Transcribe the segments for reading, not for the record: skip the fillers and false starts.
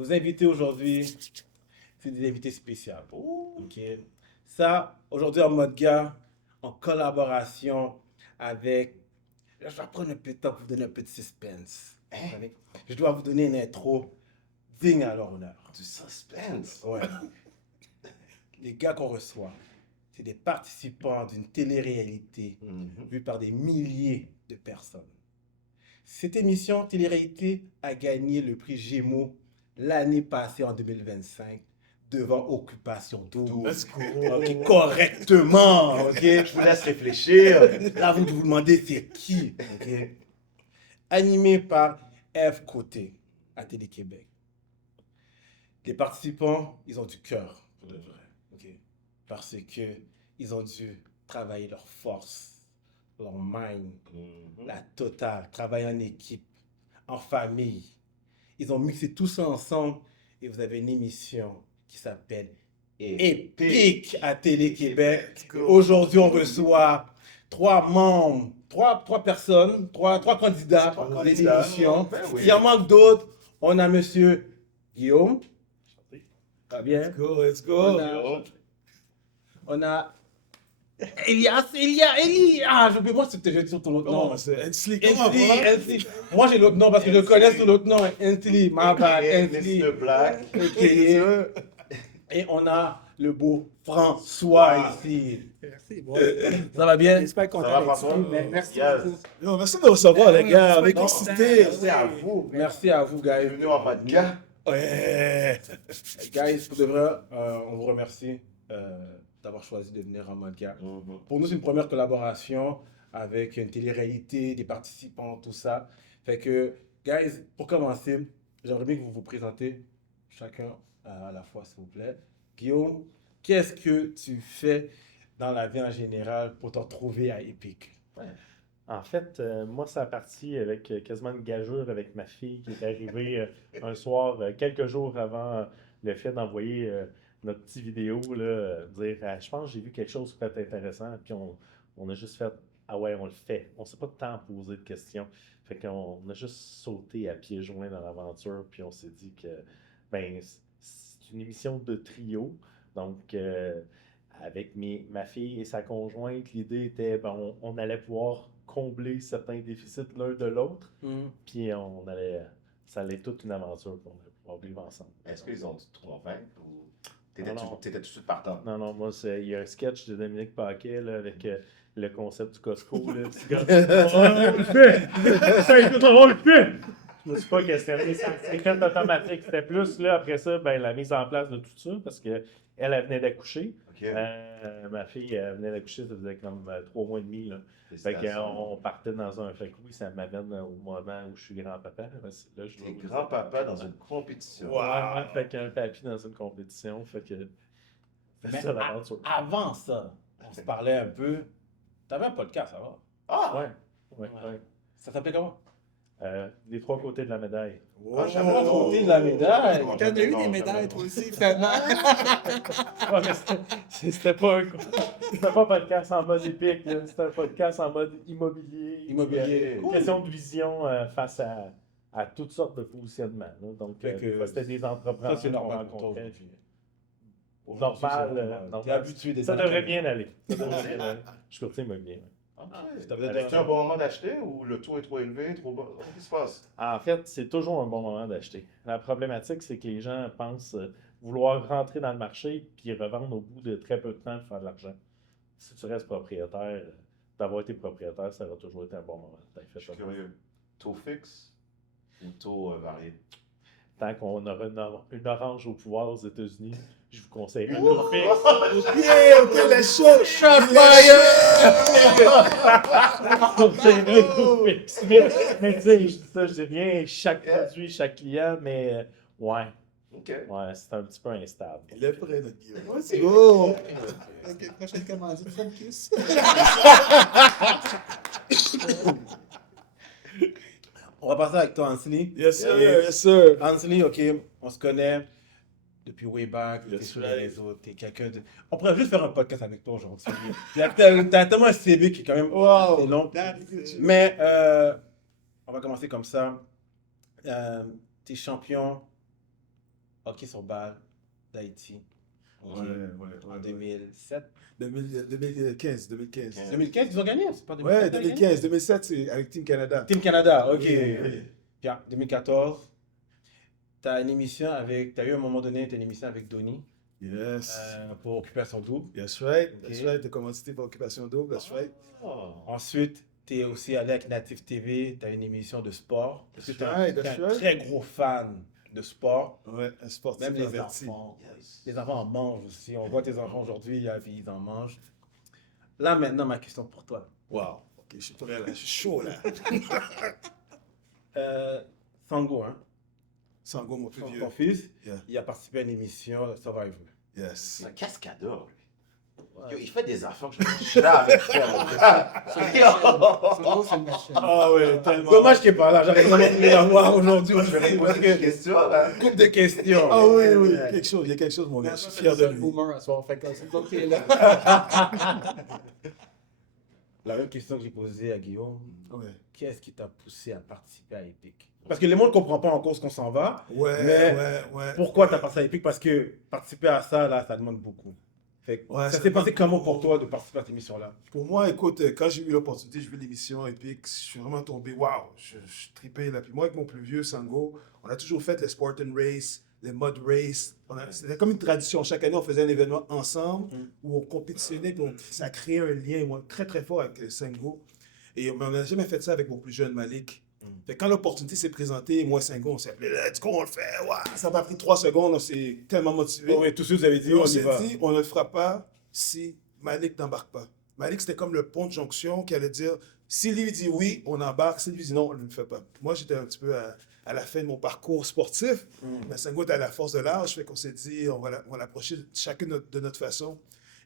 Nos invités aujourd'hui, c'est des invités spéciaux. Ok. Ça, aujourd'hui en mode gars, en collaboration avec. Je vais prendre un peu de temps pour vous donner un peu de suspense. Vous savez, je dois vous donner une intro digne à leur honneur. Du suspense. Ouais. Les gars qu'on reçoit, c'est des participants d'une télé-réalité vue par des milliers de personnes. Cette émission télé-réalité a gagné le prix Gémeaux l'année passée en 2025 devant Occupation Double. Let's go. Ok, correctement, ok? Je vous laisse réfléchir. Là, vous vous demandez c'est qui, ok? Animé par Eve Côté à Télé-Québec. Les participants, ils ont du cœur, pour de vrai, ok? Parce que ils ont dû travailler leur force, leur mind, la totale, travailler en équipe, en famille. Ils ont mixé tout ça ensemble et vous avez une émission qui s'appelle Épique à Télé-Québec. Aujourd'hui, on reçoit trois membres, trois personnes, trois candidats de l'émission. Ben oui. Il en manque d'autres. On a monsieur Guillaume. Très bien. Let's go. On a Elias, Eli. Ah, moi, j'ai dit ton autre nom. Non, c'est Hensley. Hensley. Moi, j'ai l'autre nom parce que je le connais sous l'autre nom. Hensley, my bad. Hensley. Mr. Black. Ok. Et on a le beau François ici. Merci. Bon, Ça va bien? j'espère qu'on Ça t'a va, François? Merci Yes. beaucoup. Yo, merci de nous recevoir, les gars. Avec bon, excité. Merci à vous. Merci à vous, guys. Bienvenue en mode gars. Ouais. Guys, pour de vrai, on vous remercie d'avoir choisi de venir en mode gars. Pour nous, c'est une première collaboration avec une télé-réalité, des participants, tout ça. Fait que, guys, pour commencer, j'aimerais bien que vous vous présentez chacun à la fois, s'il vous plaît. Guillaume, qu'est-ce que tu fais dans la vie en général pour te retrouver à Epic? En fait, moi, ça a parti avec quasiment une gageure avec ma fille qui est arrivée un soir, quelques jours avant le fait d'envoyer notre petite vidéo, là, dire je pense que j'ai vu quelque chose qui peut être intéressant, puis on a juste fait ah ouais, on le fait. On ne s'est pas tant posé de questions. Fait qu'on a juste sauté à pieds joints dans l'aventure, puis on s'est dit que ben, c'est une émission de trio. Donc, avec ma fille et sa conjointe, l'idée était ben, on allait pouvoir combler certains déficits l'un de l'autre, puis ça allait toute une aventure qu'on allait pouvoir vivre ensemble. Est-ce qu'ils ont dû te convaincre ou Non. t'étais tout de suite partant? Non, moi, il y a un sketch de Dominique Paquet là, avec le concept du Costco. Là, petit gars. On le fait! Ça, écoute, on le fait! Je me suis pas questionné, c'est fait automatique. C'était plus, là, après ça, ben, la mise en place de tout ça, parce qu'elle venait d'accoucher. OK. Ma fille, elle venait d'accoucher, ça faisait comme 3 mois et demi. Là. Fait Félicitations. qu'on partait dans un... Fait que oui, ça m'amène au moment où je suis grand-papa. Là, je T'es grand-papa dans une compétition. Ouais, fait qu'un papy dans une compétition. Fait que... Mais C'est ça l'aventure. avant ça, on se parlait un peu. T'avais un podcast avant. Ah! Ouais. Ça s'appelait comment? Les 3 côtés de la médaille. Ah, j'avais Trois côtés de la médaille. T'en as eu des médailles, toi aussi, finalement. Ouais, mais c'était pas un podcast en mode épique, là. C'était un podcast en mode immobilier. Immobilier. Une question de vision face à toutes sortes de positionnements. Là. Donc, Fait que des fois, c'était des Ça, entrepreneurs c'est qu'on normal pour toi rencontrait. aujourd'hui. Normal. T'es habitué des Ça devrait bien aller. Ça devrait bien aller. Je suis courtier immobilier. Ouais. Est-ce un bon moment d'acheter ou le taux est trop élevé, trop bas? Qu'est-ce qui se passe? En fait, c'est toujours un bon moment d'acheter. La problématique, c'est que les gens pensent vouloir rentrer dans le marché puis revendre au bout de très peu de temps pour faire de l'argent. Si tu restes propriétaire, d'avoir été propriétaire, ça aura toujours été un bon moment. Je suis curieux. Taux fixe ou taux varié? Tant qu'on aura une orange au pouvoir aux États-Unis, je vous conseille un taux fixe. OK, le show. Je vous conseille un taux fixe. Mais tu sais, je dis ça, je dis rien, chaque produit, chaque client, mais ouais, OK. c'est un petit peu instable. Il est prêt, notre Guillaume. C'est Let's go. Ok, prochaine commandite, Focus. On va passer avec toi, Anthony. Yes, sir. Yes, sir. Anthony, ok, on se connaît depuis way back, t'es Yes, sur les right. réseaux, t'es quelqu'un de... On pourrait juste faire un podcast avec toi aujourd'hui. T'as tellement un CV qui est quand même assez long. Mais on va commencer comme ça. T'es champion hockey sur balle d'Haïti. Ok. En ouais. 2007. 2015. 2015, ils ont gagné, c'est pas 2007. Ouais, ils ont gagné? 2015. 2007, c'est avec Team Canada. Team Canada, ok. Oui. Puis en 2014, t'as eu un moment donné, t'as une émission avec Donnie Yes. pour Occupation Double. That's right. Ok. That's right. T'as commandité pour Occupation Double. That's right. Oh. Ensuite, t'es aussi allé avec Native TV, t'as une émission de sport. Parce que t'es right, un that's right. très gros fan de sport. Ouais, un sportif Même les averti. enfants. Les enfants en mangent aussi. On voit tes enfants aujourd'hui, puis ils en mangent. Là, maintenant, ma question pour toi. Wow. Ok, je suis prêt là. Je suis chaud là. Sango, hein, Sango, mon plus vieux. ton fils, Yeah. il a participé à une émission Survivor. Yes. C'est un cascadeur, lui. Ouais. Yo, il fait des affaires que je ne peux jamais faire. Sango, c'est une machine. Ah ouais, tellement. Dommage qu'il n'est pas là, j'aurais vraiment voulu l'avoir aujourd'hui. Je vais poser des questions, là. Coupe de questions. Ah oui, oui. Quelque chose, il y a quelque chose, mon gars. Je suis fier de lui. Boomer à soir, fait que c'est le qui est là. La même question que j'ai posée à Guillaume. Ouais. Qu'est-ce qui t'a poussé à participer à Epic? Parce que le monde ne comprend pas encore ce qu'on s'en va. Ouais, Mais ouais. Pourquoi tu as participé à Epic? Parce que participer à ça, là, ça demande beaucoup. Fait que Ouais, ça ça s'est passé demande comment beaucoup. pour toi de participer à cette émission-là? Pour moi, écoute, quand j'ai eu l'opportunité, je vu l'émission Epic, je suis vraiment tombé, waouh, je tripais là. Puis moi, avec mon plus vieux, Sango, on a toujours fait les Spartan Race, les Mud Race. C'était comme une tradition. Chaque année, on faisait un événement ensemble où on compétitionnait, puis ça créait un lien moi, très, très fort avec Sango. Mais on n'a jamais fait ça avec mon plus jeune Malik. Fait que quand l'opportunité s'est présentée, moi et Sango, on s'est appelé, let's go, on le fait. Waouh, ça m'a pris 3 secondes, on s'est tellement motivés. Oui, tous ceux vous avez dit, Et on on y s'est va. dit, on ne le fera pas si Malik n'embarque pas. Malik, c'était comme le pont de jonction qui allait dire, si lui dit oui, on embarque. Si lui dit non, on ne le fait pas. Moi, j'étais un petit peu à la fin de mon parcours sportif. Mais Sango était à la force de l'âge, fait qu'on s'est dit, on va l'approcher chacun de notre façon.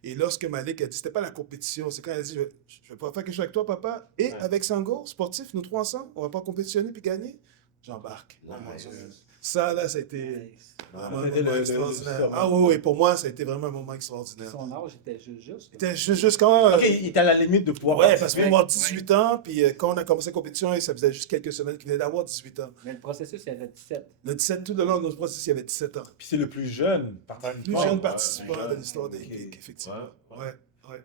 Et lorsque Malik a dit, c'était pas la compétition, c'est quand elle a dit, je vais pas faire quelque chose avec toi, papa, et avec Sango, sportif, nous trois ensemble, on va pas compétitionner puis gagner. J'embarque. Oh mon Dieu. Ça, là, ça a été vraiment un C'était moment le extraordinaire. sommet. Ah oui, pour moi, ça a été vraiment un moment extraordinaire. Son âge était juste. C'était juste quand... Ok, il était à la limite de pouvoir. Ouais, parce qu'il participer. venait d'avoir 18 ans, puis quand on a commencé la compétition, ça faisait juste quelques semaines qu'il venait d'avoir 18 ans. Mais le processus, il avait 17. Le 17, tout le long de notre processus, il y avait 17 ans. Puis c'est le plus jeune Plus participant. jeune ouais, participant ouais, de l'histoire des ok. Epic, effectivement. Ouais. Ouais.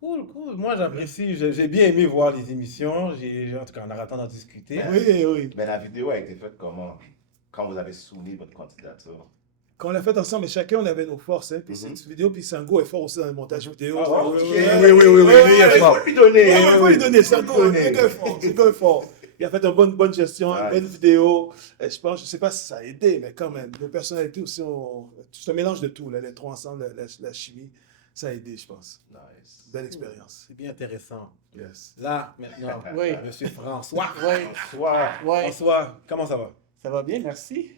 Cool. Moi, j'apprécie. J'ai bien aimé voir les émissions. En tout cas, on a raté d'en discuter. Oui. Mais la vidéo a été faite comment? Quand vous avez soumis votre candidature? Quand on l'a fait ensemble, mais chacun, on avait nos forces. Hein. Puis cette vidéo, puis Sango est fort aussi dans le montage vidéo. Ah, oui, ok. oui, Oui, il est fort. Il faut lui donner! Il faut lui donner, Sango, Faut lui c'est donner. c'est un fort. Il a fait une bonne gestion, une Ouais. bonne vidéo. Je sais pas si ça a aidé, mais quand même, nos personnalités aussi, c'est un mélange de tout, là, les trois ensemble, la chimie, ça a aidé, je pense. Nice. Belle expérience. C'est bien intéressant. Yes. Là, maintenant, Oui. Monsieur François. Oui. Bonsoir. Ouais. François, comment ça va? Ça va bien, merci.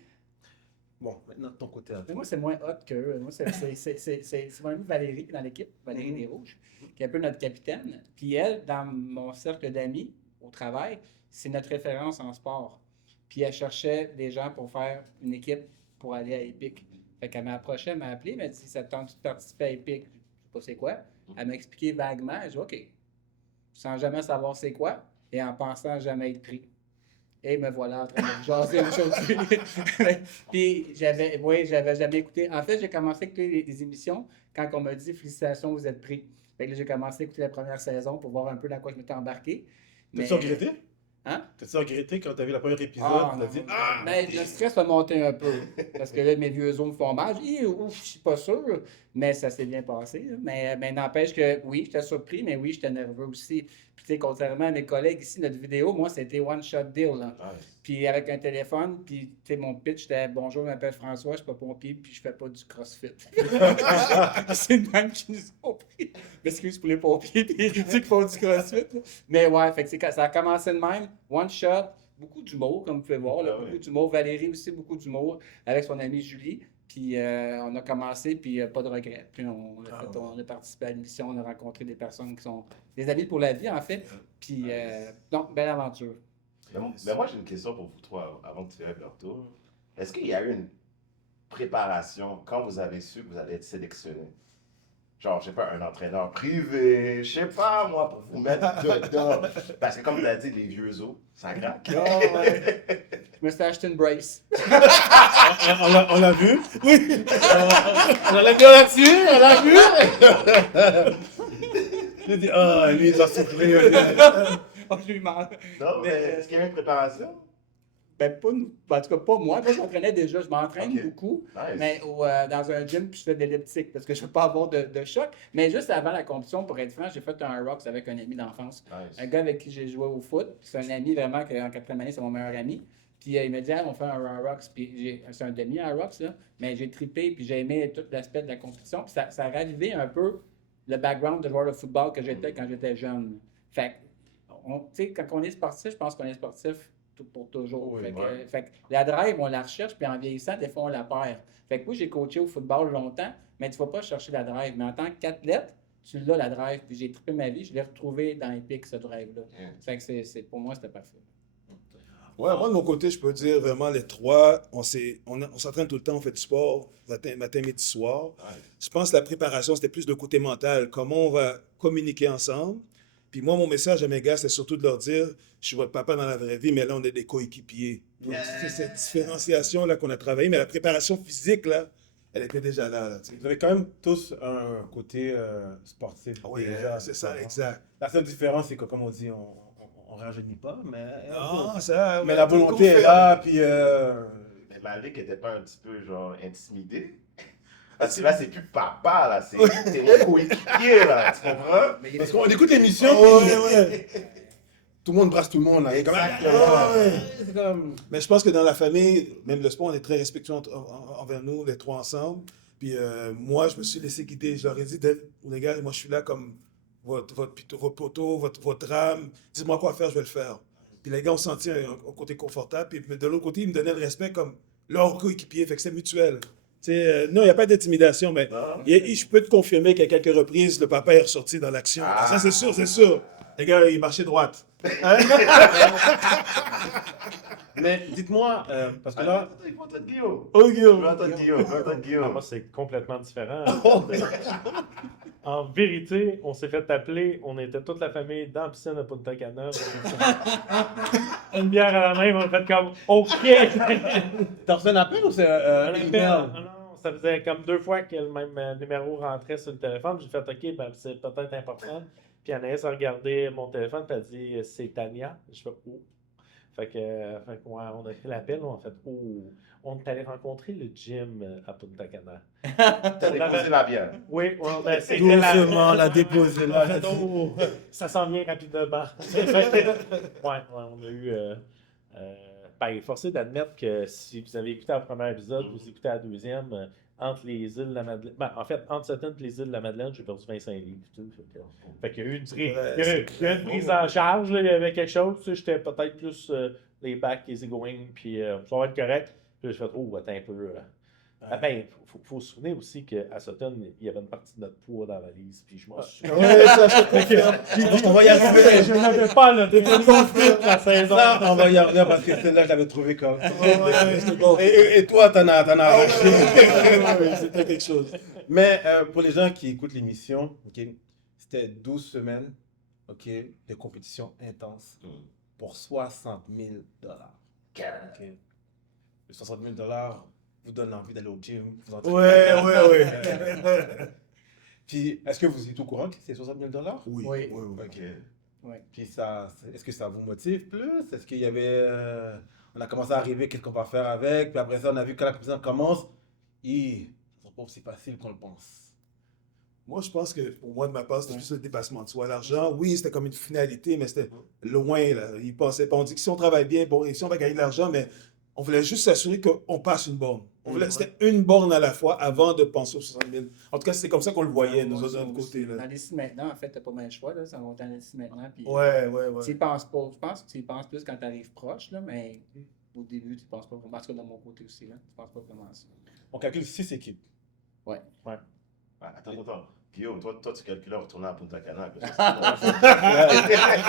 Bon, maintenant de ton côté. Mais moi, c'est moins hot que eux. Moi, c'est mon amie Valérie dans l'équipe, Valérie Desrouges, qui est un peu notre capitaine. Puis elle, dans mon cercle d'amis au travail, c'est notre référence en sport. Puis elle cherchait des gens pour faire une équipe pour aller à Epic. Fait qu'elle m'a approché, elle m'a appelé, elle m'a dit, ça te tente de participer à Epic? Je sais pas c'est quoi. Elle m'a expliqué vaguement. J'ai dit, OK. Sans jamais savoir c'est quoi et en pensant jamais être pris. Et me voilà en train de jaser aujourd'hui. Puis j'avais jamais écouté. En fait, j'ai commencé à écouter les émissions quand on m'a dit félicitations, vous êtes pris. Fait que là, j'ai commencé à écouter la première saison pour voir un peu dans quoi je m'étais embarqué. T'as-tu regretté? Hein? T'as-tu regretté quand t'as vu la première épisode? Ah, T'as non, dit, non. ah! Ben, le stress a monté un peu. Parce que là, mes vieux os me font mal. Je dis, ouf, je suis pas sûr. Mais ça s'est bien passé. Là. Mais n'empêche que oui, j'étais surpris, mais oui, j'étais nerveux aussi. Puis, tu sais, contrairement à mes collègues ici, notre vidéo, moi, c'était one-shot deal. Là. Nice. Puis avec un téléphone, puis tu sais, mon pitch c'était bonjour, je m'appelle François, je suis pas pompier, puis je fais pas du crossfit. C'est le même qui nous ont pris. M'excuse pour les pompiers, puis ils disent qu'ils font du crossfit. Là. Mais ouais, fait que ça a commencé de même, one shot, beaucoup d'humour, comme vous pouvez voir, là, Ah ouais. beaucoup d'humour. Valérie aussi, beaucoup d'humour, avec son amie Julie. Puis on a commencé, puis pas de regrets. Puis on a participé à l'émission, on a rencontré des personnes qui sont des amis pour la vie, en fait. Puis, non, belle aventure. Mais moi, j'ai une question pour vous trois avant que tu fasses leur tour. Est-ce qu'il y a eu une préparation quand vous avez su que vous allez être sélectionné? Genre, je sais pas, un entraîneur privé, je sais pas, moi, pour vous mettre dedans. Parce que comme tu as dit, les vieux os, ça craque. Je me suis acheté une brace. On l'a vu? Oui! On l'a vu là-dessus, on l'a vu! J'ai dit, ah, lui, il doit souffrir. Oh, je lui mens. Non, mais est-ce qu'il y a eu une préparation? Ben, en tout cas, pas moi. Moi, je m'entraînais déjà. Je m'entraîne Ok. beaucoup. Nice. Mais dans un gym, puis je fais de l'elliptique parce que je ne veux pas avoir de choc. Mais juste avant la compétition, pour être franc, j'ai fait un rocks avec un ami d'enfance. Nice. Un gars avec qui j'ai joué au foot. C'est un ami vraiment qu'en quatrième année, c'est mon meilleur ami. Puis il m'a dit, ah, on fait un rocks. Puis c'est un demi un rocks, là. Mais j'ai trippé, puis j'ai aimé tout l'aspect de la compétition. Puis ça a ravivé un peu le background de joueur de football que j'étais quand j'étais jeune. Fait que, tu sais, quand on est sportif, je pense qu'on est sportif pour toujours. Oui, fait, que, ouais. fait que la drive, on la recherche, puis en vieillissant, des fois, on la perd. Fait que oui, j'ai coaché au football longtemps, mais tu ne vas pas chercher la drive. Mais en tant qu'athlète, tu l'as, la drive. Puis j'ai trippé ma vie, je l'ai retrouvé dans Epic, ce drive-là. Yeah. Fait que pour moi, c'était parfait. Ouais, moi de mon côté, je peux dire vraiment les trois, on s'entraîne tout le temps, on fait du sport, matin, midi, soir. Nice. Je pense que la préparation, c'était plus le côté mental, comment on va communiquer ensemble. Puis moi, mon message à mes gars, c'est surtout de leur dire, je suis votre papa dans la vraie vie, mais là, on est des coéquipiers. Donc, c'est cette différenciation-là qu'on a travaillé, mais la préparation physique, là, elle était déjà là. Tu sais. Vous avez quand même tous un côté sportif. Oui, déjà. c'est ça, exact. La seule différence, c'est que, comme on dit, on ne rajeunit pas, mais. Non, ça. Mais la volonté est là, puis. Mais Malik n'était pas un petit peu, genre, intimidé? Parce que là, c'est plus papa, là, c'est mon coéquipier, là, tu comprends? Parce qu'on écoute l'émission, Ouais. tout le monde brasse tout le monde, là. Et comme, Exactement. Ouais. c'est comme. Mais je pense que dans la famille, même le sport, on est très respectueux envers nous, les trois ensemble. Puis moi, je me suis laissé guider. Je leur ai dit, les gars, moi, je suis là comme votre poteau, votre âme. Dites-moi quoi faire, je vais le faire. Puis les gars ont senti un côté confortable. Puis de l'autre côté, ils me donnaient le respect comme leur coéquipier. Fait que c'est mutuel. Non, il n'y a pas d'intimidation, mais Non. je peux te confirmer qu'à quelques reprises, le papa est ressorti dans l'action. Ah. Ça, c'est sûr, c'est sûr. Les gars, ils marchaient droite. Mais dites-moi, parce que Ah, là. il faut entendre Guillaume. Oh, Je Guillaume. veux entendre Guillaume, je veux entendre Ah, Guillaume. moi, c'est complètement différent. En vérité, on s'est fait appeler, on était toute la famille dans la piscine à Punta Cana. Une bière à la main, on a fait comme OK! T'as reçu un appel ou c'est Un un appel. email? Non, ça faisait comme 2 fois que le même numéro rentrait sur le téléphone. J'ai fait OK, ben, c'est peut-être important. Puis Anaïs a regardé mon téléphone et elle a dit c'est Tania. Je fais oh. Fait que ouais, on a fait l'appel, on a fait oh. On est allé rencontrer le gym à Punta Cana. T'as déposé la bière. Oui, ben, c'était la. Doucement, la déposer là. Oh, ça s'en vient rapidement. Ouais, on a eu. Ben, forcé d'admettre que si vous avez écouté le premier épisode, vous écoutez la deuxième, entre les îles de la Madeleine. Ben, en fait, entre Sutton et les îles de la Madeleine, j'ai perdu 25 livres. Fait qu'il y a eu une, il y a eu une prise en charge, là, il y avait quelque chose. Tu sais, j'étais peut-être plus les back, easy going, puis ça va être correct. Puis j'ai fait, oh, attends un peu. Ben, faut se souvenir aussi qu'à Sutton, il y avait une partie de notre poids dans la valise, puis je m'en suis. Ouais, ça, je te confirme. On va y arriver. Je n'avais pas le développement la saison. On va y arriver parce que celle-là, je l'avais trouvé comme. Ouais, c'est bon. Et toi, t'en as arraché. Ouais, c'était quelque chose. Mais pour les gens qui écoutent l'émission, ok, c'était 12 semaines ok, de compétition intense pour 60 000 $. Ok. Les 60 000 $ vous donnent envie d'aller au gym. Vous entraîner. Ouais. Puis, est-ce que vous êtes au courant que c'est 60 000 $? Oui, Oui. oui, oui. Ok. Ouais. Puis, est-ce que ça vous motive plus? Est-ce qu'il y avait. On a commencé à arriver, qu'est-ce qu'on va faire avec? Puis après ça, on a vu que la compétition commence. Et c'est pas aussi facile qu'on le pense. Moi, je pense que pour moi, de ma part, c'était juste le dépassement de soi. L'argent, oui, c'était comme une finalité, mais c'était loin. Là. Ils pensaient pas. On dit que si on travaille bien, bon, et si on va gagner de l'argent, mais on voulait juste s'assurer qu'on passe une borne. C'était une borne à la fois avant de penser aux 60 000. En tout cas, c'est comme ça qu'on le voyait, nous autres, de notre côté. Là. Dans les six maintenant, en fait, t'as pas mal le choix, là. Ça va dans les six maintenant. Puis, Ouais. tu y penses pas. Je pense que tu y penses plus quand tu arrives proche, là, mais au début, tu y penses pas vraiment. En tout cas, de mon côté aussi, là. Tu penses pas vraiment à ça. On calcule 6 équipes. Ouais. Attends. Guillaume, toi, tu calculais en retournant à Punta Cana.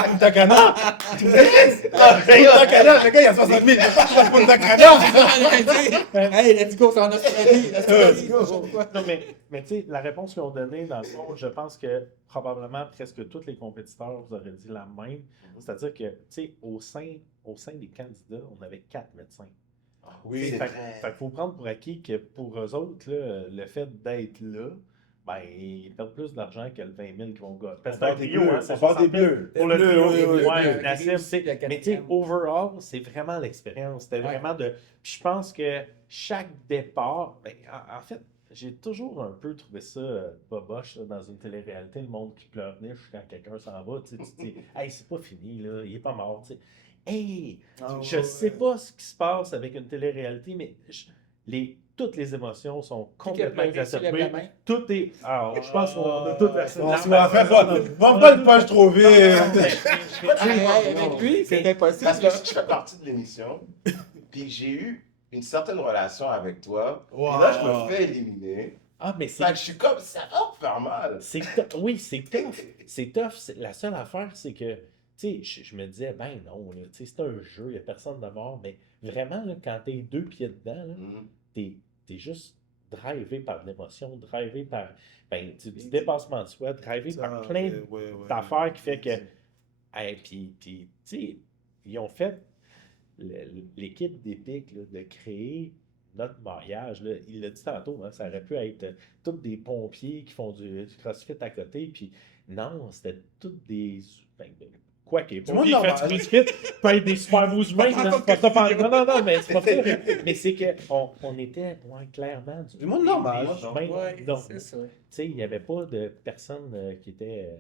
Punta Cana! Punta Cana, le gars, il y a 60 000. Il va pas à Punta Cana! Hey, let's go, c'est en Australie. Let's go. Non, mais tu sais, la réponse qu'ils ont donnée, dans le fond, je pense que probablement presque tous les compétiteurs vous auraient dit la même. C'est-à-dire que, tu sais, au sein des candidats, on avait 4 médecins. Oui, c'est Fait vrai. qu'il faut prendre pour acquis que pour eux autres, là, le fait d'être là, ben, ils perdent plus d'argent que le 20 000 qu'ils vont gagner. Parce que c'est un trio, hein, c'est On parle des 60 000 bleus. pour le Bleus, trio, oui, oui, ouais, oui. Nassim, tu sais. Le Mais tu sais, quatrième. overall, c'est vraiment l'expérience. C'était vraiment de. Puis je pense que chaque départ, ben, en fait, j'ai toujours un peu trouvé ça boboche là, dans une télé-réalité, le monde qui pleurniche quand quelqu'un s'en va. Tu sais, tu te dis, hey, c'est pas fini, là, il est pas mort. Tu sais. Hey, je sais pas ce qui se passe avec une télé-réalité, mais toutes les émotions sont Qui a complètement pleuré, s'il lève la exacerbées. main? Tout est. Alors, je pense qu'on a tout versé de François, larmes. fais pas, vends pas le punch trop vite. Avec lui, c'est impossible. Parce que je fais partie de l'émission, puis j'ai eu une certaine relation avec toi. Et là, je me fais éliminer. Ah, mais Fait que je suis comme, ça va me faire mal. Oui, c'est tough. C'est tough. La seule affaire, c'est que, tu sais, je me disais, ben non, là, tu sais, c'est un jeu, il n'y a personne de mort, mais vraiment, là, quand t'es 2 pieds dedans, là, t'es juste drivé par l'émotion, drivé par du dépassement de soi, drivé par plein d'affaires qui fait que. Puis, tu sais, ils ont fait l'équipe d'Epic là, de créer notre mariage. Là. Il l'a dit tantôt, hein, ça aurait pu être tous des pompiers qui font du crossfit à côté. Puis non, c'était tous des. Quoi qu'il y ait Du monde pompiers qui normal. font du crossfit, peut être des super beaux humains. là, c'est pas ça. Non, mais c'est pas ça. Mais c'est qu'on était clairement Du monde normal. des humains. Ouais, Donc, c'est ça. tu sais, il n'y avait pas de personne qui était.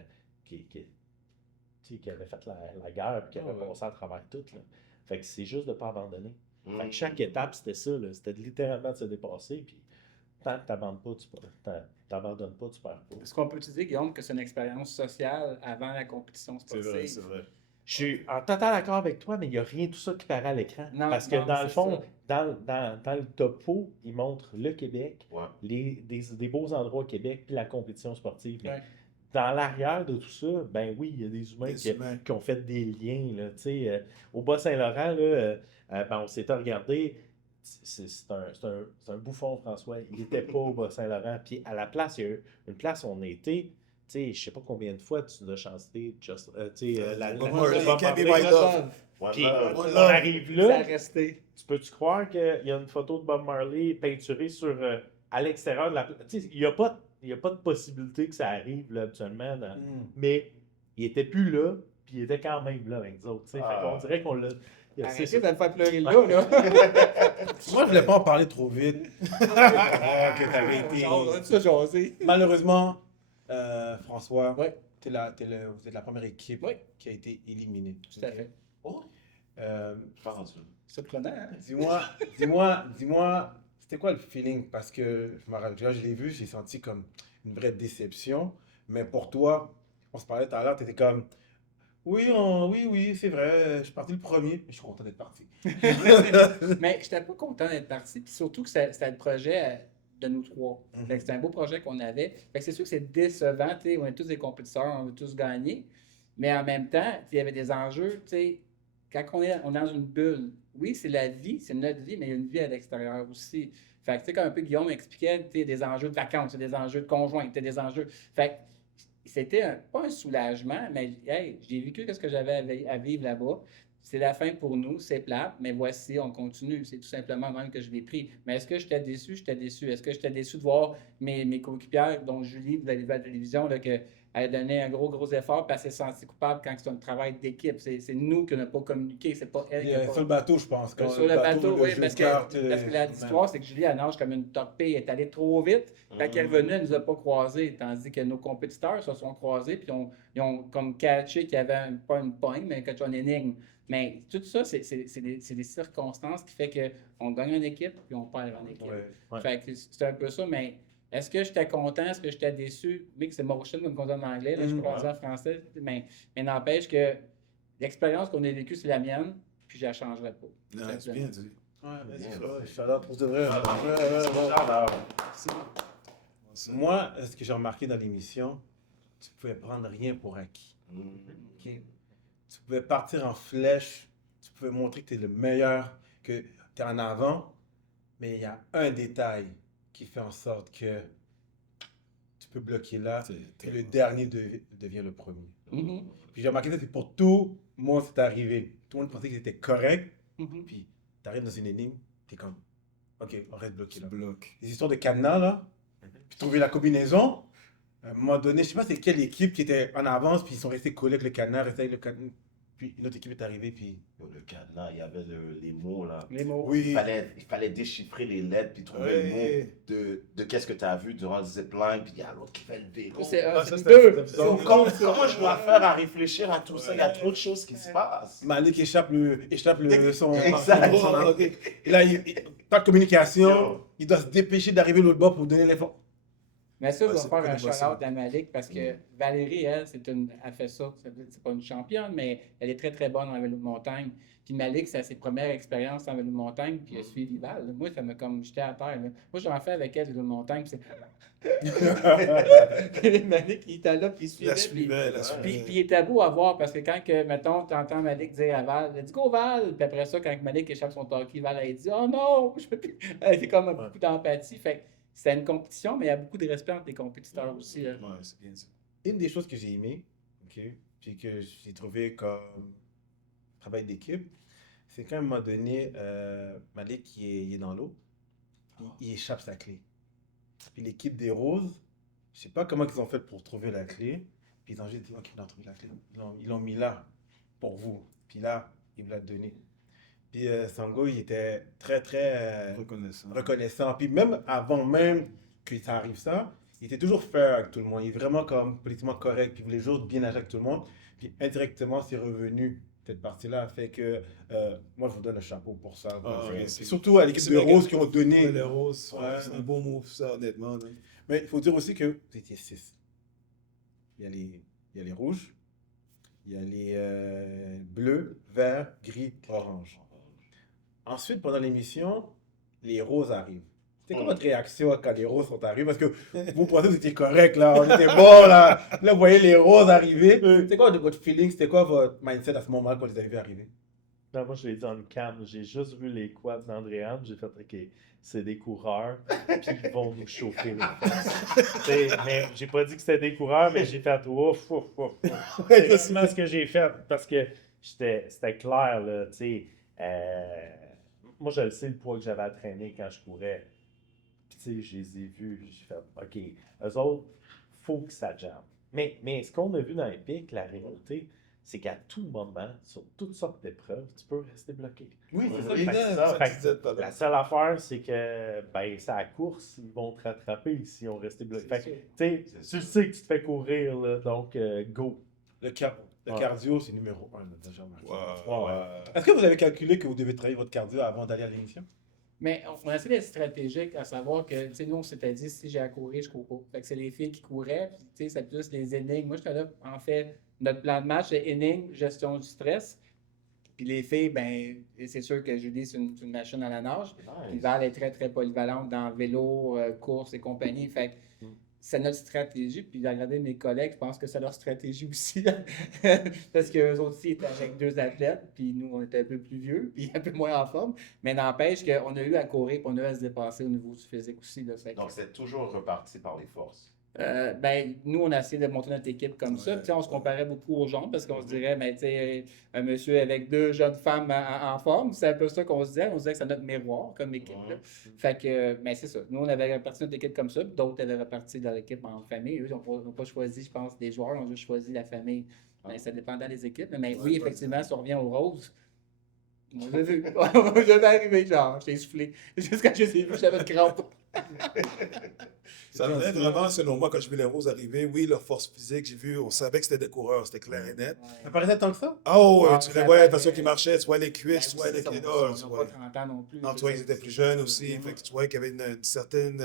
Qui avait fait la guerre et qui avait passé à travers tout. Là. Fait que c'est juste de ne pas abandonner. Fait que chaque étape, c'était ça. Là. C'était littéralement de se dépasser. Puis tant que tu n'abandonnes pas, tu perds pas. Est-ce qu'on peut te dire, Guillaume, que c'est une expérience sociale avant la compétition sportive? C'est vrai. Je suis en total accord avec toi, mais il n'y a rien de tout ça qui paraît à l'écran. Non, Parce que non, dans le c'est fond, ça. dans le topo, il montre le Québec, Ouais. des beaux endroits au Québec, puis la compétition sportive. Mais Ouais. dans l'arrière de tout ça, ben oui, il y a des humains, qui ont fait des liens. Là, au Bas-Saint-Laurent, là, on s'était regardé. C'est un bouffon, François. Il n'était pas au Bas-Saint-Laurent. Puis à la place, il y a eu une place où on a été. Je ne sais pas combien de fois tu nous as chanté Bob Marley, Can't Be My Love. Puis One on love. arrive Ça a là. resté. Tu peux-tu croire qu'il y a une photo de Bob Marley peinturée à l'extérieur de la place? Il n'y a pas de possibilité que ça arrive là, habituellement. Mais il n'était plus là, puis il était quand même là avec nous autres. Fait qu'on dirait qu'on l'a. Arrêtez de me faire pleurer le dos, là. Moi, je voulais pas en parler trop vite. Que t'avais été. On a ça jasé. Malheureusement, François, Ouais. vous êtes la première équipe Ouais. qui a été éliminée. Tout à fait. Oh, Euh, je pense que C'est prenant, hein? dis-moi, c'était quoi le feeling? Parce que je me rappelle, quand je l'ai vu, j'ai senti comme une vraie déception. Mais pour toi, on se parlait tout à l'heure, tu étais comme, oui, c'est vrai, je suis parti le premier, mais je suis content d'être parti. Mais je n'étais pas content d'être parti. Puis surtout que c'était le projet de nous trois. Fait que c'était un beau projet qu'on avait. Fait que c'est sûr que c'est décevant. Tu sais, on est tous des compétiteurs, on veut tous gagner. Mais en même temps, il y avait des enjeux. Tu sais, quand on est dans une bulle, oui, c'est la vie, c'est notre vie, mais il y a une vie à l'extérieur aussi. Fait que, tu sais, comme un peu Guillaume expliquait, tu sais, des enjeux de vacances, des enjeux de conjoint, des enjeux. Fait que c'était pas un soulagement, mais hey, j'ai vécu ce que j'avais à vivre là-bas. C'est la fin pour nous, c'est plate, mais voici, on continue. C'est tout simplement même que je l'ai pris. Mais est-ce que j'étais déçu? J'étais déçu. Est-ce que j'étais déçu de voir mes coéquipières, dont Julie, vous avez vu à la télévision, là, qu'elle a donné un gros effort, puis elle s'est sentie coupable quand c'est un travail d'équipe. C'est nous qui n'avons pas communiqué, c'est pas elle qui a pas... Sur le bateau, je pense. Sur le bateau, oui, jeu parce de que cartes, l'histoire, c'est que Julie, elle nage comme une torpille, elle est allée trop vite. Quand elle est revenue, elle ne nous a pas croisés, tandis que nos compétiteurs se sont croisés, puis ils ont comme catché qu'il y avait pas une pogne, mais quelque chose, une énigme. Mais tout ça, c'est des circonstances qui fait qu'on gagne en équipe, puis on perd en équipe. Ouais. Fait que c'est un peu ça, mais est-ce que j'étais content, est-ce que j'étais déçu? Oui, que c'est motion comme on dit en anglais, là, je peux pas dire en français, mais n'empêche que l'expérience qu'on a vécue, c'est la mienne, puis je la changerai pas. Non, c'est bien dit. Ouais, c'est ça. Shout-out pour de vrai. Shout-out. ça. Moi, ce que j'ai remarqué dans l'émission, tu pouvais prendre rien pour acquis. Ok? Tu pouvais partir en flèche, tu pouvais montrer que tu es le meilleur, que tu es en avant, mais il y a un détail qui fait en sorte que tu peux bloquer là et le dernier devient le premier. Mhm. Puis j'ai remarqué ça, c'est pour tout le monde, c'est arrivé. Tout le monde pensait que c'était correct, Mhm. puis tu arrives dans une énigme, tu es comme, ok, on reste bloqué Tu là. bloques. Les histoires de cadenas, là, puis trouver la combinaison. À un moment donné, je sais pas c'est quelle équipe qui était en avance, puis ils sont restés collés avec le cadenas, restés avec le cadenas. Puis une autre équipe est arrivée, puis. Yo, le cadenas, il y avait les mots là. Les mots. Oui. Il fallait déchiffrer les lettres puis trouver le mot de qu'est-ce que tu as vu durant le zipline, puis il y a l'autre qui fait le vélo. C'est Ah, ça, c'est c'était- deux. c'était- Donc, comment je dois faire à réfléchir à tout ça? Il y a trop de choses qui se passent. Malik échappe son. Exact. son- ok. Et là, pas de communication, il doit se dépêcher d'arriver de l'autre bord pour donner l'info. Mais ça, je Ouais, vais c'est faire pas un des bossons. shout-out à Malik parce que Valérie, elle, elle fait ça. C'est pas une championne, mais elle est très, très bonne en vélo de montagne. Puis Malik, c'est ses premières expériences en vélo de montagne, puis elle suit Val. Moi, ça m'a comme jeté à terre. Là. Moi, j'en fais avec elle, vélo de montagne, puis c'est. Malik, il était là, puis il suivait. La puis- suivait, la Puis, suivait. puis il était beau à voir parce que quand, mettons, tu entends Malik dire à Val, let's go Val, puis après ça, quand Malik échappe son talkie, Val, elle dit, oh non, je peux plus. Elle était comme beaucoup d'empathie. Fait que c'était une compétition, mais il y a beaucoup de respect entre les compétiteurs aussi. Là. Ouais, c'est bien ça. Une des choses que j'ai aimé, ok, puis que j'ai trouvé comme travail d'équipe, c'est qu'à un moment donné, Malik il est dans l'eau, il échappe sa clé. Puis l'équipe des Roses, je sais pas comment ils ont fait pour trouver la clé, puis ils ont juste dit, ok, on a trouvé la clé. Ils l'ont mis là, pour vous. Puis là, il vous l'a donné. Puis Sango, il était très, très Reconnaissant. reconnaissant. Puis même avant même que ça arrive ça, il était toujours fair avec tout le monde. Il est vraiment comme politiquement correct, puis il voulait toujours bien agir avec tout le monde. Puis indirectement, c'est revenu. Cette partie-là fait que moi, je vous donne un chapeau pour ça. Ah, Puis ok. surtout à l'équipe C'est de méga- Rose qui ont donné. Ouais, les roses, Ouais. c'est un beau move, ça, honnêtement. là. Mais il faut dire aussi que vous étiez 6. Il y a les rouges, il y a les bleus, verts, gris, orange. Ensuite, pendant l'émission, les roses arrivent. C'était quoi votre réaction quand les roses sont arrivées? Parce que vous pensez que c'était correct, là, on était bon, là. Là, vous voyez les roses arriver. C'était quoi votre feeling? C'était quoi votre mindset à ce moment-là quand vous les avez vus arriver? Non, moi, je l'ai dit en cam. J'ai juste vu les quads d'Andréane. J'ai fait, OK, c'est des coureurs, puis ils vont nous chauffer les fesses. T'sais, mais j'ai pas dit que c'était des coureurs, mais j'ai fait ouf, ouf, ouf, ouf. C'est vraiment ce que j'ai fait, parce que c'était clair, là, tu sais. Moi, je le sais, le poids que j'avais à traîner quand je courais. Puis, tu sais, je les ai vus, j'ai fait, OK, eux autres, faut que ça jamme. Mais ce qu'on a vu dans les pics, la réalité, c'est qu'à tout moment, sur toutes sortes d'épreuves, tu peux rester bloqué. Oui, c'est Oui, ça, c'est ça. ça que tu disais tout à l'heure. La seule affaire, c'est que, ben, c'est à la course, ils vont te rattraper si on restait bloqué. Fait que, tu sais, C'est tu sûr. sais que tu te fais courir, là, donc go. Le Ouais. cardio, c'est numéro 1, déjà remarqué. Wow. Ouais, ouais. Est-ce que vous avez calculé que vous devez travailler votre cardio avant d'aller à l'émission? Mais on a essayé d'être stratégique à savoir que, tu sais, nous, on s'était dit, si j'ai à courir, je cours pas. Fait que c'est les filles qui couraient, puis, tu sais, c'est plus des énigmes. Moi, j'étais là, en fait, notre plan de match, c'est énigme, gestion du stress. Puis les filles, ben, c'est sûr que Julie, c'est une machine à la nage. Puis Val est très, très polyvalente dans vélo, course et compagnie. Fait que c'est notre stratégie. Puis de regarder mes collègues, je pense que c'est leur stratégie aussi. Parce qu'eux aussi étaient avec 2 athlètes, puis nous, on était un peu plus vieux, puis un peu moins en forme. Mais n'empêche qu'on a eu à courir, puis on a eu à se dépasser au niveau du physique aussi. Là. Fait que, Donc, c'est toujours reparti par les forces. ben, nous, on a essayé de monter notre équipe comme ça. Puis, tu sais, on se comparait beaucoup aux gens parce qu'on se dirait, ben, tu sais, un monsieur avec 2 jeunes femmes en forme, c'est un peu ça qu'on se disait. On se disait que c'est notre miroir comme équipe. Là. Fait que, ben, c'est ça. Nous, on avait réparti notre équipe comme ça, puis d'autres avaient réparti leur équipe en famille. Eux, ils n'ont pas choisi, je pense, des joueurs, ils ont juste choisi la famille. Ben, ça dépendait des équipes. Mais oui, effectivement, si on revient aux roses, moi, j'ai vu. Je vais arriver, genre, j'ai soufflé. Jusqu'à je les ai vus, j'avais une crampe. Ça venait vraiment, selon moi, quand je vu les roses arriver, oui, leur force physique, j'ai vu, on savait que c'était des coureurs, c'était clair et net. Ça paraissait tant que ça? Ah oh, Ah, tu ça les voyais, la avait- façon qu'ils marchaient, tu vois les Ben, cuisses, tu vois les ils kilos, n'ont tu pas vois. 30 ans non plus. Non, tu vois, ils étaient plus jeunes aussi, fait que tu vois qu'il y avait une certaine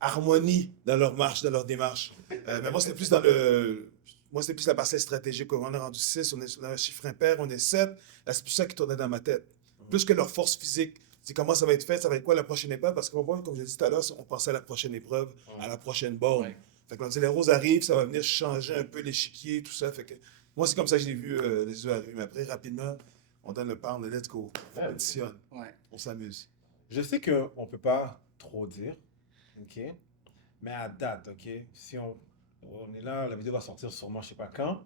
harmonie dans leur marche, dans leur démarche. Mais moi, c'était plus dans le... Moi, c'était plus la partie stratégique. On est rendu 6, on est sur un chiffre impair, on est 7. Là, c'est plus ça qui tournait dans ma tête. Plus que leur force physique. dis comment ça va être fait, ça va être quoi la prochaine épreuve, parce que moi, comme je l'ai dit tout à l'heure, on pensait à la prochaine épreuve, à la prochaine borne. Ouais. Fait que quand les roses arrivent, ça va venir changer un peu l'échiquier, tout ça. Fait que moi, c'est comme ça que j'ai vu les yeux arriver. Mais après, rapidement, on donne le pound, let's go. On Ouais, compétitionne, Ouais. on s'amuse. Je sais qu'on ne peut pas trop dire, ok? Mais à date, ok? Si on est là, la vidéo va sortir sûrement, je sais pas quand,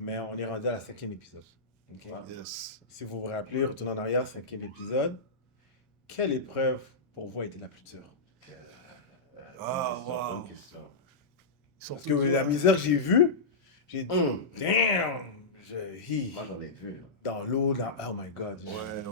mais on est rendu à la 5e épisode. Ok? Yes. Si vous vous rappelez, retournez en arrière, 5e épisode. Quelle épreuve pour vous a été la plus dure? Ah, Bonne wow. question. Ils Parce que la misère que j'ai vue, j'ai dit, Hum. damn! Moi, j'en ai vu. Dans l'eau, oh my god. Ouais.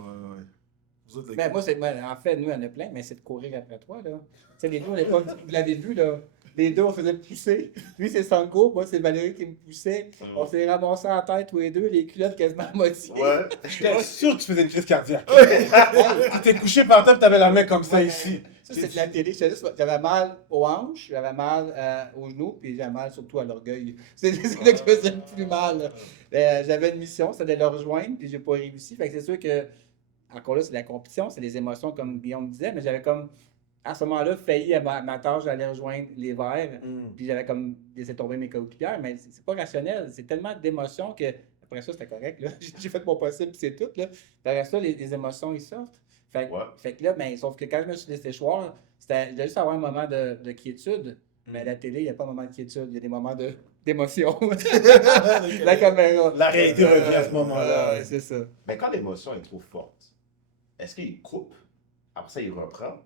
Vous autres, les Ben, gars. moi, en fait, nous, il y en a plein, mais c'est de courir après toi, là. Tu sais, les deux, on est pas- vous l'avez vu, là. Les deux, on faisait pousser. Lui, c'est Sanko, moi, c'est Valérie qui me poussait. On s'est ramassés à la tête, tous les deux, les culottes quasiment moitié. Ouais. J'étais sûr que tu faisais une crise cardiaque. Tu t'es couché par terre et t'avais la main comme ça Ouais. ici. Ça, c'est de la télé. J'avais mal aux hanches, j'avais mal aux genoux, puis j'avais mal surtout à l'orgueil. C'est là que je faisais le plus mal. Là. J'avais une mission, c'était de le rejoindre, puis j'ai pas réussi. Fait que c'est sûr que, encore là, c'est la compétition, c'est les émotions, comme Guillaume disait, mais j'avais comme, à ce moment-là, failli à ma tâche d'aller rejoindre les Verts, puis j'avais comme laissé tomber mes coéquipières, mais c'est pas rationnel. C'est tellement d'émotions que, après ça, c'était correct. Là. J'ai fait mon possible, puis c'est tout. Là. Après ça, les émotions, ils sortent. Fait que là, ben, sauf que quand je me suis laissé choir, c'était juste avoir un moment de quiétude. Mais à la télé, il n'y a pas un moment de quiétude, il y a des moments d'émotion. La caméra. La réalité revient à ce moment-là. Ouais, c'est ça. Mais quand l'émotion est trop forte, est-ce qu'il coupe? Après ça, il reprend?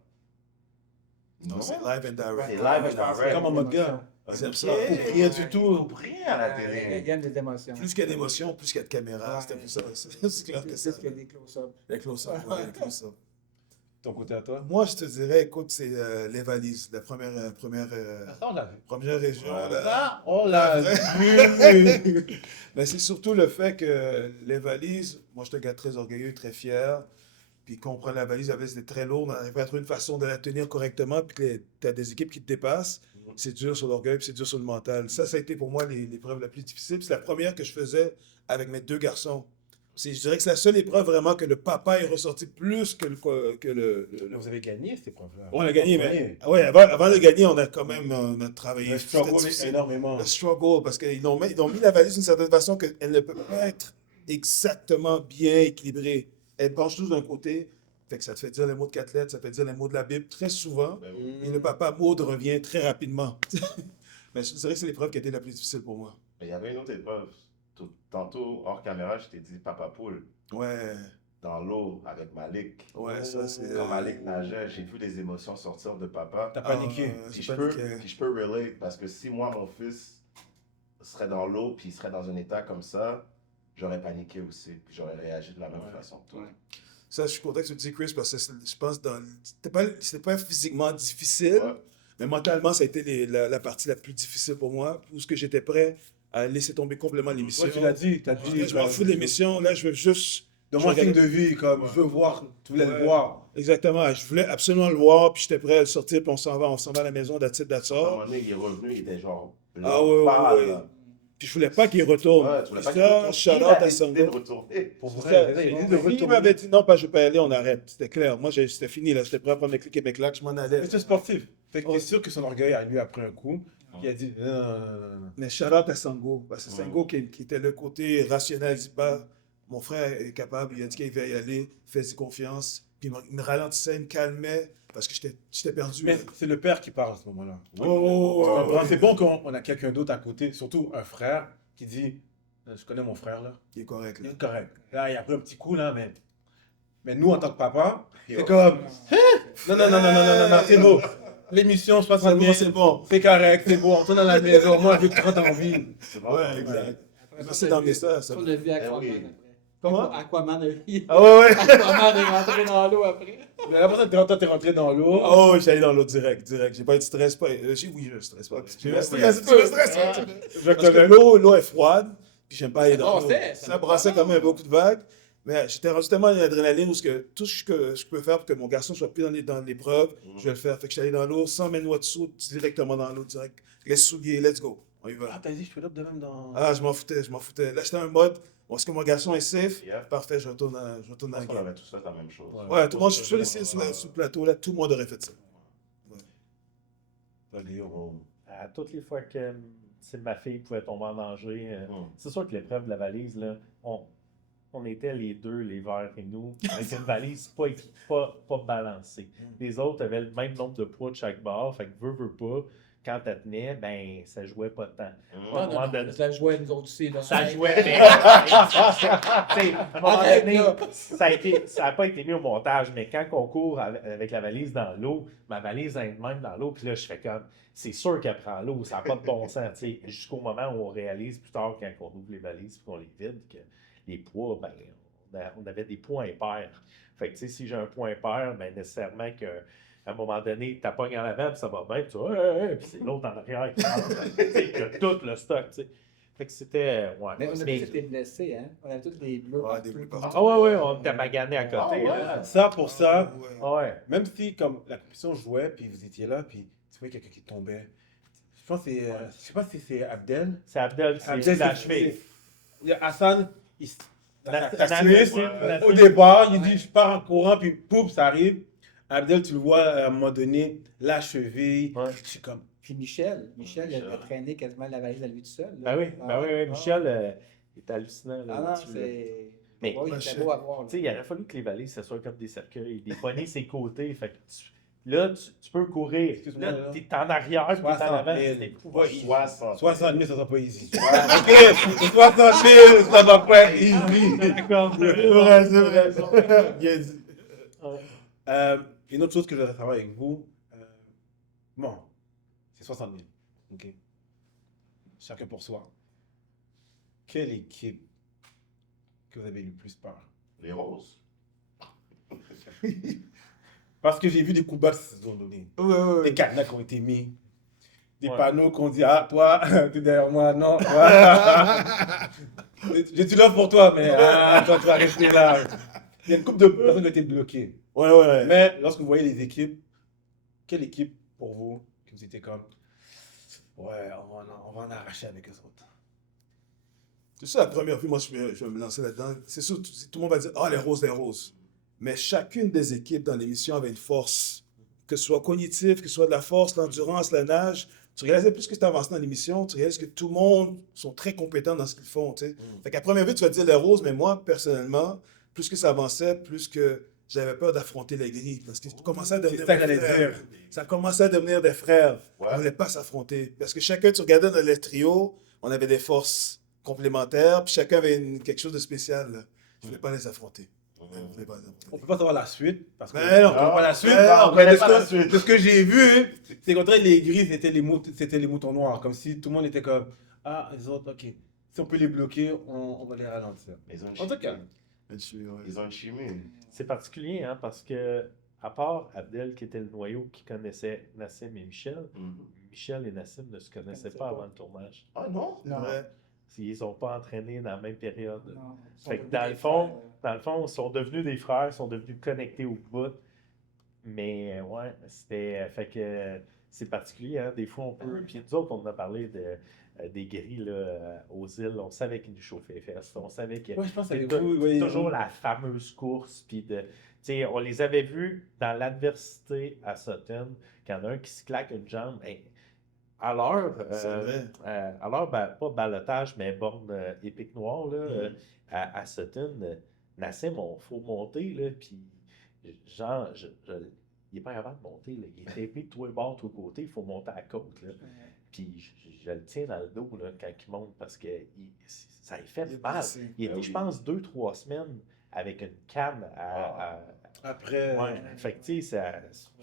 Non, c'est live and direct. C'est live and direct. Comme en mode gars. Ils aiment ça. Ok. Coupe rien du tout. Coupe rien à la Il télé. y a des émotions. Plus qu'il y a d'émotions, plus qu'il y a de caméras. Ouais. C'était plus ça. C'est clair que ça. C'est qu'il y a des close-ups. Les close-up, ouais, les close-up. Ton côté à toi? Moi, je te dirais, écoute, c'est les valises, la première Ça, on l'a vu. première région. Ouais. là. Ça, on l'a vu. Mais c'est surtout le fait que les valises, moi, je te gars très orgueilleux, très fier. Puis qu'on prend la valise, c'était très lourd, on n'arrive pas à trouver une façon de la tenir correctement, puis que tu as des équipes qui te dépassent. C'est dur sur l'orgueil, puis c'est dur sur le mental. Ça a été pour moi l'épreuve la plus difficile. C'est la première que je faisais avec mes deux garçons. Je dirais que c'est la seule épreuve vraiment que le papa est ressorti plus que le. Vous avez gagné cette épreuve-là. On a gagné, mais ouais, avant de gagner, on a quand même on a travaillé. Le C'était struggle difficile. énormément. Le struggle, parce qu'ils ont mis la valise d'une certaine façon qu'elle ne peut pas être exactement bien équilibrée. Elle penche tous d'un côté, fait que ça te fait dire les mots de Cathlète, ça te fait dire les mots de la Bible très souvent, Ben oui. et le papa Maud revient très rapidement. Mais je dirais que c'est l'épreuve qui a été la plus difficile pour moi. Mais il y avait une autre épreuve. Tantôt, hors caméra, je t'ai dit Papa Poule Ouais, dans l'eau avec Malik. ouais, ça c'est. Quand Malik nageait, j'ai vu les émotions sortir de papa. T'as paniqué. Puis j'ai je peux, paniqué. puis je peux relate parce que si moi, mon fils serait dans l'eau puis il serait dans un état comme ça, j'aurais paniqué aussi. Puis j'aurais réagi de la même façon que toi. Ouais. Ça, je suis content que tu dis, Chris, parce que je pense que c'était pas physiquement difficile, Ouais. mais mentalement, ça a été la partie la plus difficile pour moi, où ce que j'étais prêt à laisser tomber complètement l'émission. Ouais, tu l'as dit. T'as dit. Je m'en fous de l'émission, là, je veux juste. De mon signe de vie, comme je veux voir, tu voulais le voir. Exactement, je voulais absolument le voir, puis j'étais prêt à le sortir, puis on s'en va à la maison, that's it, that's À un all. moment donné, il est revenu, il était genre. Ah ouais, pâle, ouais. là. Puis je voulais pas qu'il retourne. Ouais, tu voulais pas Puis qu'il ça, retourne. shout-out Il a à décidé de Sango. retourner. Pour C'est vrai, ça. il dit de Il retourner. m'avait dit non, je peux pas y aller, on arrête. C'était clair. Moi, c'était fini, là. J'étais prêt à prendre mes clics et mes claques, je m'en allais. Mais c'est sportif. Fait que t'es sûr que son orgueil a lui après un coup. Il a dit non. Mais shout out à Sango. Parce que Ouais. Sango, qui était le côté rationnel, il dit bah, mon frère est capable, il a dit qu'il va y aller, fais-y confiance. Puis il me ralentissait, il me calmait, parce que j'étais perdu. Mais c'est le père qui parle à ce moment-là. Oh, oh, Tu oh, comprends? oh. C'est bon qu'on a quelqu'un d'autre à côté, surtout un frère qui dit je connais mon frère là. Il est correct, Il là. est correct. Là, il a pris un petit coup là, mais nous en tant que papa, Yo. c'est comme non, c'est beau. L'émission se passe C'est bien, bon, c'est bon. c'est correct, c'est bon. On retourne dans la maison. Moi, je veux que tu rentres en ville. C'est bon. Ouais, exact. Après Merci on a d'emmener vu- ça, ça. On a vu Aquaman oui. après. Comment? Aquaman Ah ouais, ouais. Aquaman est rentré dans l'eau après. Mais après ça, t'es rentré dans l'eau. Oh, j'allais dans l'autre direct. J'ai pas eu de stress. Oui, je stresse pas. Je me stresse. Parce que l'eau est froide, puis j'aime pas aller dans l'eau. Ça brassait quand même beaucoup de vagues. Mais j'étais rendu tellement d'adrénaline où tout ce que je peux faire pour que mon garçon soit plus dans l'épreuve, je vais le faire. Fait que j'allais dans l'eau sans mes noix dessous, directement dans l'eau, direct. Les souliers, let's go. On y va. Ah, t'as dit, je suis là de même dans. Ah, je m'en foutais. Là, j'étais en mode, Est-ce que mon garçon est safe? Yeah. Parfait, je retourne à Je la pense qu'on game. aurait tous fait la même chose. Ouais, tout le monde, je suis laissé sur le plateau, là, tout le monde aurait fait ça. Toi, Léo. Oh. À toutes les fois que ma fille pouvait tomber en danger, c'est sûr que l'épreuve de la valise, là, on était les deux, les verts et nous, avec une valise pas balancée. Les autres avaient le même nombre de poids de chaque barre, fait que veut pas, quand elle tenait, ben ça jouait pas tant. À un moment donné- Ça jouait nous autres aussi. Là. Ça jouait, mais t'sais, à un moment Arrête, donné, là. ça n'a pas été mis au montage, mais quand on court avec la valise dans l'eau, ma valise est même dans l'eau, puis là, je fais comme, c'est sûr qu'elle prend l'eau, ça n'a pas de bon sens, t'sais, jusqu'au moment où on réalise plus tard, quand on ouvre les valises et qu'on les vide, que les poids, ben, on avait des poids impairs. Fait que, tu sais, si j'ai un poids impair, ben, nécessairement que à un moment donné, tu pognes en avant, puis ça va bien, puis tu vois, puis c'est l'autre en arrière qui a tout le stock, tu sais. Fait que c'était, ouais. Mais on a tous été blessés, hein? On avait tous des bleus. Ouais, des bleus partout. Ah ouais, on t'a magané à côté, là. Ça, pour ça, Ouais. Ouais. même si comme la compétition jouait, puis vous étiez là, puis tu voyais quelqu'un qui tombait. Je pense que c'est, je sais pas si c'est Abdel. C'est Abdel, c'est Abdel, la cheville. Hassan, il Nassim, au départ, il dit je pars en courant, puis pouf, ça arrive. Abdel, tu le vois à un moment donné, la cheville. Ouais. Je suis comme. Puis Michel, il a traîné quasiment la valise à lui tout seul. là. Ben oui, Ah, oui, Michel est hallucinant. Ah non, là-dessus, là. c'est. Mais- Ouais, il était beau à voir. Tu sais, il aurait fallu que les valises, ça soit comme des cercueils, des poignées ses côtés. Fait que là, tu peux courir. Excuse-moi, Là, là. t'es en arrière, puis t'es en 60 avant. 000. C'est épouvantable. 60. 60 000, ça sera pas easy. Ok, 60 000, ça va pas être easy. D'accord. C'est vrai. Bien dit. Une autre chose que je voudrais savoir avec vous, bon, c'est 60 000. Ok. Chacun pour soi. Quelle équipe que vous avez le plus peur? Les roses. Parce que j'ai vu des coups bas qui se sont donnés. Ouais. Des cadenas qui ont été mis. Des Ouais. panneaux qu'on dit, ah, toi, t'es derrière moi, non, toi. Je suis là pour toi, mais toi, tu vas rester là. Il y a une couple de personnes qui ont été bloquées. Ouais. Mais lorsque vous voyez les équipes, quelle équipe pour vous que vous étiez comme, ouais, on va en arracher avec eux autres? C'est ça, la première fois, moi, je vais me lancer là-dedans. C'est sûr, tout le monde va dire, ah, les roses. Mais chacune des équipes dans l'émission avait une force, que ce soit cognitive, que ce soit de la force, l'endurance, la nage. Tu réalises plus que tu avances dans l'émission, tu réalises que tout le monde sont très compétents dans ce qu'ils font, tu sais. Fait qu'à première vue, tu vas dire les roses, mais moi, personnellement, plus que ça avançait, plus que j'avais peur d'affronter les grilles. Parce qu'ils commençaient à devenir C'est ça que des j'allais frères. dire. Ça commençait à devenir des frères. Ouais. On ne voulait pas s'affronter. Parce que chacun, tu regardais dans le trio, on avait des forces complémentaires, puis chacun avait quelque chose de spécial. Là. Je ne voulais pas les affronter. Je voulais pas les affronter. On peut pas savoir la suite, parce que Mais non. on connaît pas la suite. Mais non, on connaît Mais pas la suite. de ce que j'ai vu, c'est qu'en fait, les gris, c'était les moutons noirs. Comme si tout le monde était comme, ah, les autres, ok. Si on peut les bloquer, on va les ralentir. Mais ils ont une En tout cas. chimie. Ils ont une chimie. C'est particulier, hein, parce que, à part Abdel, qui était le noyau qui connaissait Nassim et Michel, Michel et Nassim ne se connaissaient pas avant le tournage. Ah non? C'est vrai. Ils n'ont pas entraîné dans la même période. Non, ils sont Fait que devenus dans des le fond, frères. ils sont devenus des frères, ils sont devenus connectés au bout. Mais ouais, c'était. Fait que c'est particulier, hein. Des fois, on peut. Puis nous autres, on en a parlé des grilles là, aux îles. On savait qu'ils nous chauffaient les fesses. On savait que. Ouais, je pense c'est avec vous, oui. toujours la fameuse course. Puis tu sais, on les avait vus dans l'adversité à Sutton, quand il y en a un qui se claque une jambe. Hey, à l'heure, C'est vrai. à l'heure, pas balotage, mais borne épique noire, là, à Sutton, Nassim, il faut monter, là, puis genre, il n'est pas capable de monter, là. Il est tapé de tous les bords, de tous les côtés, il faut monter à la côte, là. Puis je le tiens dans le dos, là, quand il monte, parce que ça lui fait Il est mal. blessé. Il était, Ah oui. je pense, 2-3 semaines avec une canne à Après, ouais, fait que tu sais,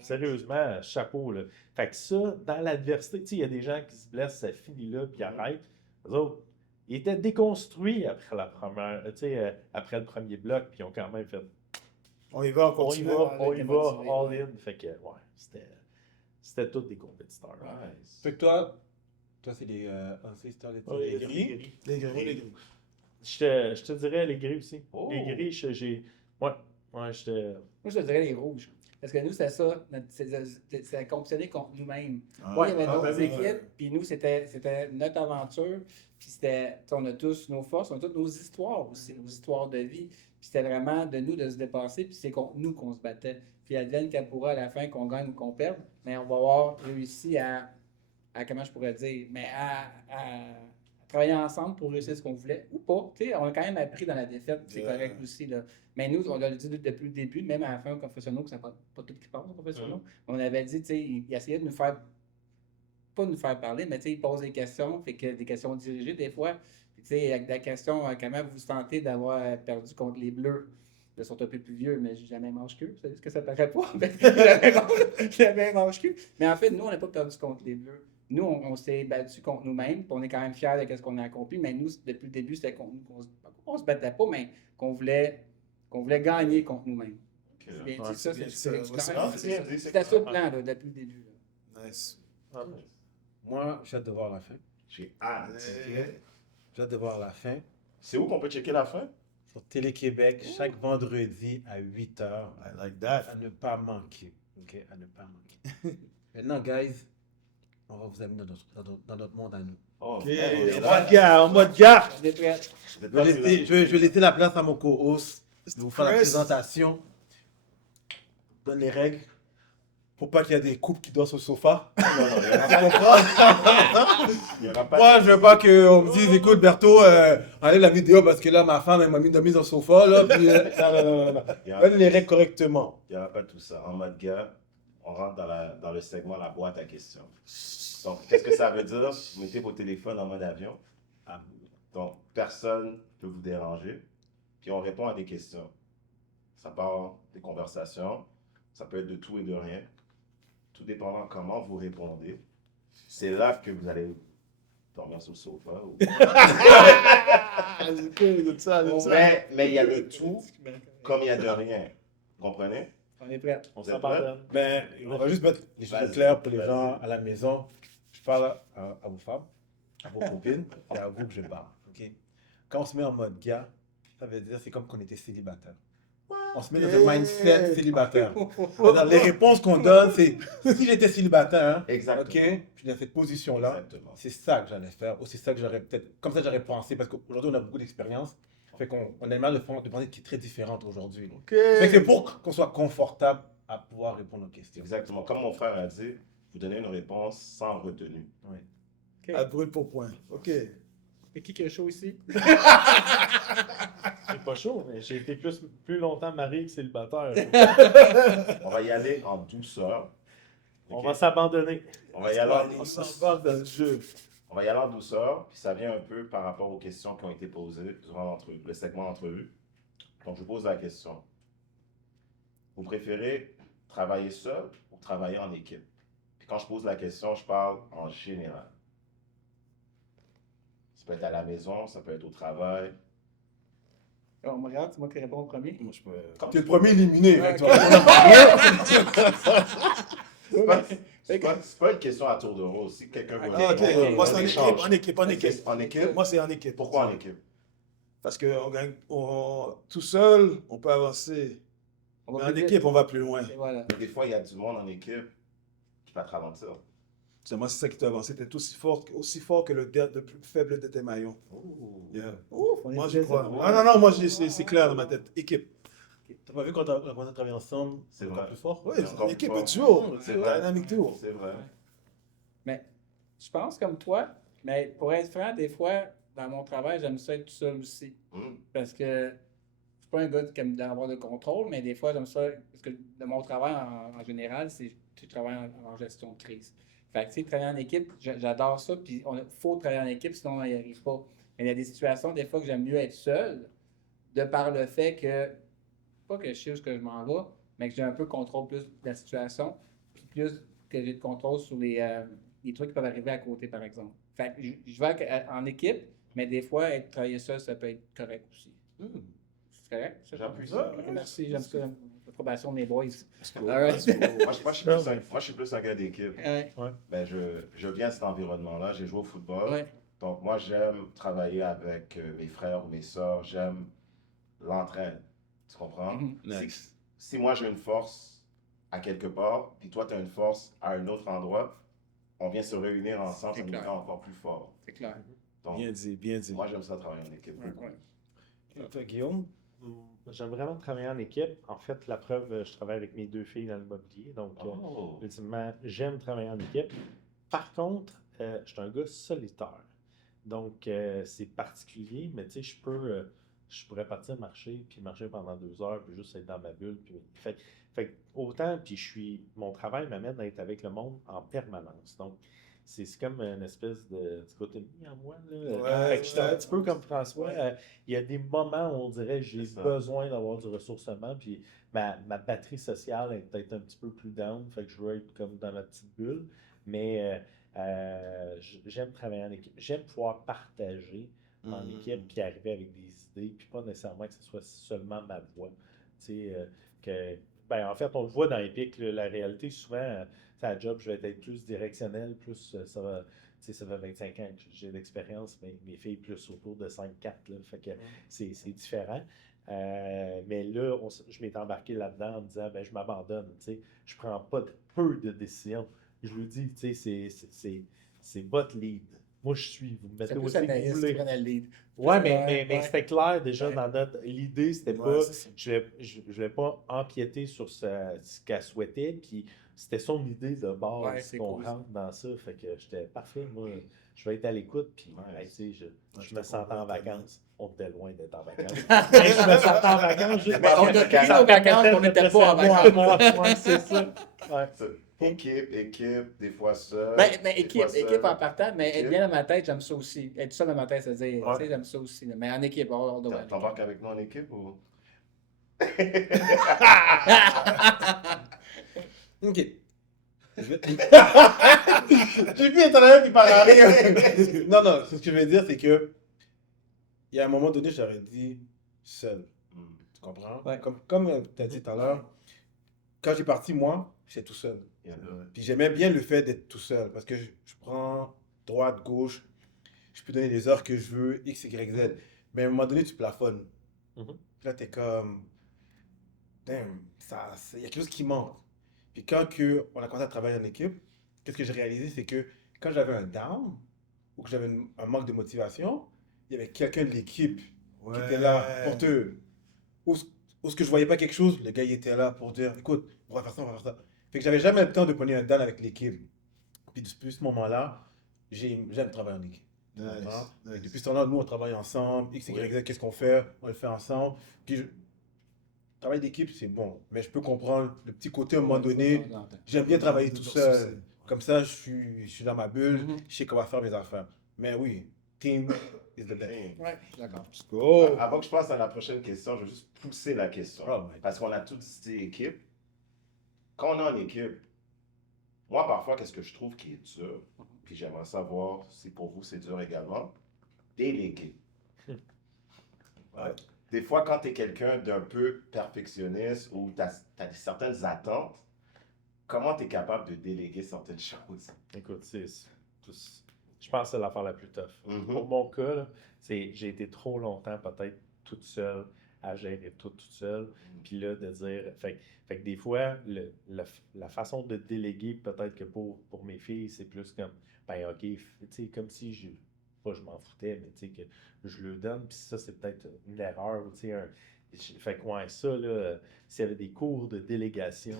sérieusement, chapeau, là. Fait que ça, dans l'adversité, tu sais, il y a des gens qui se blessent, ça finit là, puis ils arrêtent. Eux autres, ils étaient déconstruits après la première, tu sais, après le premier bloc, puis ils ont quand même fait, On y va, on on y continue. va, on on était y va, motivés, all ouais. in. Fait que, ouais, c'était tous des compétiteurs. Nice. fait que toi, c'est les ancestors, Ouais, les gris. Les grilles. Je te dirais les gris aussi. Oh. Les gris, j'ai. Ouais, j'étais. Moi, je te dirais les rouges. Parce que nous, c'est ça. C'est compétitionner contre nous-mêmes. Ah, Oui, il y avait ah, d'autres ben oui, équipes, ouais. puis nous, c'était notre aventure. Puis c'était, tu sais, on a tous nos forces, on a toutes nos histoires aussi, nos histoires de vie. Puis c'était vraiment de nous de se dépasser, puis c'est contre nous qu'on se battait. Puis advienne qu'elle pourra à la fin, qu'on gagne ou qu'on perde, mais on va avoir réussi comment je pourrais dire, mais à travailler ensemble pour réussir ce qu'on voulait ou pas. Tu sais, on a quand même appris dans la défaite, c'est Yeah. correct aussi. Là. Mais nous, on l'a dit depuis le début, même à la fin au confessionnal, que ça pas tout qui passe au confessionnal, on avait dit, tu sais, il essayait de nous faire, pas nous faire parler, mais tu sais, il pose des questions, fait que des questions dirigées des fois. Puis, tu sais, avec la question, comment vous vous sentez d'avoir perdu contre les Bleus? Ils sont un peu plus vieux, mais j'ai jamais mangé qu'eux. Est-ce que ça paraît pas? Jamais mangé qu'eux. Mais en fait, nous, on n'a pas perdu contre les Bleus. Nous, on s'est battu contre nous-mêmes, puis on est quand même fiers de ce qu'on a accompli, mais nous, depuis le début, c'était qu'on se battait pas, mais qu'on voulait gagner contre nous-mêmes. Ok, là. Bien, Ouais, ça, c'est bien, c'est c'est clair. bien, c'est bien dit, C'était ça le plan là, depuis le début. Là. Nice. Moi, j'ai hâte de voir la fin. J'ai hâte. J'ai hâte de voir la fin. C'est où qu'on peut checker la fin? Sur Télé-Québec, chaque vendredi à 8h. I like that. À ne pas manquer. OK? À ne pas manquer. Maintenant, guys, on va vous amener dans notre monde à nous. Oh, Ok, hey, en mode gars, en mode gars. On est prêts. vous êtes Je pas vais laisser, je vais laisser la place à mon co-host de vous faire la Chris. présentation. Donne les règles. Pour pas qu'il y ait des couples qui dorment sur le sofa. Non, non, il y aura pas Moi, je veux pas qu'on me dise, écoute, Bertho, enlève la vidéo parce que là, ma femme, elle m'a mis de mise dans le sofa. Là, puis, non. il y aura- Donne les règles correctement. il y aura pas tout ça. En mode gars, on rentre dans le segment la boîte à questions. Donc, qu'est-ce que ça veut dire? Vous mettez vos téléphones en mode avion. Donc, personne ne peut vous déranger. Puis on répond à des questions. Ça part des conversations. Ça peut être de tout et de rien. Tout dépendant comment vous répondez. C'est là que vous allez dormir sur le sofa. Mais il y a de tout comme il y a de rien. Vous comprenez? On est prêts. On Vous êtes s'abandonne. Ben, on va juste mettre les choses Vas-y, claires pour les vas-y. gens à la maison. Je parle à vos femmes, à vos copines, et à vous que je parle. OK? Quand on se met en mode gars, ça veut dire c'est comme qu'on était célibataire. On se met dans un mindset célibataire. Alors, les réponses qu'on donne, c'est si j'étais célibataire, Exactement. OK, je suis dans cette position-là, Exactement. c'est ça que j'allais faire, ou c'est ça que j'aurais peut-être, comme ça j'aurais pensé, parce qu'aujourd'hui on a beaucoup d'expérience, fait qu'on a une manière de penser qui est très différente aujourd'hui. Ok. Fait que c'est pour qu'on soit confortable à pouvoir répondre aux questions. Exactement. Comme mon frère a dit, vous donnez une réponse sans retenue. À brûle pour point. Ok. Et qui est chaud ici? C'est pas chaud, mais j'ai été plus longtemps marié que célibataire. On va y aller en douceur. On Ok? va s'abandonner. On va y aller en On douceur. s'embarque dans le jeu. On va y aller en douceur, puis ça vient un peu par rapport aux questions qui ont été posées durant le segment d'entrevue. Donc, je vous pose la question. Vous préférez travailler seul ou travailler en équipe? Puis quand je pose la question, je parle en général. Ça peut être à la maison, ça peut être au travail. On me regarde, c'est moi qui réponds au premier. Moi, je peux. T'es le premier éliminé. Ouais, fait que ok. tu vas- C'est pas une question à tour de rôle. Si quelqu'un veut Ah, ok. répondre, Moi, c'est on en échange. équipe, en équipe, en équipe. En équipe? Moi, c'est en équipe. Pourquoi en équipe? Parce que on gagne, tout seul, on peut avancer. On Mais va en plus vite. équipe, on va plus loin. Et voilà. Des fois, il y a du monde en équipe qui va te ralentir. C'est moi, c'est ça qui t'a avancé. T'es aussi fort que le plus faible de tes maillons. Yeah. Ouf, on est Moi, j'y prêts, crois. ça. Non, moi, c'est clair dans ma tête. Équipe. T'as pas vu quand on a commencé à travailler ensemble, C'est encore vrai. plus fort? Oui, C'est c'est encore une équipe, plus un fort. duo. C'est vrai. Dynamic duo. C'est vrai. Mais je pense comme toi, mais pour être franc, des fois, dans mon travail, j'aime ça être tout seul aussi. Hmm. Parce que je suis pas un gars qui aime avoir de contrôle, mais des fois, j'aime ça. Parce que de mon travail en général, c'est je travaille en gestion de crise. Fait que, tu sais, travailler en équipe, j'adore ça. Puis, il faut travailler en équipe, sinon, on n'y arrive pas. Mais il y a des situations, des fois, que j'aime mieux être seul, de par le fait que, pas que je sais où je m'en vais, mais que j'ai un peu contrôle plus de la situation, puis plus que j'ai de contrôle sur les trucs qui peuvent arriver à côté, par exemple. Fait que je vais en équipe, mais des fois, travailler seul, ça peut être correct aussi. C'est correct? Ça? J'appuie ça. Ok, merci, j'aime ça. L'approbation de mes boys. Cool. All right. Moi, je suis plus un gars d'équipe. Ouais. Ben, je viens de cet environnement-là. J'ai joué au football. Ouais. Donc, moi, j'aime travailler avec mes frères ou mes sœurs. J'aime l'entraide. Tu comprends? Mhm. Nice. Si moi, j'ai une force à quelque part, puis toi, tu as une force à un autre endroit, on vient se réunir ensemble, C'est ça nous clair. rend encore plus fort. C'est clair. Donc, Bien dit, bien dit. moi, j'aime ça travailler en équipe. Ouais, ouais. Et toi, Guillaume? J'aime vraiment travailler en équipe. En fait, la preuve, je travaille avec mes 2 filles dans l'immobilier. Donc, Oh. ultimement, j'aime travailler en équipe. Par contre, je suis un gars solitaire. Donc, c'est particulier, mais tu sais, je pourrais partir marcher, puis marcher pendant 2 heures, puis juste être dans ma bulle. Puis, fait que autant, puis mon travail m'amène à être avec le monde en permanence. Donc, c'est comme une espèce de dichotomie en moi, là. Ouais, Fait que je suis un ouais. petit peu comme François. Il y a des moments où on dirait que j'ai C'est ça. besoin d'avoir du ressourcement, puis ma batterie sociale est peut-être un petit peu plus down, fait que je veux être comme dans ma petite bulle. Mais j'aime travailler en équipe. J'aime pouvoir partager en Mhm. équipe, puis arriver avec des idées, puis pas nécessairement que ce soit seulement ma voix. Tu sais, en fait, on le voit dans Epic, là, la réalité, souvent, c'est à job, je vais être plus directionnel, plus ça va. Tu sais, ça fait 25 ans que j'ai d'expérience, mais mes filles plus autour de 5-4, là, fait que c'est différent. Mais là, je m'étais embarqué là-dedans en me disant, je m'abandonne, tu sais, je prends pas peu de décisions. Je lui dis, tu sais, c'est votre lead. Moi, je suis. Vous me mettez C'est plus aussi que vous Anaïs qui voulez. prenait le lead. Ouais, Ouais, mais ouais. c'était clair déjà Ouais. dans notre. L'idée, c'était Ouais, pas. c'est ça. Je voulais pas empiéter sur ce qu'elle souhaitait. Puis c'était son idée de base Ouais, c'est qu'on cool. rentre dans ça. Fait que j'étais parfait. Moi, je vais être à l'écoute. Puis, Ouais. tu sais, je je me te sentais en comprends vacances. On était loin d'être en vacances. Mais je me sentais en vacances juste Mais parce on que a pris ça nos vacances, permettait on de n'était me pas en passer un mois. vacances. Ouais, c'est ça. Ouais. Ça, Équipe, des fois seul. Mais des équipe, fois seul. équipe en partant, mais être Équipe. bien dans ma tête, j'aime ça aussi. Être seul dans ma tête, c'est-à-dire, Ouais. tu sais, j'aime ça aussi. Mais en équipe, on doit aller. T'embarques avec moi en équipe ou? Ok. J'ai pu être là qui parle à rien. Non, ce que je veux dire, c'est que il y a un moment donné, j'aurais dit seul. Hmm. Tu comprends? Ouais. Comme tu as dit tout à l'heure, quand j'ai parti, moi, j'étais tout seul. Yeah. Puis j'aimais bien le fait d'être tout seul parce que je prends droite, gauche, je peux donner les heures que je veux, X, Y, Z. Mais à un moment donné, tu plafonnes. Mhm. Puis là, t'es comme, damn, il y a quelque chose qui manque. Puis quand on a commencé à travailler en équipe, qu'est-ce que j'ai réalisé, c'est que quand j'avais un down ou que j'avais un manque de motivation, il y avait quelqu'un de l'équipe qui était là pour te. Ou ce que je voyais pas quelque chose, le gars il était là pour dire, écoute, on va faire ça, on va faire ça. Fait que j'avais jamais le temps de prendre un down avec l'équipe. Puis depuis ce moment-là, j'aime travailler en équipe. Nice, Hein? nice. Et depuis ce temps-là, nous on travaille ensemble, X, Y, Z, qu'est-ce qu'on fait? On le fait ensemble. Puis travail d'équipe, c'est bon, mais je peux comprendre le petit côté à un moment donné. J'aime bien travailler tout seul. Comme ça, je suis dans ma bulle, Mhm. je sais comment faire mes affaires. Mais oui, team is the best. Ouais, d'accord. Let's go. Avant que je passe à la prochaine question, je vais juste pousser la question. Oh my God. Parce qu'on a tous dit équipe. Quand on est en équipe, moi, parfois, qu'est-ce que je trouve qui est dur, puis j'aimerais savoir si pour vous c'est dur également, déléguer. Ouais. Des fois, quand tu es quelqu'un d'un peu perfectionniste ou tu as certaines attentes, comment tu es capable de déléguer certaines choses? Écoute, je pense que c'est l'affaire la plus tough. Mhm. Pour mon cas, là, j'ai été trop longtemps peut-être toute seule à gérer tout toute seule. Puis là, de dire. Fait que des fois, la façon de déléguer, peut-être que pour mes filles, c'est plus comme, OK, tu sais, comme si je m'en foutais, mais tu sais, que je le donne. Puis ça, c'est peut-être une erreur. Tu sais, fait que, ouais, ça, là, s'il y avait des cours de délégation,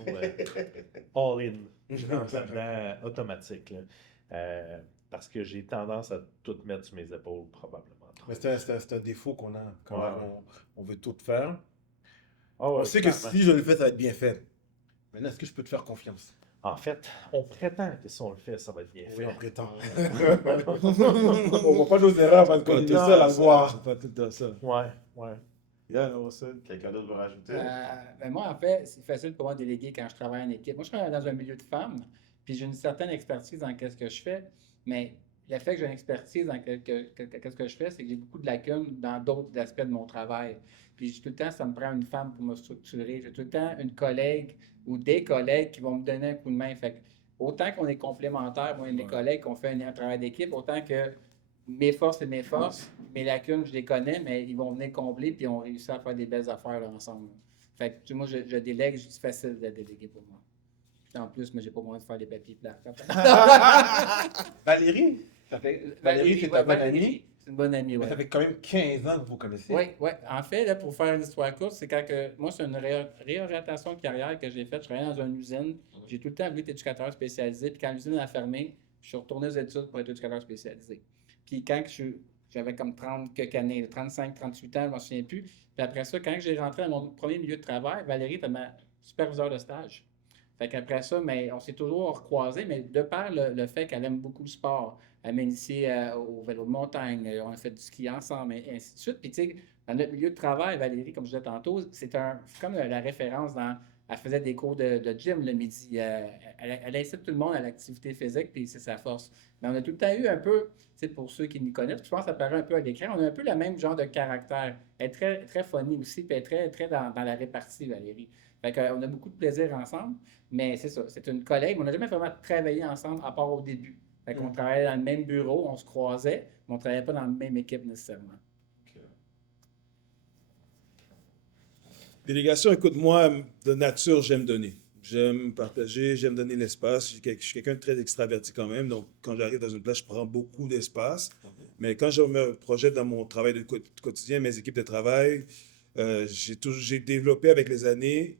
all in, je rentre là-dedans automatique, là. Parce que j'ai tendance à tout mettre sur mes épaules, probablement. Mais c'est un défaut qu'on a quand Ouais. on veut tout faire. Ah ouais, On sait que clairement. si je le fais, ça va être bien fait. Maintenant, est-ce que je peux te faire confiance? En fait, on prétend que si on le fait, ça va être bien Oui, fait. on prétend. On ne va pas nos erreurs parce qu'on est deux seuls à le voir. C'est pas tout dans ça. Ouais. Yeah, no, ça. Quelqu'un d'autre veut rajouter? Ben moi, en fait, c'est facile pour moi de déléguer quand je travaille en équipe. Moi, je travaille dans un milieu de femmes, puis j'ai une certaine expertise dans ce que je fais, mais le fait que j'ai une expertise dans ce que je fais, c'est que j'ai beaucoup de lacunes dans d'autres aspects de mon travail. Puis tout le temps, ça me prend une femme pour me structurer. J'ai tout le temps une collègue ou des collègues qui vont me donner un coup de main. Fait que, autant qu'on est complémentaires, moi et mes Ouais. collègues, qu'on fait un travail d'équipe, autant que mes forces, c'est mes forces. Mes lacunes, je les connais, mais ils vont venir combler, puis on réussit à faire des belles affaires là, ensemble. Fait que moi, je délègue, c'est facile de déléguer pour moi. Puis en plus, moi, j'ai pas moyen de faire des papiers plates. Valérie, Valérie, c'est ta bonne Valérie, amie. c'est une bonne amie, Mais ouais. ça fait quand même 15 ans que vous vous connaissez. Oui, oui. En fait, là, pour faire une histoire courte, c'est quand que moi, c'est une réorientation de carrière que j'ai faite. Je travaillais dans une usine. J'ai tout le temps voulu être éducateur spécialisé. Puis quand l'usine a fermé, je suis retourné aux études pour être éducateur spécialisé. Puis quand que j'avais comme 30 quelques années, 35, 38 ans, je ne m'en souviens plus. Puis après ça, quand j'ai rentré dans mon premier milieu de travail, Valérie était ma superviseure de stage. Fait qu'après ça, mais on s'est toujours recroisés, mais de par le fait qu'elle aime beaucoup le sport, elle m'a initié au vélo de montagne, on a fait du ski ensemble, et ainsi de suite. Puis tu sais, dans notre milieu de travail, Valérie, comme je disais tantôt, c'est comme la référence dans. Elle faisait des cours de gym le midi. Elle incite tout le monde à l'activité physique, puis c'est sa force. Mais on a tout le temps eu un peu, tu sais, pour ceux qui nous connaissent, je pense que ça paraît un peu à l'écran, on a un peu le même genre de caractère. Elle est très, très funny aussi, puis elle est très, très dans la répartie, Valérie. Fait qu'on a beaucoup de plaisir ensemble, mais c'est ça, c'est une collègue. On n'a jamais vraiment travaillé ensemble, à part au début. Fait qu'on travaillait dans le même bureau, on se croisait, mais on ne travaillait pas dans la même équipe nécessairement. Délégation, écoute, moi, de nature, j'aime donner. J'aime partager, j'aime donner l'espace. Je suis quelqu'un de très extraverti quand même, donc quand j'arrive dans une place, je prends beaucoup d'espace. Mais quand je me projette dans mon travail de quotidien, mes équipes de travail, j'ai développé avec les années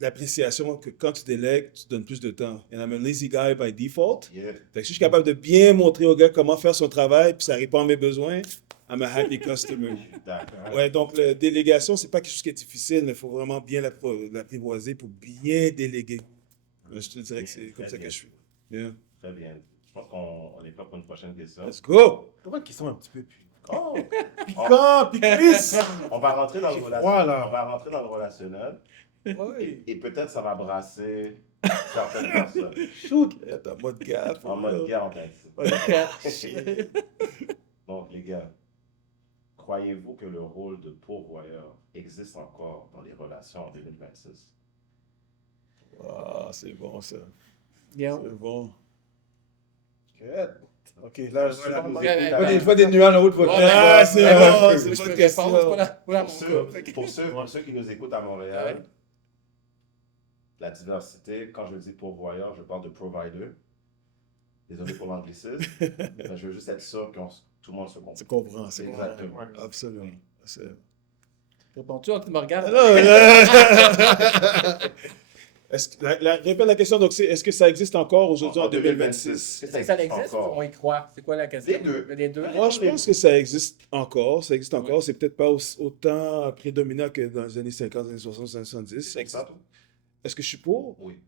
l'appréciation que quand tu délègues, tu donnes plus de temps. And I'm a lazy guy by default. Yeah. Fait que si je suis capable de bien montrer au gars comment faire son travail, puis ça répond à mes besoins, I'm a happy customer. D'accord. Ouais, donc la délégation, c'est pas quelque chose qui est difficile, mais il faut vraiment bien l'apprivoiser pour bien déléguer. Je te dirais que c'est comme ça que je suis. Yeah. Très bien. Je pense qu'on est prêt pour une prochaine question. Let's go! Comment qu'ils sont un petit peu plus. Oh! Piquant, piqueuse! On va rentrer dans le J'ai relationnel. froid, là. On va rentrer dans le relationnel. Ouais. Et peut-être ça va brasser certaines personnes. Shoot! T'es en mode gaffe. En mode garde. Donc, les gars, croyez-vous que le rôle de pourvoyeur existe encore dans les relations en 2026? Ah, c'est bon ça. Yeah. C'est bon. Ok, là, Je vois des nuages en haut de votre Ouais, tête. Ah, c'est Ouais, bon, ouais, c'est je bonne peux question. répondre, c'est pas dans Pour ceux qui nous écoutent à Montréal, Ouais. la diversité, quand je dis pourvoyeur, je parle de provider. Désolé pour l'anglicisme, mais je veux juste être sûr que tout le monde se comprend. Tu comprends, c'est bon. Exactement. Absolument. C'est- Réponds-tu, tu me regardes? Répète la question, donc est-ce que ça existe encore aujourd'hui en 2026? Est-ce Est-ce que ça existe ou encore? on y croit? C'est quoi la question? Les deux. Les deux? Moi, je pense que ça existe encore. Ça existe encore. C'est peut-être pas autant prédominant que dans les années 50, années 60, 70. Ça existe. Ça, tout? Est-ce que je suis pour? Oui.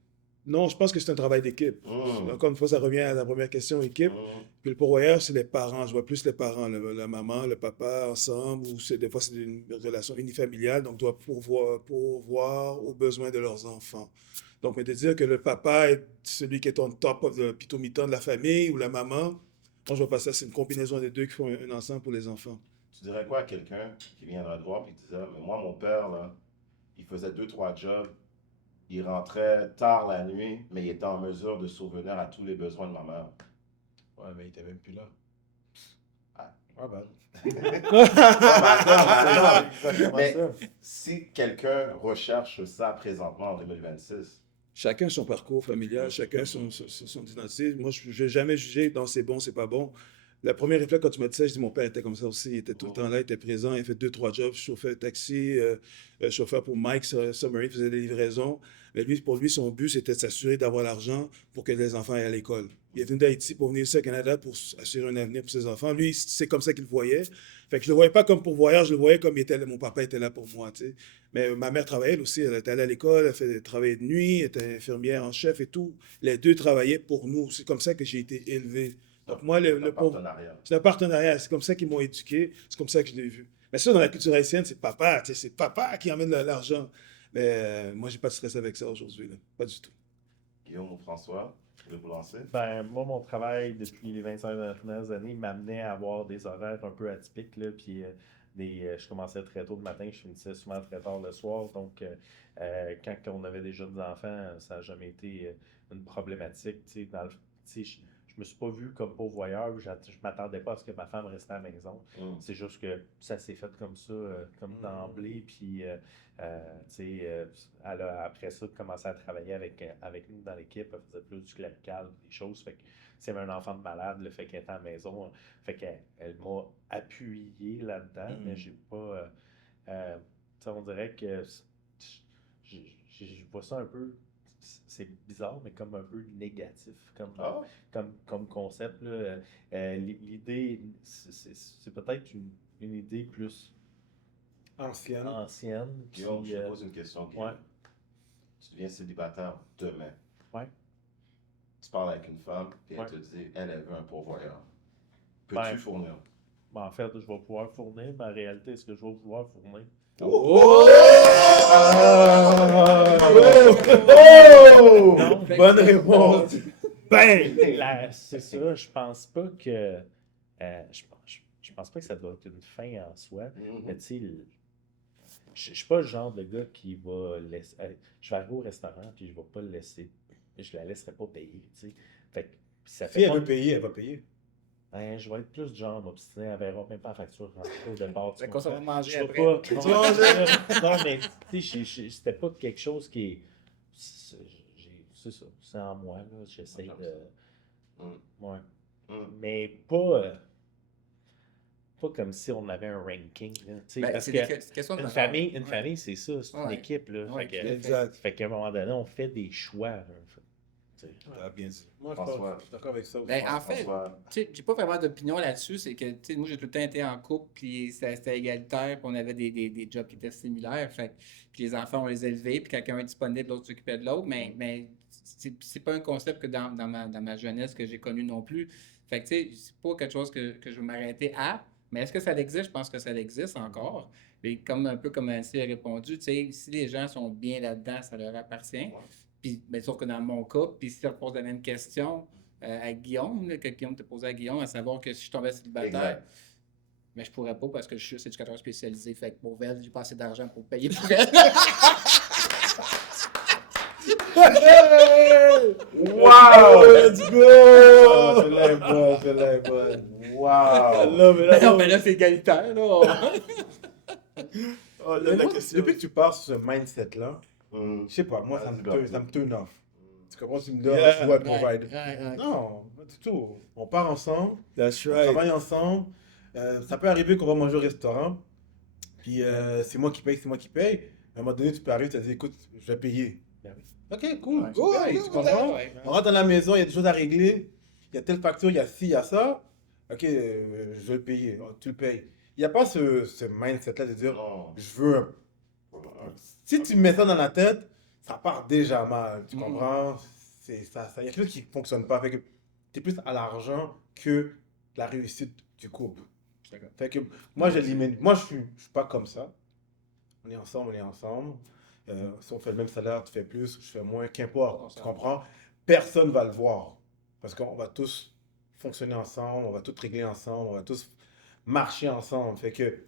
Non, je pense que c'est un travail d'équipe. Encore une fois, ça revient à la première question, équipe. Puis le pourvoyeur, c'est les parents. Je vois plus les parents, la maman, le papa ensemble, ou des fois, c'est une relation unifamiliale, donc doit pourvoir aux besoins de leurs enfants. Donc, mais de dire que le papa est celui qui est on top of the pitomiton de la famille, ou la maman, moi, je vois pas ça. C'est une combinaison des deux qui font un ensemble pour les enfants. Tu dirais quoi à quelqu'un qui viendra te voir et qui disait, mais moi, mon père, là, il faisait 2-3 jobs. Il rentrait tard la nuit, mais il était en mesure de souvenir à tous les besoins de ma mère. Ouais, mais il était même plus là. Ah. Ah, ben. Mais si quelqu'un recherche ça présentement en 2026, Chacun son parcours familial, chacun son identité. Moi, je n'ai jamais jugé dans c'est bon, c'est pas bon. Le premier réflexe, quand tu m'as dit ça, je dis mon père était comme ça aussi. Il était tout le temps là, il était présent. Il a fait 2-3 jobs, chauffeur taxi, chauffeur pour Mike Submarine, faisait des livraisons. Mais lui, pour lui, son but, c'était de s'assurer d'avoir l'argent pour que les enfants aillent à l'école. Il est venu d'Haïti pour venir ici au Canada pour assurer un avenir pour ses enfants. Lui, c'est comme ça qu'il le voyait. Fait que je le voyais pas comme pourvoyeur, je le voyais comme il était là, mon papa était là pour moi, tu sais. Mais ma mère travaillait elle aussi, elle était allée à l'école, elle faisait travailler de nuit, elle était infirmière en chef et tout. Les deux travaillaient pour nous. C'est comme ça que j'ai été élevé. Donc moi, partenariat. c'est un partenariat. C'est comme ça qu'ils m'ont éduqué. C'est comme ça que je l'ai vu. Mais ça, dans la culture haïtienne, c'est papa. Tu sais, c'est papa qui emmène l'argent. Mais moi, j'ai pas de stress avec ça aujourd'hui. Là. Pas du tout. Guillaume ou François, je vais vous lancer. Ben, moi, mon travail depuis les 25 dernières années m'amenait à avoir des horaires un peu atypiques. Là, puis, je commençais très tôt le matin, je finissais souvent très tard le soir. Donc, quand on avait des jeunes enfants, ça n'a jamais été une problématique. Tu sais, je je me suis pas vu comme pourvoyeur. Je m'attendais pas à ce que ma femme reste à la maison. C'est juste que ça s'est fait comme ça, comme d'emblée. Puis, tu sais, elle a après ça commencé à travailler avec nous dans l'équipe. Elle faisait plus du clerical, des choses. Fait que c'est un enfant de malade, le fait qu'elle était à la maison. Fait qu'elle m'a appuyé là-dedans, mais j'ai pas. Tu sais, on dirait que je vois ça un peu. C'est bizarre, mais comme un peu négatif, comme concept. Là. L'idée, c'est peut-être une idée plus Ancienne. ancienne. Guillaume, je te pose une question. Guillaume. Ouais. Tu deviens célibataire demain. Ouais. Tu parles avec une femme, et elle Ouais. te dit, elle veut un pourvoyeur. Peux-tu Ben, fournir? Ben, en fait, je vais pouvoir fournir, mais en réalité, est-ce que je vais pouvoir fournir? Oh! Non. Bonne réponse. Ben, c'est ça, je pense pas que. Je pense pas que ça doit être une fin en soi. Mais tu sais, je suis pas le genre de gars qui va laisser. Je vais arriver au restaurant puis je vais pas le laisser. Je la laisserai pas payer, tu sais. Fait que ça Si fait elle pas. veut payer, elle va payer. Ben, je vais être plus du genre m'obstiner, elle verra même pas la facture rentrer au départ. Fait qu'on s'en va manger Je vais après. pas. Tu vas manger? Non, mais tu sais, c'était pas quelque chose qui est. C'est ça, c'est en moi, là. J'essaie de. Ouais. Mais pas comme si on avait un ranking, là. Tu sais, Ben, parce c'est que des questions de une valeur. famille, Ouais. c'est ça, c'est une Ouais. équipe, là. Ouais, Fait que- Exact. Fait qu'à un moment donné, on fait des choix, là. Tu sais. t'as bien dit. Moi, François. je suis d'accord avec ça aussi. Ben, en fait, François. tu sais, j'ai pas vraiment d'opinion là-dessus. C'est que, tu sais, moi, j'ai tout le temps été en couple, puis c'était égalitaire, puis on avait des jobs qui étaient similaires. Fait que, puis les enfants, on les élevait, puis quelqu'un est disponible, l'autre s'occupait de l'autre. Mais c'est pas un concept que dans ma jeunesse que j'ai connu non plus. Fait que, tu sais, c'est pas quelque chose que je veux m'arrêter à. Mais est-ce que ça existe? Je pense que ça existe encore. Et un peu comme Nancy a répondu, tu sais, si les gens sont bien là-dedans, ça leur appartient. Puis, bien sûr que dans mon cas, puis si tu reposes la même question à Guillaume, là, que Guillaume te posait à Guillaume, à savoir que si je tombais célibataire, Exact. mais je pourrais pas parce que je suis éducateur spécialisé. Fait que pour elle, j'ai pas assez d'argent pour payer pour elle. Wow! Let's go! Je l'ai bonne. Wow! Mais non, mais là, c'est égalitaire, là. Oh, là, Mais la moi, question. depuis que tu pars sur ce mindset-là, Mm. je sais pas, moi, ça me turn off. Tu comprends? Tu me dis, Yeah. je dois être provider. Ouais. Non, pas du tout. On part ensemble, That's on right. travaille ensemble. Ça peut arriver qu'on va manger au restaurant, puis c'est moi qui paye, c'est moi qui paye. À un moment donné, tu peux arriver, tu te dis, écoute, je vais payer. Ben oui. Ok, cool. Ouais, Go, super, tu ouais, comprends? ouais. On rentre dans la maison, il y a des choses à régler. Il y a telle facture, il y a ci, il y a ça. Ok, je vais le payer. Oh, tu le payes. Il n'y a pas ce mindset-là de dire, Non. je veux un. Si tu mets ça dans la tête, ça part déjà mal. Tu comprends? C'est ça. Il y a quelque chose qui ne fonctionne pas. Fait que tu es plus à l'argent que la réussite du couple. Fait que moi, moi, je suis pas comme ça. On est ensemble, on est ensemble. Si on fait le même salaire, tu fais plus, je fais moins, qu'importe. Tu comprends? Personne va le voir. Parce qu'on va tous fonctionner ensemble, on va tous régler ensemble, on va tous marcher ensemble. Fait que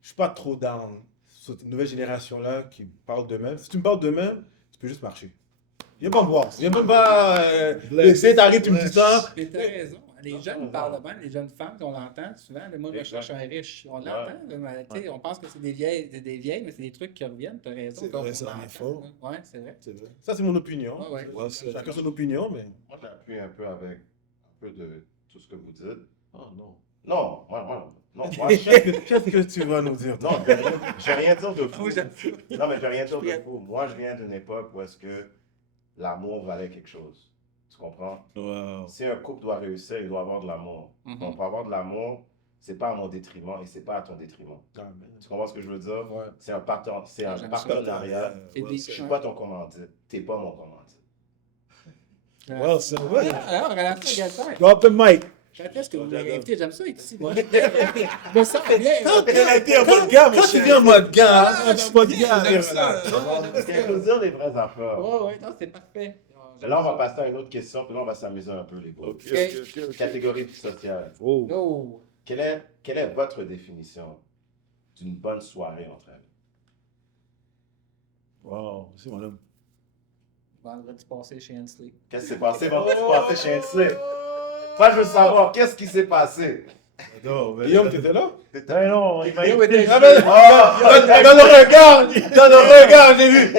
je suis pas trop down sur cette nouvelle génération-là qui parle d'eux-mêmes. Si tu me parles d'eux-mêmes, tu peux juste marcher. Viens pas me voir. Viens même pas essayer t'arrêter, tu me dis ça. Mais t'as raison. Les jeunes parlent de même, les jeunes femmes, on l'entend souvent. Là, moi, je cherche un riche. On l'entend. là, mais, tu sais, on pense que c'est des vieilles, mais c'est des trucs qui reviennent. T'as raison. C'est donc vrai, on ça en est l'entend, fort. là. Ouais, c'est vrai. C'est vrai. Ça, c'est mon opinion. Ouais, ouais. Ouais, c'est- Chacun son opinion, mais. Moi, j'appuie un peu avec un peu de tout ce que vous dites. Oh non. Non, moi, Qu'est-ce que tu vas nous dire? non, toi? je vais rien dire de fou. Oui, j'aime ça. Non, mais je vais rien dire de fou. Moi, je viens d'une époque où est-ce que l'amour valait quelque chose. Tu comprends? Wow. Si un couple doit réussir, il doit avoir de l'amour. Mhm. Donc, pour avoir de l'amour, c'est pas à mon détriment et c'est pas à ton détriment. Ah, mais- Tu comprends ce que je veux dire? Ouais. C'est un, c'est un J'aime ça. partenariat. Et puis- Je suis pas ton commandite. T'es pas mon commandite. Well, c'est vrai. Alors, relation égalitaire. Drop the mic. J'atteste que vous m'avez invité. J'aime ça être ici. Moi, je me sens bien. Quand t'es en mode gars, mon Quand tu cher. viens en mode gars, Ah, je suis pas de gars. J'aime ça. Parce qu'il faut dire les vraies affaires. Ouais, non, c'est parfait. Là, on va passer à une autre question, puis là, on va s'amuser un peu, les gars. Ok. Catégorie sociale. Oh. Oh. Quelle est votre définition d'une bonne soirée entre amis? Wow, c'est mon homme. Vendredi passé chez Hensley. Qu'est-ce qui s'est passé vendredi passé chez NC? Moi, je veux savoir, qu'est-ce qui s'est passé? Non, mais... Guillaume, t'étais là? Ben non, il m'a Guillaume invité. était- Ah ben, dans le regard, j'ai vu.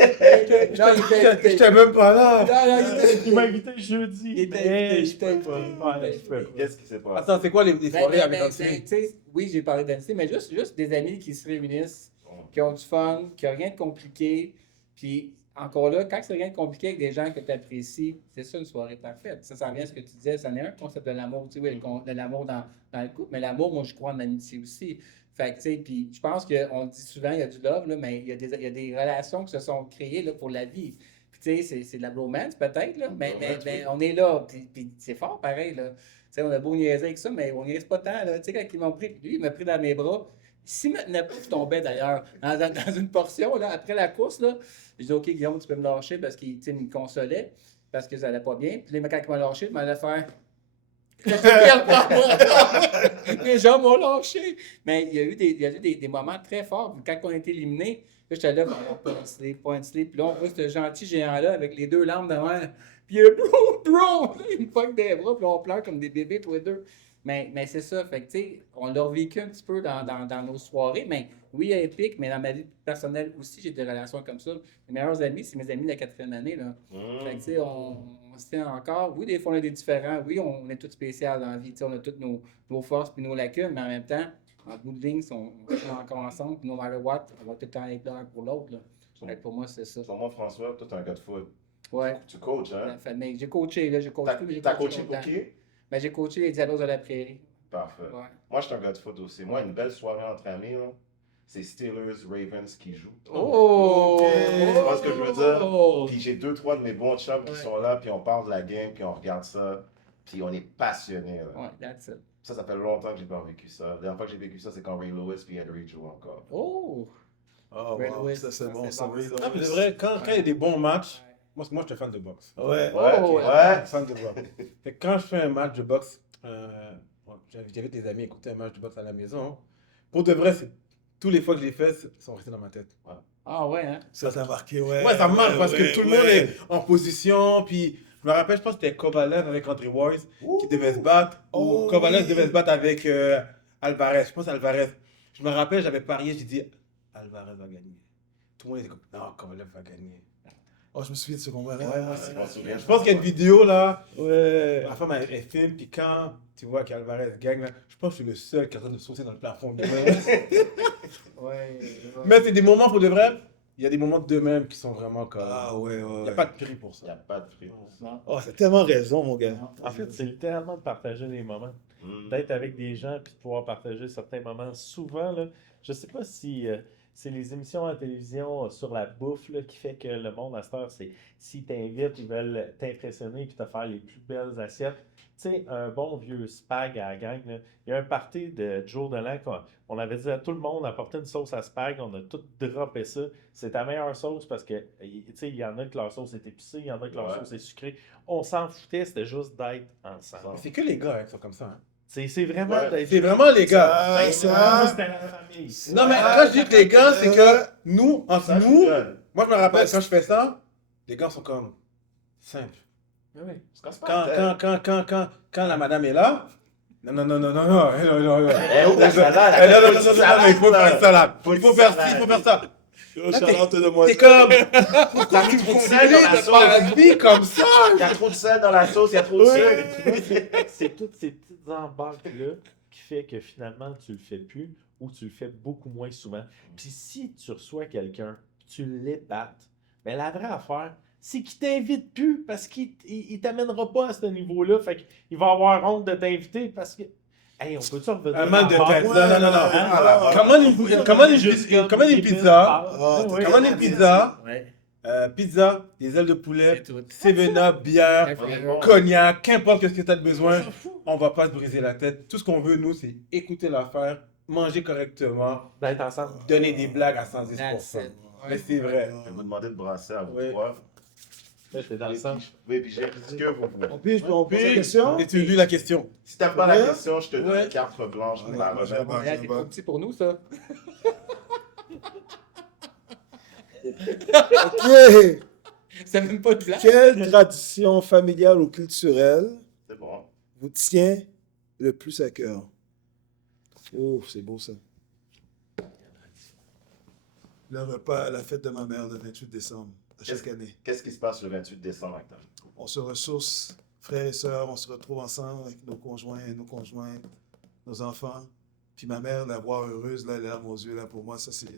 Non, il était- J'étais même pas là. Non, il était- Il m'a invité jeudi. Il était mais invité, je peux il était pas. invité. Ouais, je peux pas. Qu'est-ce qui s'est passé? Attends, c'est quoi les soirées avec Anthony? tu sais, oui, j'ai parlé d'Anthony, mais juste des amis qui se réunissent, qui ont du fun, qui n'ont rien de compliqué. Puis encore là, quand c'est rien de compliqué avec des gens que tu apprécies, c'est ça une soirée parfaite. Ça revient à ce que tu disais, ça n'est un concept de l'amour. Tu sais, oui, de l'amour dans le couple, mais l'amour, moi, je crois en l'amitié aussi. Fait que, tu sais, puis je pense qu'on dit souvent, il y a du love, là, mais il y a des relations qui se sont créées là, pour la vie. Puis, tu sais, c'est de la bromance peut-être, là, mais on est là. Puis c'est fort pareil, là. Tu sais, on a beau niaiser avec ça, mais on niaise pas tant, là. Tu sais, quand ils m'ont pris, lui, il m'a pris dans mes bras. S'il me tenait pas, je tombais d'ailleurs dans une portion, là, après la course, là. Je dis, OK, Guillaume, tu peux me lâcher parce qu'il me consolait, parce que ça allait pas bien. Puis là, quand il m'a lâché, il m'allait faire. Les gens m'ont lâché. Mais il y a eu des moments très forts. Quand on a été éliminés, là, j'étais là, point de slip. Puis là, on voit ce gentil géant-là avec les deux larmes devant. Puis il bro! Il me pogne des bras, puis on pleure comme des bébés, tous les deux. Mais c'est ça. Fait que, tu sais, on l'a revécu un petit peu dans nos soirées. Mais oui, épique, mais dans ma vie personnelle aussi, j'ai des relations comme ça. Mes meilleurs amis, c'est mes amis de la 4e année, là. Fait que, tu sais, on se tient encore. Oui, des fois, on est des différents. Oui, on est tous spéciaux dans la vie. Tu sais, on a toutes nos forces puis nos lacunes, mais en même temps, en bout de ligne, on est encore ensemble. Puis no matter what, on va tout le temps être là un pour l'autre, là. Fait que pour moi, c'est ça. Sur moi, François, toi, t'es un gars de foot. Ouais. Tu coaches, hein? Mais j'ai coaché, là. J'ai coaché plus, mais j'ai T'as coaché pour longtemps. qui? Ben, j'ai coaché les Dialos de la Prairie. Parfait. Ouais. Moi, je suis un gars de foot aussi. Moi, une belle soirée entre amis, là, c'est Steelers-Ravens qui jouent. Oh! Tu vois ce que je veux dire? Oh! Puis j'ai 2-3 de mes bons chums qui sont là, puis on parle de la game, puis on regarde ça, puis on est passionnés. Là. Ouais, that's it. Ça fait longtemps que j'ai pas vécu ça. La dernière fois que j'ai vécu ça, c'est quand Ray Lewis puis Henry jouent encore. Oh! Oh, Ray wow, Lewis, ça c'est ça, bon, c'est ça. bon, Ray ça. Ah, mais Lewis. c'est vrai, quand il y a des bons matchs, moi je suis fan de boxe. Ouais. Ouais, Oh, ouais. Fan de boxe. Fait que quand je fais un match de boxe, j'avais des amis écouter un match de boxe à la maison. Pour de vrai, toutes les fois que je l'ai fait, ils sont restés dans ma tête. Ah ouais, hein? Ça t'a marqué, ouais. Ouais, ça me marque parce que ouais, tout le ouais. monde est en position. Puis je me rappelle, je pense que c'était Kovalev avec Andre Wise qui devait se battre. Oh, Ou Kovalev oui. devait se battre avec Alvarez. Je pense Alvarez. Je me rappelle, j'avais parié, j'ai dit Alvarez va gagner. Tout le monde était comme non, Kovalev va gagner. Oh, je me souviens de ce combat-là. Ouais, moi aussi. Je m'en souviens. Je pense qu'il y a une vidéo là. Ouais. La femme elle filme, puis quand tu vois qu'Alvarez gagne, là, je pense que je suis le seul qui est en train de sauter dans le plafond. Ouais. Mais c'est des moments pour de vrai. Il y a des moments de même qui sont vraiment comme. Ah ouais, Il ouais. n'y a pas de prix pour Il n'y a ça. pas de prix. Oh, t'as tellement raison, mon gars. En fait, c'est littéralement de partager des moments. D'être avec des gens puis de pouvoir partager certains moments. Souvent, là, je sais pas si c'est les émissions à la télévision sur la bouffe là, qui fait que le monde à cette heure, c'est s'ils t'invitent, ils veulent t'impressionner puis te faire les plus belles assiettes. Tu sais, un bon vieux spag à la gang. Là. Il y a un party de Joe Delan on avait dit à tout le monde apporter une sauce à spag, on a tout droppé ça. C'est ta meilleure sauce parce que tu sais, il y en a que leur sauce est épicée, il y en a que leur sauce est sucrée. On s'en foutait, c'était juste d'être ensemble. C'est que les gars hein, qui sont comme ça. Hein. C'est vraiment Ouais, d'être. C'est vraiment les gars. Ah, Ben, ça. c'était la famille. Non, mais quand je dis que les gars, c'est que nous, entre Ça, je nous, rigole. moi je me rappelle Ouais, quand je fais ça, les gars sont comme simples. C'est quand c'est pas la tête. Quand la madame est là, non, non, Eh, où la salade? il faut faire ça là. Il faut faire ci, il faut faire ça. Yo, Charlotte de moi. C'est comme, T'as mis trop de sel dans la de pas la sauce. vie comme ça. Il y a trop de sel dans la sauce, il y a trop de sucre. C'est toutes ces petites embarques-là qui fait que finalement tu le fais plus ou tu le fais beaucoup moins souvent. Puis si tu reçois quelqu'un, tu l'épates, mais la vraie affaire, c'est qu'il t'invite plus parce qu'il t'amènera pas à ce niveau-là. Fait qu'il va avoir honte de t'inviter parce que. Hey, on peut-tu revenir? Un man de en tête. bas? Non, non, non, non. Ah, Commande une pizza. Ah, Oui. Commande une pizza. Ouais. Pizza, des ailes de poulet, C'est tout. 7-Up, bière, Ouais. cognac, qu'importe ce que tu as besoin. On va pas se briser la tête. Tout ce qu'on veut, nous, c'est écouter l'affaire, manger correctement, D'être ensemble. donner des blagues à That's 110%. it. Mais c'est vrai. Je vais vous demander de brasser à vous Ouais. trois. Là, j'étais dans le sens. Oui, puis j'ai ce que vous voulez. On pose la question? Et tu lis la question. Si t'aimes pas la Ouais. question, je te donne Ouais. une carte blanche pour la Ouais, remettre. moi, Ouais, c'est trop petit pour nous, ça. Ok. C'est même pas de blague. Quelle tradition familiale ou culturelle C'est bon. vous tient le plus à cœur? Oh, c'est beau ça. Le repas, la fête de ma mère le 28 décembre, à chaque année. Qu'est-ce qui se passe le 28 décembre, Acton? On se ressource, frères et sœurs, on se retrouve ensemble avec nos conjoints, nos enfants. Puis ma mère, la voir heureuse, là, les larmes aux yeux, là, pour moi, ça c'est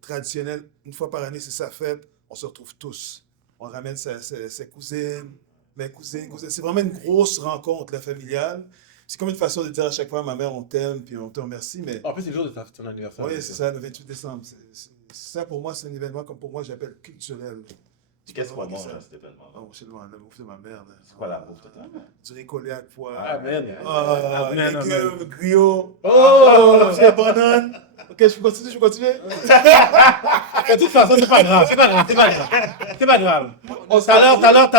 traditionnel. Une fois par année, c'est sa fête. On se retrouve tous. On ramène ses cousines, mes cousines. C'est vraiment une grosse rencontre, la familiale. C'est comme une façon de dire à chaque fois, ma mère, on t'aime, puis on te remercie, mais... En plus, c'est le jour de ton anniversaire. Oui, c'est ça, le 28 décembre. Ça, pour moi, c'est un événement, comme pour moi, j'appelle culturel. Qu'est-ce qu'on mange à cet événement? Oh, c'est loin, la bouffe de ma mère. Là. C'est quoi la bouffe de ta mère? Du riz collé à pois. Amen. Légumes, Amen. griots. Oh! C'est banane. Ok, je peux continuer. De toute façon, c'est pas grave. C'est pas grave. Tout à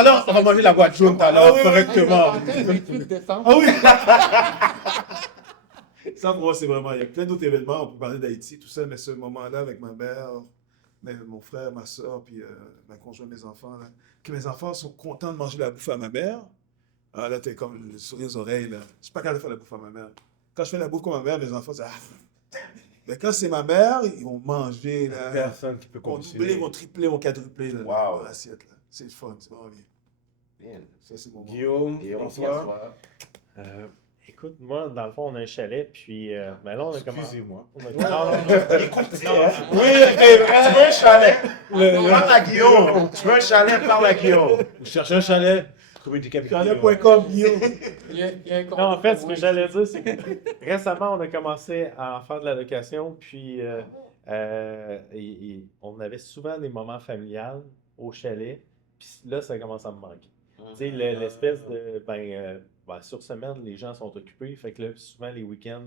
l'heure, on va manger la boîte jaune, tout à l'heure, correctement. 28 décembre. Ah oui! Ça, pour moi, c'est vraiment... Il y a plein d'autres événements. On peut parler d'Haïti, tout ça, mais ce moment-là, avec ma mère, mon frère, ma soeur, puis ma conjointe, mes enfants, là, que mes enfants sont contents de manger la bouffe à ma mère. Ah, là, t'es comme le sourire aux oreilles, là. Je suis pas capable de faire la bouffe à ma mère. Quand je fais la bouffe comme ma mère, mes enfants disent « Ah, mais quand c'est ma mère, ils vont manger, là. Personne qui peut Ils vont continuer. doubler, ils vont tripler, ils vont quadrupler, là, Wow. dans l'assiette, là. C'est le fun, c'est vraiment bien. Bien. Ça, c'est mon moment. Guillaume, Et on bonsoir. Écoute, moi, dans le fond, on a un chalet, puis ben là, on a commencé. Excusez-moi. Non, non. Écoute, Oui, tu veux un chalet? Le- Parle à Guillaume. Tu veux un chalet? Parle à Guillaume. Vous cherchez un chalet? Communiquez avec Guillaume. Chalet.com, Guillaume. Il y a un Non, en fait, ce que Ouais. j'allais dire, c'est que récemment, on a commencé à faire de la location, puis on avait souvent des moments familiales au chalet, puis là, ça commence à me manquer. Tu sais, l'espèce de, sur semaine, les gens sont occupés, fait que là, souvent, les week-ends,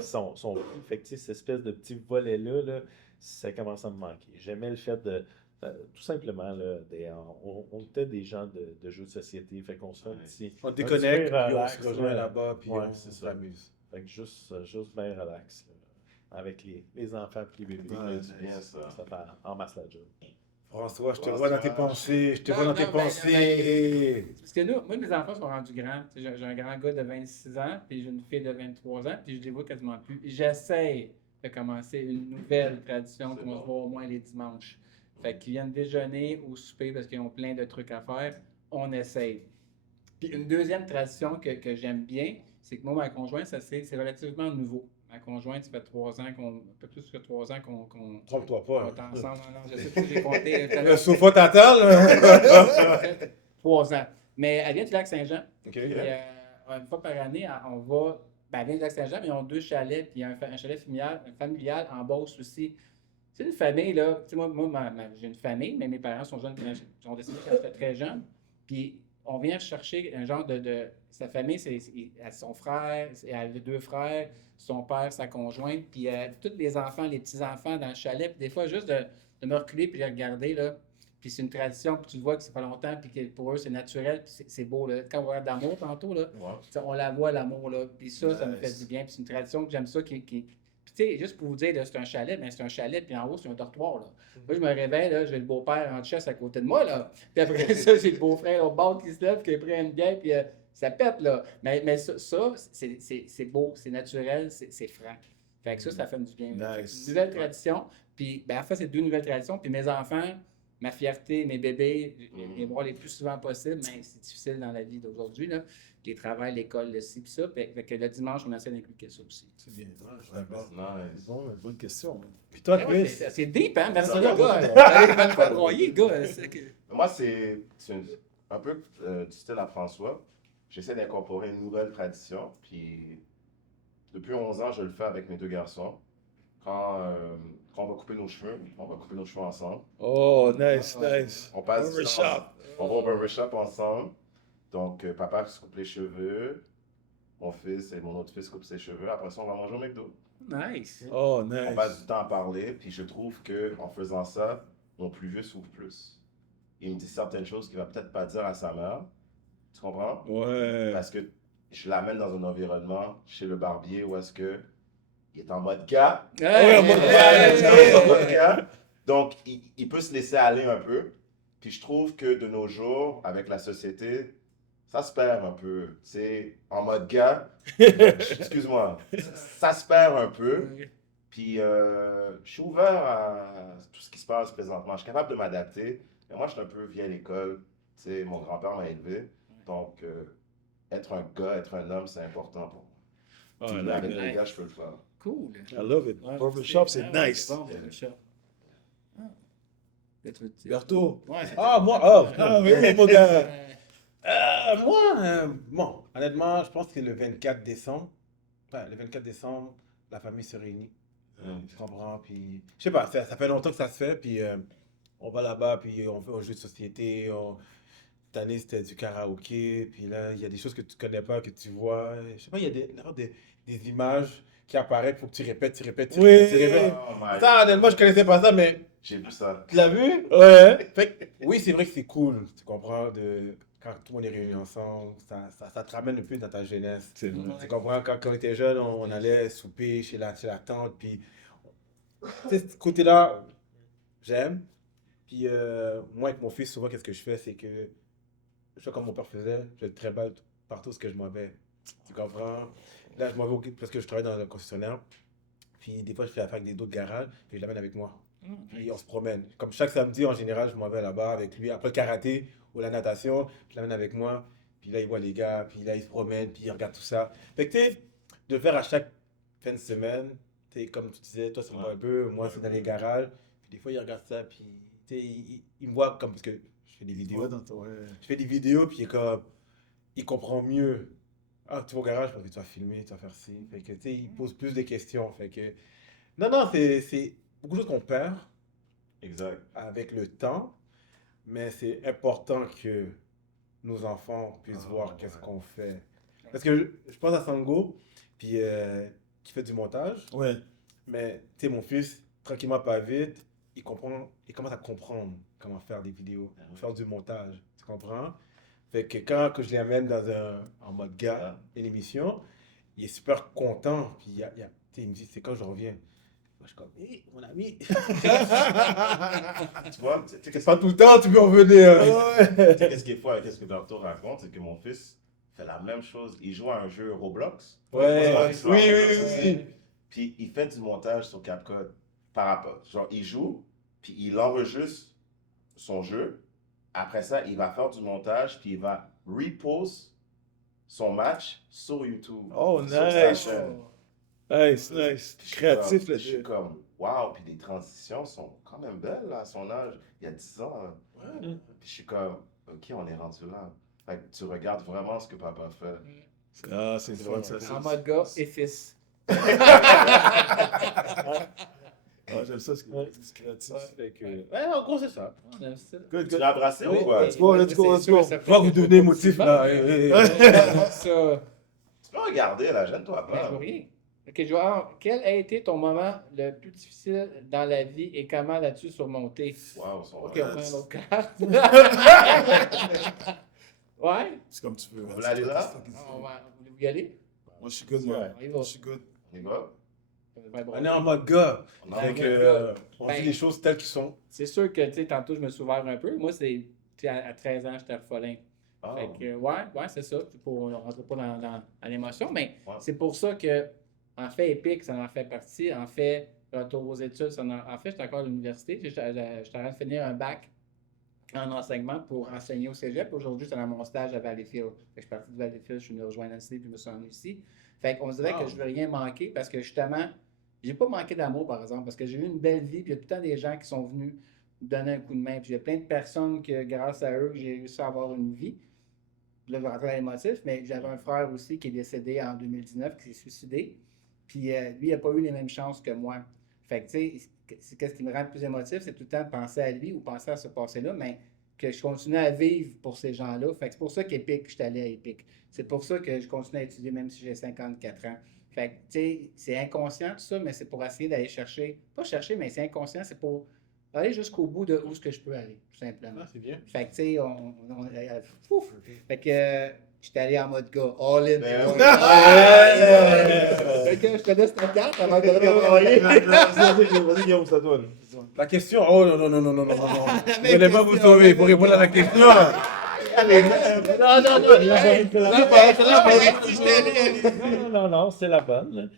sont pris. Fait que, tu sais, cette espèce de petit volet-là, là, ça commence à me manquer. J'aimais le fait de, tout simplement, là, on était des gens de jeux de société, fait qu'on se fait un petit... On un petit déconnecte, peu puis on relax, se rejoint là. là-bas, puis Ouais, on c'est ça. s'amuse. Fait que juste bien relax, là, avec les enfants et les bébés. Ouais, là, c'est bien ça. Ça fait en masse la job. François, je te Ouais, vois dans c'est tes vrai. pensées. Je te vois Non, dans tes non, ben, pensées. Parce que moi, mes enfants sont rendus grands. Tu sais, j'ai un grand gars de 26 ans, puis j'ai une fille de 23 ans, puis je les vois quasiment plus. J'essaie de commencer une nouvelle tradition C'est qu'on bon. se voit au moins les dimanches. Fait qu'ils viennent déjeuner ou souper parce qu'ils ont plein de trucs à faire. On essaye. Puis une deuxième tradition que j'aime bien, c'est que moi, ma conjointe, c'est relativement nouveau. Ma conjointe, ça fait 3 ans un peu plus que 3 ans qu'on Trompe-toi qu'on pas. est ensemble. Non, je sais plus, j'ai compté. Le sofa t'attend, là. 3 ans. Mais elle vient du lac Saint-Jean. OK. Puis, une fois par année, on va. Ben, elle vient du lac Saint-Jean, mais ils ont 2 chalets, puis un chalet familial en Beauce aussi. C'est une famille, là. Tu sais, moi j'ai une famille, mais mes parents sont jeunes, ils ont décidé quand j'étais très jeune. Puis, on vient chercher un genre de sa famille, c'est son frère, elle a 2 frères, son père, sa conjointe, puis tous les enfants, les petits-enfants dans le chalet. Puis des fois, juste de me reculer puis de regarder, là. Puis c'est une tradition, puis tu le vois que ça fait longtemps, puis que pour eux, c'est naturel, puis c'est beau, là. Quand on va regarder d'amour tantôt, là, tu sais, on la voit, l'amour, là. Puis ça me fait du bien, puis c'est une tradition que j'aime ça, Puis tu sais, juste pour vous dire, là, c'est un chalet, mais c'est un chalet, puis en haut, c'est un dortoir, là. Moi, je me réveille, là, j'ai le beau-père en chaise à côté de moi, là. Puis après ça, j'ai le beau-frère au bord qui se lève, qui a pris une bière, puis ça pète, là. Mais ça c'est beau, c'est naturel, c'est franc. Fait que ça fait du bien. Nice. Une nouvelle tradition. Puis, en fait, c'est 2 nouvelles traditions. Puis mes enfants, ma fierté, mes bébés, les voir les plus souvent possible, mais c'est difficile dans la vie d'aujourd'hui, là. Les travails, l'école, le ci, puis ça. Fait que le dimanche, on essaie d'inculquer ça aussi. C'est bien. Nice. Bon, bonne question. Puis toi, Ben ouais, Chris? c'est deep, hein? Merci, Ça le va. gars. Il va pas broyer, le gars. Moi, c'est un peu du style à François. J'essaie d'incorporer une nouvelle tradition. Puis, depuis 11 ans, je le fais avec mes 2 garçons. Quand on va couper nos cheveux, on va couper nos cheveux ensemble. Oh, nice, nice. On passe du temps- Barbershop. On va au barbershop ensemble. Donc, papa se coupe les cheveux. Mon fils et mon autre fils coupent ses cheveux. Après ça, on va manger au McDo. Nice. Oh, On passe nice. du temps à parler. Puis, je trouve qu'en faisant ça, mon plus vieux s'ouvre plus. Il me dit certaines choses qu'il va peut-être pas dire à sa mère. Tu comprends? Ouais. Parce que je l'amène dans un environnement chez le barbier où est-ce que il est en mode gars. Ouais, en mode Il gars, est en mode gars. Donc, il peut se laisser aller un peu. Puis je trouve que de nos jours, avec la société, ça se perd un peu. C'est en mode gars, excuse-moi, ça se perd un peu. Puis je suis ouvert à tout ce qui se passe présentement. Je suis capable de m'adapter. Mais moi, je suis un peu vieille école. Tu sais, mon grand-père m'a élevé. Donc, être un gars, être un homme, c'est important pour moi. Oh, Puis, là, avec là. les gars, je peux le faire. Cool. I love it. Ouais, Barbershop, c'est ouais, nice. Bon, barbershop. Ah. Là, tu veux dire- Bertho. Ouais. Ah, moi, Ah oui, mon gars. Bon, honnêtement, je pense que c'est le 24 décembre. Le 24 décembre, la famille se réunit. Tu comprends? Puis, je sais pas, ça fait longtemps que ça se fait. Puis, on va là-bas, puis on fait un jeu de société. Cette année, c'était du karaoké. Puis là, il y a des choses que tu connais pas, que tu vois. Je sais pas, il y a des images qui apparaissent. Il faut que tu répètes, tu répètes, tu Oui. répètes, tu répètes. Oh my Ça, honnêtement, je connaissais pas ça, mais J'ai vu ça. tu l'as vu? Ouais. Fait que, oui, c'est vrai que c'est cool, tu comprends, quand tout le monde est réuni ensemble, ça te ramène un peu dans ta jeunesse. C'est vrai. Tu comprends, quand on était jeune, on allait souper chez la tante, puis tu sais, ce côté-là, j'aime. Puis moi, avec mon fils, souvent, qu'est-ce que je fais, c'est que je fais comme mon père faisait, je le trimballe partout où je m'en vais. Tu comprends? Là, je m'en vais parce que je travaille dans un concessionnaire. Puis des fois, je fais affaire avec d'autres garages, puis je l'amène avec moi. Puis on se promène. Comme chaque samedi, en général, je m'en vais là-bas avec lui. Après le karaté ou la natation, je l'amène avec moi. Puis là, il voit les gars, puis là, il se promène, puis il regarde tout ça. Fait que tu sais, de le faire à chaque fin de semaine, tu sais, comme tu disais, toi, c'est un peu, moi, c'est dans les garages. Puis des fois, il regarde ça, puis tu sais, il me voit comme, parce que je fais des vidéos. Ouais, dans ton- ouais. Je fais des vidéos, puis il est comme, il comprend mieux. Ah, tu vas au garage parce que tu vas filmer, tu vas faire ci. Fait que, tu sais, il pose plus de questions. Fait que, non, c'est beaucoup de choses qu'on perd Exact. avec le temps, mais c'est important que nos enfants puissent voir qu'est-ce qu'on fait. Parce que je pense à Sango, puis qui fait du montage, Ouais. mais tu sais, mon fils, tranquillement, pas vite, il commence à comprendre comment faire des vidéos, faire du montage, tu comprends? Fait que quand que je l'amène en mode gars, une émission, il est super content, puis tu sais, il me dit, c'est quand je reviens? Moi, je suis comme, hé, mon ami, Tu vois, tu sais, c'est pas tout le temps, tu peux revenir. tu sais, qu'est-ce qui est fou avec ce que Bertho raconte, c'est que mon fils fait la même chose. Il joue à un jeu Roblox. Ouais, Ouais, oui. Puis il fait du montage sur CapCut par rapport. Genre, il joue, puis il enregistre son jeu. Après ça, il va faire du montage, puis il va repost son match sur YouTube. Oh, sur sa nice. chaîne. Nice, nice. Puis je suis Créatif, comme- le Je suis jeu. comme, waouh, puis les transitions sont quand même belles là, à son âge. Il y a 10 ans. Là. Puis je suis comme, ok, on est rendu là. Fait que tu regardes vraiment ce que papa fait. Ah, c'est drôle, ça. En mode gars et fils. Ah, j'aime ça, c'est créatif. Fait que, ouais, en gros, c'est ça. On aime ça. Good, Tu good. l'as embrassé Oui, ou quoi? oui, Let's go, oui, let's go, c'est let's sûr, go. ça Je vais vous donner émotif, là. Ça. Tu peux regarder là, gêne-toi Ben, je pas. vois rien. Ok, Johan, quel a été ton moment le plus difficile dans la vie et comment l'as-tu surmonté? Waouh, son Ok, on prend une autre carte. Ouais? C'est comme tu veux. Vous voulez aller là? Voulez-vous y aller? Moi, je suis good, moi. On y va. Je suis good. On y va? On est en mode gars. On Fait en que, va. on Ben, dit les choses telles qu'elles sont. C'est sûr que, tu sais, tantôt, je me suis ouvert un peu. Moi, c'est, tu sais, à 13 ans, j'étais orphelin. Ah. Fait que, ouais, c'est ça. On ne rentre pas dans l'émotion, mais Ouais. c'est pour ça que, en fait, EPIC, ça en fait partie. En fait, retour aux études, en fait, j'étais encore à l'université. J'étais en train de finir un bac en enseignement pour enseigner au cégep. Aujourd'hui, j'étais dans mon stage à Valleyfield. Fait que je suis parti de Valleyfield, je suis venu rejoindre NC, puis je me suis rendu ici. Fait qu'on dirait que je ne veux rien manquer parce que, justement, j'ai pas manqué d'amour, par exemple, parce que j'ai eu une belle vie, puis il y a tout le temps des gens qui sont venus me donner un coup de main. Puis il y a plein de personnes que, grâce à eux, j'ai réussi à avoir une vie. Là, je vais rentrer dans les motifs, mais j'avais un frère aussi qui est décédé en 2019, qui s'est suicidé. Puis lui, il n'a pas eu les mêmes chances que moi. Fait que, tu sais, qu'est-ce qui me rend le plus émotif, c'est tout le temps de penser à lui ou penser à ce passé-là, mais que je continue à vivre pour ces gens-là. Fait que c'est pour ça qu'EPIC, je suis allé à EPIC. C'est pour ça que je continue à étudier, même si j'ai 54 ans. Fait que, tu sais, c'est inconscient tout ça, mais c'est pour essayer d'aller chercher, pas chercher, mais c'est inconscient, c'est pour aller jusqu'au bout de où ce que je peux aller, tout simplement. C'est bien. Fait que, tu sais, ouf! Fait que, j'étais allé en mode gars, all in. Ben boy. oui. Fait que je te laisse ta carte avant de travailler. Vas-y, Guillaume, c'est à toi. La question, oh non. Vous Même n'allez pas vous question, sauver même pour répondre à la question. Non, c'est la bonne. Là.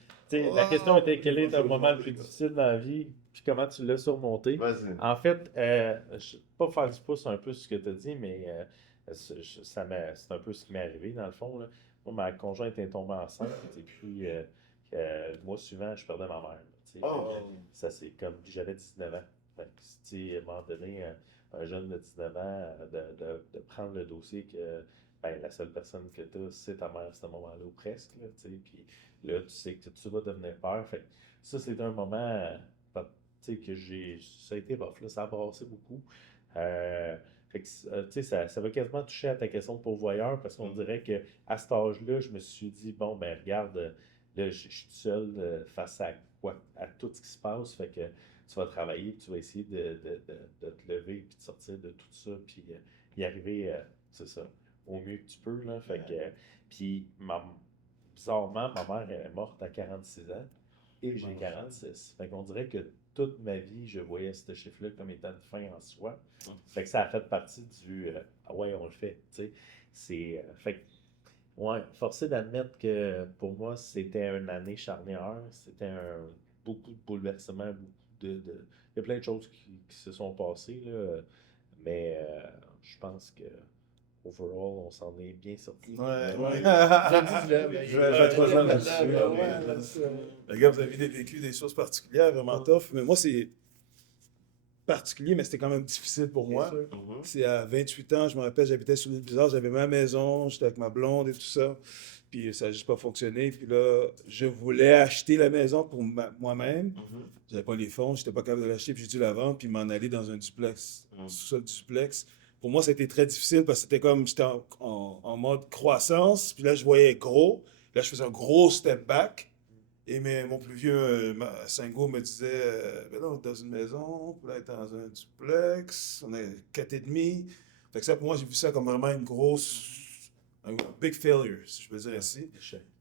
La question était quel est ton moment le plus difficile dans la vie, puis comment tu l'as surmonté. Vas-y. En fait, je ne vais pas faire du pouce un peu sur ce que tu as dit, mais c'est un peu ce qui m'est arrivé dans le fond. Là. Moi, ma conjointe est tombée enceinte, et puis le mois suivant, je perdais ma mère. Oh. Ça, c'est comme j'avais 19 ans. Fait que, à un moment donné, un jeune de 19 ans, de prendre le dossier que ben, la seule personne que tu as, c'est ta mère à ce moment-là, ou presque. Là, puis là, tu sais que tu vas devenir père. Fait que ça, c'est un moment que ça a été rough. Là, ça a brassé beaucoup. Fait que, ça va quasiment toucher à ta question de pourvoyeur parce qu'on dirait qu'à cet âge-là, je me suis dit, bon, ben regarde, là, je suis tout seul face à tout ce qui se passe. Fait que tu vas travailler, puis tu vas essayer de te lever, puis de sortir de tout ça, puis y arriver, c'est ça, au mieux que tu peux. Là. Fait que, puis, bizarrement, ma mère elle est morte à 46 ans et j'ai 46. Fait qu'on dirait que toute ma vie, je voyais ce chiffre-là comme étant une fin en soi. Fait que ça a fait partie du ah ouais, on le fait. Fait que, ouais, forcé d'admettre que pour moi, c'était une année charnière. C'était beaucoup de bouleversements, il y a plein de choses qui se sont passées, là, mais je pense que overall, on s'en est bien sorti. Ouais. Je vais te rejoindre là-dessus. là-dessus. Les gars, vous avez vécu des choses particulières, vraiment tough. Mais moi, c'est particulier, mais c'était quand même difficile pour moi. C'est à 28 ans, je me rappelle, j'habitais sur l'île Bizarre, j'avais ma maison, j'étais avec ma blonde et tout ça. Puis ça n'a juste pas fonctionné. Puis là, je voulais acheter la maison pour moi-même. J'avais pas les fonds, j'étais pas capable de l'acheter, puis j'ai dû la vendre, puis m'en aller dans un duplex, sous-sol duplex. Pour moi, ça a été très difficile parce que c'était comme, j'étais en mode croissance, puis là, je voyais gros. Là, je faisais un gros step back. Et mon plus vieux, Sango, me disait, ben là, on est dans une maison, puis là, on est dans un duplex, on est 4,5. Fait que ça, pour moi, j'ai vu ça comme vraiment un big failure, si je peux dire ainsi.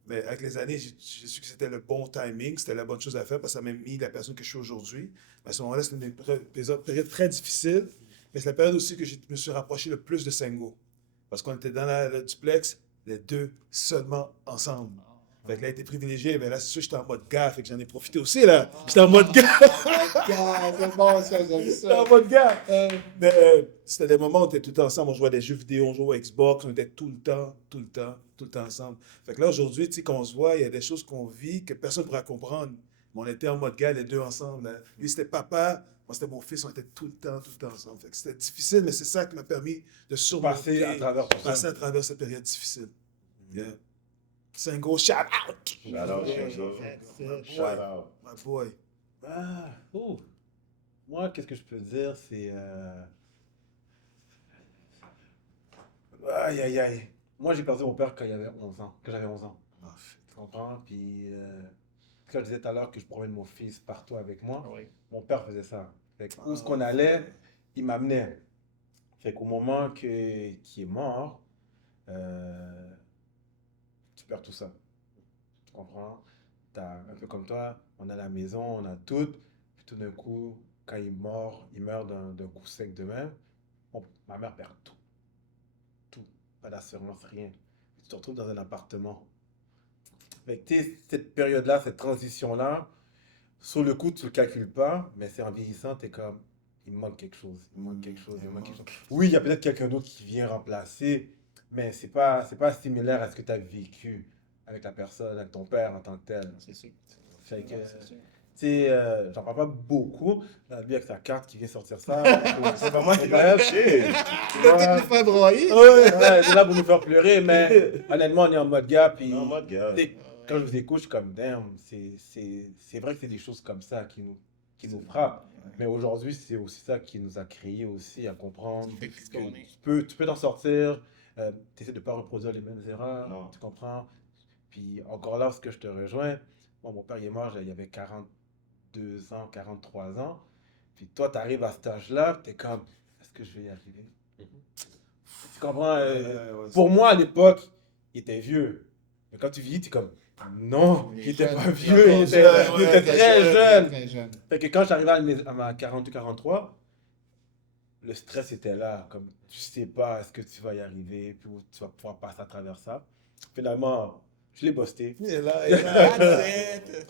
Mais avec les années, j'ai su que c'était le bon timing, c'était la bonne chose à faire parce que ça m'a mis la personne que je suis aujourd'hui. À ce moment-là, c'était une période très difficile, mais c'est la période aussi que je me suis rapproché le plus de Sango. Parce qu'on était dans le duplex, les deux seulement ensemble. Fait que là, il était privilégié, mais là, c'est sûr, j'étais en mode gars, fait que j'en ai profité aussi, là. J'étais en mode gars. C'est bon, ça, j'aime J'étais ça. en mode gars. Mais c'était des moments où on était tout ensemble, on jouait à des jeux vidéo, on jouait à Xbox, on était tout le temps ensemble. Fait que là, aujourd'hui, tu sais, quand on se voit, il y a des choses qu'on vit que personne ne pourra comprendre. Mais on était en mode gars, les deux ensemble. Là. Lui, c'était papa, moi, c'était mon fils, on était tout le temps ensemble. Fait que c'était difficile, mais c'est ça qui m'a permis de surmonter, passer à travers cette période difficile. Yeah. Sango, shout out! Alors, Shingo. Shout out. My boy. Moi, qu'est-ce que je peux dire, c'est... Aïe, aïe, aïe. Moi, j'ai perdu mon père quand j'avais 11 ans. Tu comprends? Puis, quand je disais tout à l'heure que je promène mon fils partout avec moi, mon père faisait ça. Fait que où est-ce qu'on allait, il m'amenait. Fait qu'au moment qu'il est mort, tu perds tout ça. Tu comprends? T'as, un peu comme toi, on a la maison, on a tout. Puis tout d'un coup, quand il meurt d'un coup sec de même. Bon, ma mère perd tout. Tout. Pas d'assurance, rien. Tu te retrouves dans un appartement. Fait que, tu sais, cette période-là, cette transition-là, sur le coup, tu ne le calcules pas, mais c'est en vieillissant, tu es comme, il me manque quelque chose. Oui, il y a peut-être quelqu'un d'autre qui vient remplacer, mais c'est pas similaire à ce que tu as vécu avec la personne, avec ton père en tant que tel. C'est sûr. Fait que, C'est sûr. tu sais, j'en parle pas beaucoup. Là, lui, avec sa carte qui vient sortir ça. C'est pas moi qui Ouais, m'a Shit. Il a peut-être nous faire broyer. ouais, c'est là pour nous faire pleurer, mais honnêtement, on est en mode gars. Puis, Non, mode gars. tu sais, quand je vous écoute, je suis comme, damn, c'est vrai que c'est des choses comme ça qui nous frappent. Mais aujourd'hui, c'est aussi ça qui nous a créé aussi à comprendre que tu peux t'en sortir, tu essaies de ne pas reproduire les mêmes erreurs, Non. tu comprends? Puis encore là, ce que je te rejoins, bon, mon père il est mort, il y avait 42 ans, 43 ans. Puis toi, tu arrives à cet âge-là, tu es comme, est-ce que je vais y arriver? Tu comprends? Pour moi, à l'époque, il était vieux. Mais quand tu vieillis, tu es comme, non, il était pas vieux, il était très jeune. Très jeune. Fait que quand j'arrivais à ma 42-43, le stress était là. Comme tu sais pas est-ce que tu vas y arriver, puis où tu vas pouvoir passer à travers ça. Finalement, je l'ai busté. Il est là, il est là.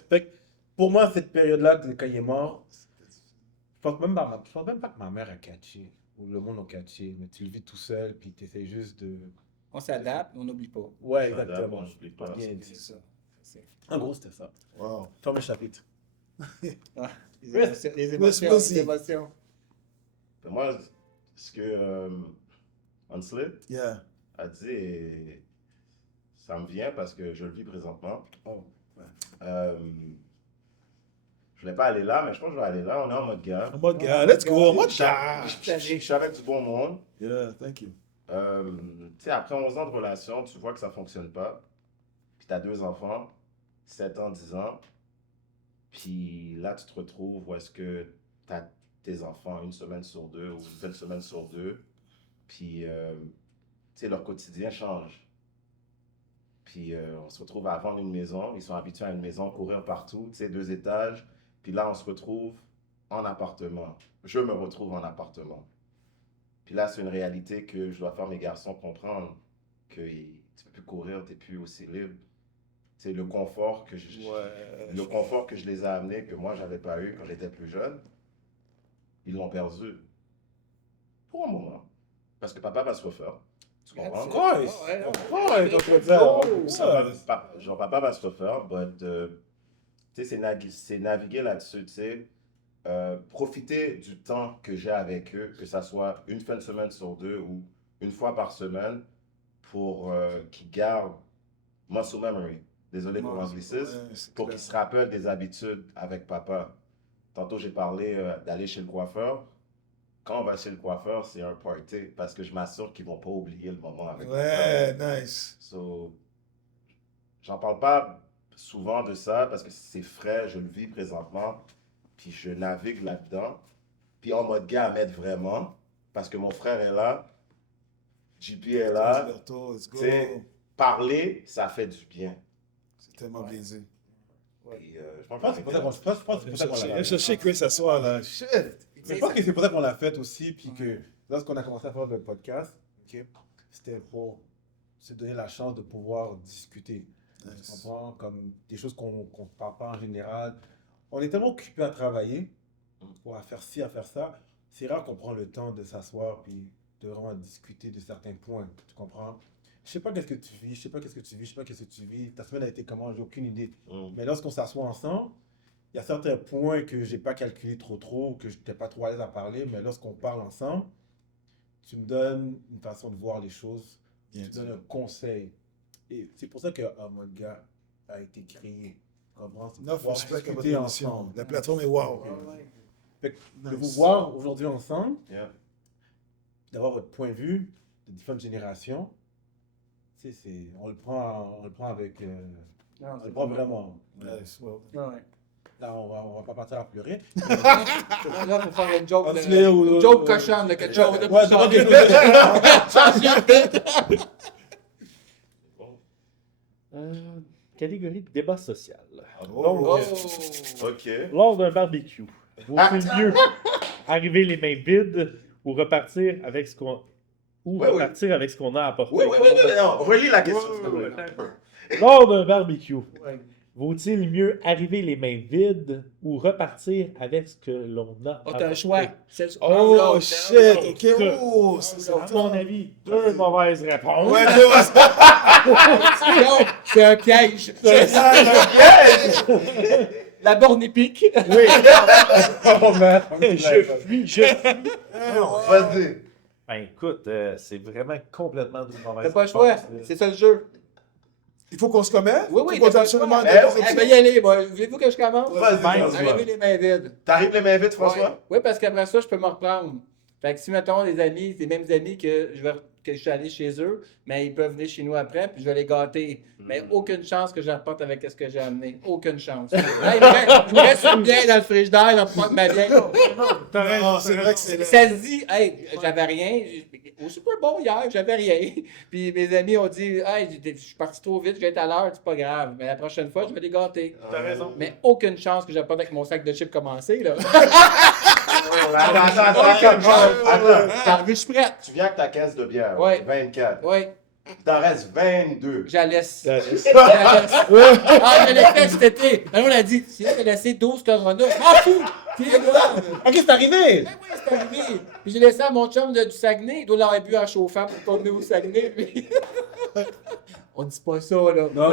Fait que pour moi, cette période-là, quand il est mort, je pense même pas que ma mère a catché, ou le monde a catché, mais tu le vis tout seul, puis tu essaies juste de... On s'adapte, on n'oublie pas. Ouais, Madame, exactement. bon, je l'ai pas. Bien dit. C'est ça. En gros, c'était ça. Wow. Ferme le chapitre. Les émotions, Vas-y. les émotions. Mais moi, ce que Hunslet Yeah. a dit, ça me vient parce que je le vis présentement. Oh, Je voulais pas aller là, mais je pense que je vais aller là. On est en mode gars. En mode gars, let's go, en mode gars. Je suis avec du bon monde. Yeah, thank you. Tu sais, après 11 ans de relation, tu vois que ça fonctionne pas. Puis tu as 2 enfants, 7 ans, 10 ans. Puis là, tu te retrouves où est-ce que tu as tes enfants une semaine sur 2 ou une semaine sur 2. Puis, tu sais, leur quotidien change. Puis, on se retrouve à vendre une maison. Ils sont habitués à une maison, courir partout, tu sais, 2 étages. Puis là, on se retrouve en appartement. Je me retrouve en appartement. Puis là, c'est une réalité que je dois faire mes garçons comprendre que tu peux plus courir, tu n'es plus aussi libre. C'est le confort que le confort que je les ai amenés, que moi, je n'avais pas eu quand j'étais plus jeune. Ils l'ont perdu. Pour un moment. Parce que papa va se refaire. Tu comprends? Genre, papa va se refaire, but, tu sais, c'est naviguer là-dessus, tu sais. Profiter du temps que j'ai avec eux, que ça soit une fin de semaine sur 2 ou une fois par semaine, pour qu'ils gardent muscle memory. Désolé pour l'anglicisme. Pour qu'ils se rappellent des habitudes avec papa. Tantôt, j'ai parlé d'aller chez le coiffeur. Quand on va chez le coiffeur, c'est un party parce que je m'assure qu'ils ne vont pas oublier le moment avec Ouais, papa. nice. So, j'en parle pas souvent de ça parce que c'est frais, je le vis présentement, puis je navigue là-dedans. Puis en mode gars à mettre vraiment, parce que mon frère est là, JP est là. Alberto, let's go. Tu sais, parler, ça fait du bien. C'est tellement bien dit. Puis, je Je pense que c'est pour ça qu'on l'a Viens chercher Chris ce soir, là. Shit. Mais je pense que c'est pour ça qu'on l'a fait aussi, puis que lorsqu'on a commencé à faire le podcast, c'était pour se donner la chance de pouvoir discuter. Tu comprends? Comme des choses qu'on ne parle pas en général. On est tellement occupé à travailler, à faire ci, à faire ça. C'est rare qu'on prend le temps de s'asseoir puis de vraiment discuter de certains points. Tu comprends? Je sais pas qu'est-ce que tu vis, je sais pas qu'est-ce que tu vis, je sais pas qu'est-ce que tu vis. Ta semaine a été comment? J'ai aucune idée. Mais lorsqu'on s'assoit ensemble, il y a certains points que j'ai pas calculé trop, que je n'étais pas trop à l'aise à parler, mais lorsqu'on parle ensemble, tu me donnes une façon de voir les choses, tu me donnes un conseil. Et c'est pour ça que Mode Gars a été créé. Enough respect à votre discuter émission. ensemble. La plateforme est wow. Fait que de Nice. vous voir aujourd'hui ensemble, Yeah. d'avoir votre point de vue de différentes générations, tu sais, on le prend avec... Non, on le prend vraiment. Nice, wow. Ouais. Là, on va pas partir à pleurer. Là, il faut faire une joke, Continuez ou- une joke cochonne, de quelque chose. Ouais, Catégorie de débat social. Oh. Donc, OK. lors d'un barbecue, vaut-il mieux arriver les mains vides ou repartir avec ce qu'on repartir avec ce qu'on a apporté? Oui, non. Relis la question, s'il te plaît. Lors d'un barbecue, vaut-il mieux arriver les mains vides ou repartir avec ce que l'on a Oh, apporté? t'as un choix. C'est Oh, l'autre, shit, l'autre. ok. Oh, c'est À mon avis, 2 mauvaises réponses. Ouais, deux, Non, c'est un piège. La borne épique. Oui, Oh, man. je fuis. Vas-y. Ben écoute, c'est vraiment complètement des mauvaises T'as pas le choix. réponses, là. C'est ça le jeu. Il faut qu'on se commette? Oui, oui, Faut qu'on t'as pas le absolument choix. d'accord Eh, sur Eh ça? ben, y aller, moi. Voulez-vous que je commence? Vas-y, Vas-y. Arriver les mains vides. T'arrives les mains vite, François? Oui, parce qu'après ça, je peux me reprendre. Fait que si, mettons, des amis, des mêmes amis que je suis allé chez eux, mais ils peuvent venir chez nous après, puis je vais les gâter. Mais aucune chance que je reporte avec ce que j'ai amené. Aucune chance. Là, il me reste une bière dans le frigidaire, dans le point de ma bière. Non, c'est vrai que c'est... Ça se dit, hey, j'avais rien. au Super Bowl hier, j'avais rien. Puis mes amis ont dit, hey, je suis parti trop vite, je vais être à l'heure, c'est pas grave. Mais la prochaine fois, je vais les gâter. T'as raison. Mais aucune chance que j'apporte avec mon sac de chips commencé, là. Attends. T'as vu, je suis prête. Tu viens avec ta caisse de bière. Ouais. 24. Oui, T'en restes 22. je la laisse. Ouais. Ah, je l'ai fait cet été. Alors, on a dit, si j'ai laissé 12 Corona, m'en fous. C'est grave. Ok, c'est arrivé! Ben oui, c'est arrivé. Puis j'ai laissé à mon chum du Saguenay. Il doit l'avoir bu en chauffant pour tourner au Saguenay. Lui. On dit pas ça, là. Non,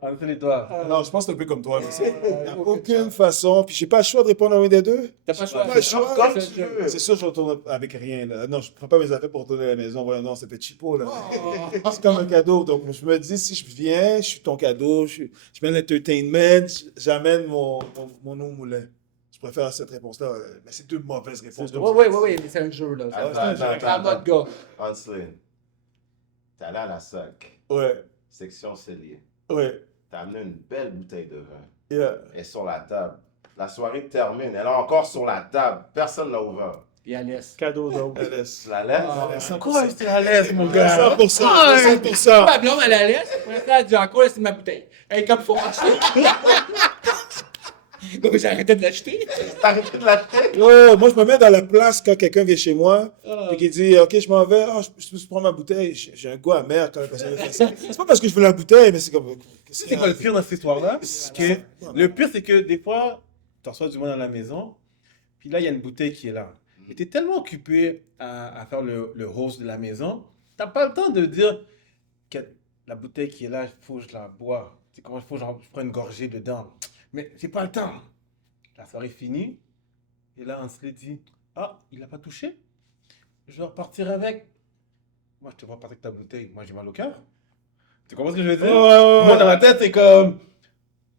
Anthony, toi. Non, je pense que c'est un peu comme toi. Il n'y a aucune façon. Puis j'ai pas le choix de répondre à un des deux. T'as pas le choix. Pas le choix. Comme tu veux. C'est sûr, je retourne avec rien. Là. Non, je prends pas mes affaires pour retourner à la maison. Voyons, non, c'était cheapo. Là. Oh. C'est comme un cadeau. Donc, je me dis, si je viens, je suis ton cadeau, je mène l'entertainment, j'amène mon eau au moulin. Je préfère cette réponse-là. Mais c'est deux mauvaises réponses. Oui, mais c'est un jeu, là. En mode gars. Hanselin, t'es allé à la SAC, Ouais, section cellier. ouais. T'as amené une belle bouteille de vin. Yeah. Elle est sur la table. La soirée termine. Elle est encore sur la table. Personne ne l'a ouvert. Puis elle laisse. Cadeau d'autre. Elle laisse. Tu la laisses? Ah. 100%. C'était à l'aise, mon gars. 100%. 100%. Ma blonde, elle la laisse. Pour l'instant, elle dit encore, c'est ma bouteille. Elle est comme faut acheter. Donc j'ai arrêté de l'acheter. T'as arrêté de l'acheter? Ouais, moi, je me mets dans la place quand quelqu'un vient chez moi Ah. et qui dit OK, je m'en vais, je peux prendre ma bouteille. J'ai un goût amer quand la personne fait ça. C'est pas parce que je veux la bouteille, mais c'est comme. C'est quoi le pire dans cette histoire-là? Le pire, c'est que des fois, tu reçois du monde à la maison, puis là, il y a une bouteille qui est là. Et tu es tellement occupé à faire le host de la maison, tu n'as pas le temps de dire que la bouteille qui est là, il faut que je la bois. C'est comment il faut que je prenne une gorgée dedans. Mais j'ai pas le temps. La soirée finie, et là, on se dit, ah, il n'a pas touché? Je vais repartir avec. Moi, je te vois partir avec ta bouteille. Moi, j'ai mal au cœur. Tu comprends ce que je veux dire? Moi, dans ma tête, c'est comme.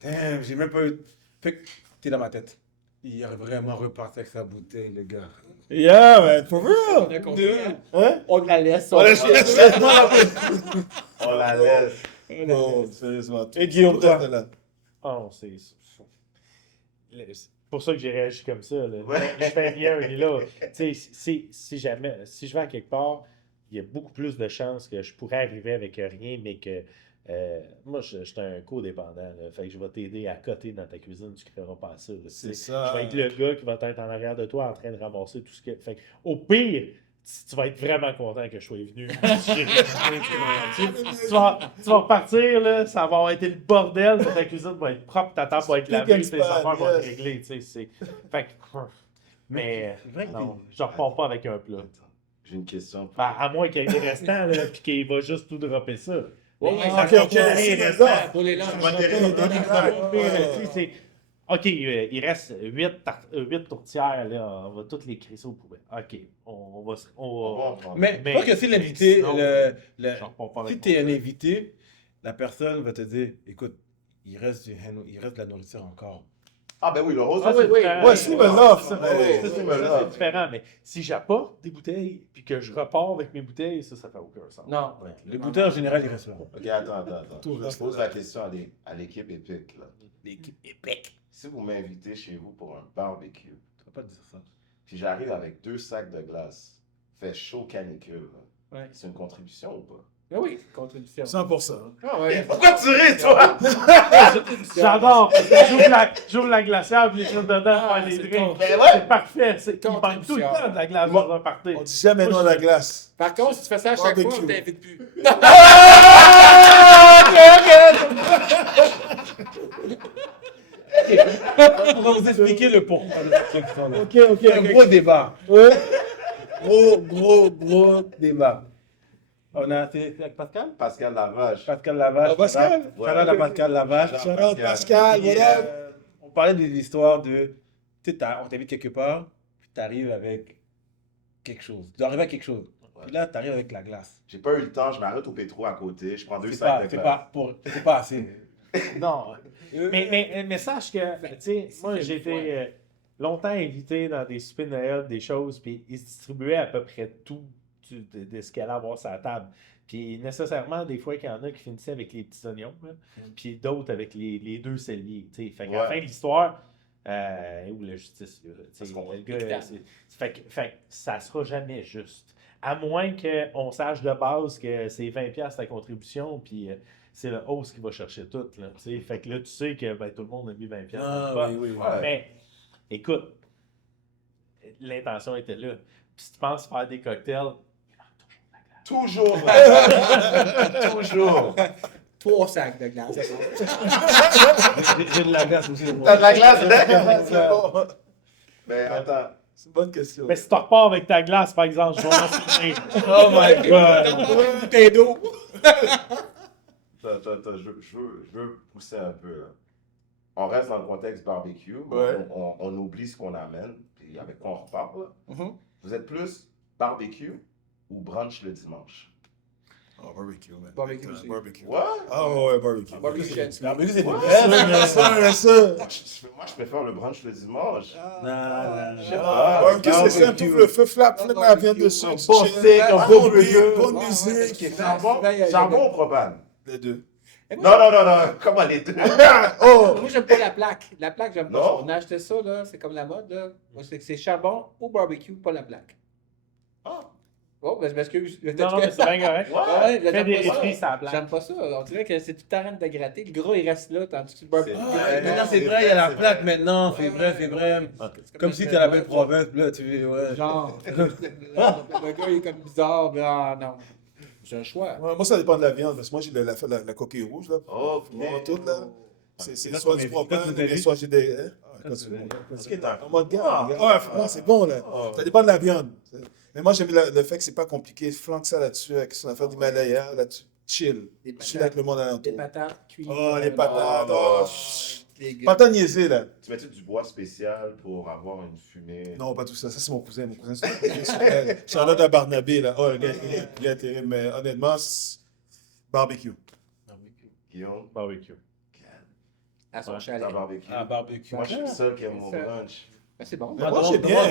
Damn, j'ai même pas eu. Fait que t'es dans ma tête. Il est vraiment reparti avec sa bouteille, le gars. Yeah, man, for real. On a compris, hein? Hein? On la laisse. On laisse. On la laisse. Non, sérieusement. Et Guillaume, toi? Là. Ah non, c'est pour ça que j'ai réagi comme ça. Là. Ouais. Je fais rien, il est là. Tu sais, si je vais à quelque part, il y a beaucoup plus de chances que je pourrais arriver avec rien, mais que moi, je suis un codépendant. Là. Fait que je vais t'aider à coter dans ta cuisine, tu ne créeras pas ça. Là, C'est tu sais. ça. Je vais être le gars qui va être en arrière de toi en train de ramasser tout ce que. Fait que, au pire, tu vas être vraiment content que je sois venu. Tu vas repartir, là, ça va avoir été le bordel, ta cuisine va être propre, ta table va être lavée, tes affaires vont être réglées. Tu sais, fait que, mais C'est vrai que non, je repars pas avec un plat. Attends, j'ai une question. Ben, à moins qu'il y ait des restants, là, puis qu'il va juste tout dropper ça. Ouais, Mais ok, ça ok, compte c'est les ça. restants. Pour les lunchs. OK, il reste 8 tourtières, là, on va toutes les crisser aux poubelles. OK, on va... Mais, Mais- je pense que si l'invité, sinon, le- j'en repars pas avec si tu es un invité, la personne va te dire, écoute, il reste de la nourriture encore. Ah ben oui, le rose. Ah oui, oui. Ouais, si, mais là, Ça, ouais, ça, c'est c'est différent, mais si j'apporte des bouteilles puis que je repars avec mes bouteilles, ça fait aucun sens. Non. Les bouteilles, en général, ils restent là. Ok, attends. Tout Je reste pose la question à l'équipe épique. Là. L'équipe épique. Si vous m'invitez chez vous pour un barbecue, Tu vas pas te dire ça. puis j'arrive avec 2 sacs de glace, fait chaud canicule, là, Ouais. c'est une contribution ou pas? Ben oui, contribution. 100%. Ah ouais. Pourquoi tu ris, toi? J'adore! J'ouvre la glacière puis je mets dedans pour faire les c'est drinks. con. C'est parfait! Il manque tout le Contribution. temps de la glace dans un party. On dit jamais non à la glace. Par contre, si tu fais ça à chaque Barbecue. fois, on t'invite plus. On va vous expliquer le pourquoi de cette question-là. Ok. C'est un gros débat. Ouais. Gros débat. On a, c'est avec Pascal? Pascal Lavage. Pascal Lavage. Ah, Pascal? Shout-out à Pascal Lavage. Shout-out Pascal, Puis, voilà. on parlait de l'histoire de, tu sais, on t'invite quelque part, puis t'arrives avec quelque chose. Tu dois arriver à quelque chose. Puis là, t'arrives avec la glace. J'ai pas eu le temps, je m'arrête au pétro à côté, je prends 2 C'est sacs de pas, glace. c'est pas assez. Non. Mais sache que, tu sais, moi c'est j'ai une fois. été longtemps invité dans des soupers de Noël, des choses, puis ils se distribuaient à peu près tout de ce qu'il allait avoir sur la table. Puis nécessairement, des fois, il y en a qui finissaient avec les petits oignons, là, puis d'autres avec les 2 celliers. Tu sais. Fait qu'à la Ouais. fin de l'histoire, Ou la justice. Là, tu sais, Parce qu'on le gars, équitable. fait que ça sera jamais juste. À moins qu'on sache de base que c'est 20$ ta contribution, puis c'est le host qui va chercher tout. Là, tu sais. Fait que là, tu sais que ben, tout le monde a mis 20$ dans le pot. oui. Ouais. Mais écoute, l'intention était là. Puis si tu penses faire des cocktails, Toujours. Toujours. 3 sacs de glace. J'ai de la glace aussi. T'as de la glace, là? C'est bon. Mais attends. C'est une bonne question. mais si tu repars avec ta glace, par exemple, je vais m'en souvenir. Oh my god. Une bouteille d'eau. Attends, je veux pousser un peu. Là. On reste dans le contexte barbecue. Ouais. On oublie ce qu'on amène. Puis avec quoi on repart. Là. Mhm. Vous êtes plus barbecue ou brunch le dimanche? Oh, barbecue, man. Barbecue aussi. Barbecue. What? Ah ouais, barbecue. Barbecue chicken. Barbecue, c'est Ouais. Ça. Moi, je préfère le brunch le dimanche. Non. Je sais pas. Barbecue, c'est ça. Tout le feu, flap, flap, la viande dessus. Bon tu steak, chill. un bon burger. Bonne musique. Charbon ou propane? Les deux. Non. Comment les deux? Oh! Moi, j'aime pas la plaque. La plaque, j'aime pas. Non? On a acheté ça, là. C'est comme la mode, là. Moi, c'est charbon ou barbecue, pas la plaque. Ah. Oh, ben, je m'excuse. Non, mais c'est bien correct. Ouais, Fais j'aime des pas ça. refris sur la plaque. J'aime pas ça. On dirait que c'est tout le temps de gratter. Le gras, il reste là, tandis que le barbecue. C'est- Maintenant, c'est vrai, il y a la plaque maintenant. C'est vrai. C'est Comme si tu la belle province, là, tu veux, ouais. Genre, le gars, il est comme bizarre. Mais ah, non. J'ai un choix. Ouais, moi, ça dépend de la viande, parce que moi, j'ai la coquille rouge, là. Ok. Vraiment toute, là. C'est Quand soit tu du m'invites, propane, quand tu ou bien m'invites. soit j'ai des... Hein? Quand tu veux. Ok, t'as En mode gamme. Ouais, franchement, c'est bon, là. Ça dépend de la viande. Mais moi, j'aime le fait que c'est pas compliqué. Flanque ça là-dessus, avec son affaire d'Himalaya, là-dessus. Chill. Des patates. Chill avec le monde Des alentour. patates cuites. Oh, les patates. Oh, Oh, Les gars. pas tant niaiser, là. Tu mets-tu du bois spécial pour avoir une fumée? Non, pas tout ça. Ça, c'est mon cousin. Mon cousin, c'est Charlotte à Barnabé, là. Oh, le gars, il est terrible. Mais honnêtement, c'est barbecue. Guillaume? Barbecue. À son Ouais, chalet. T'as barbecue? Ah, barbecue. Moi, je suis le seul qui aime mon brunch. Ben, c'est bon. Mais moi, j'ai bien.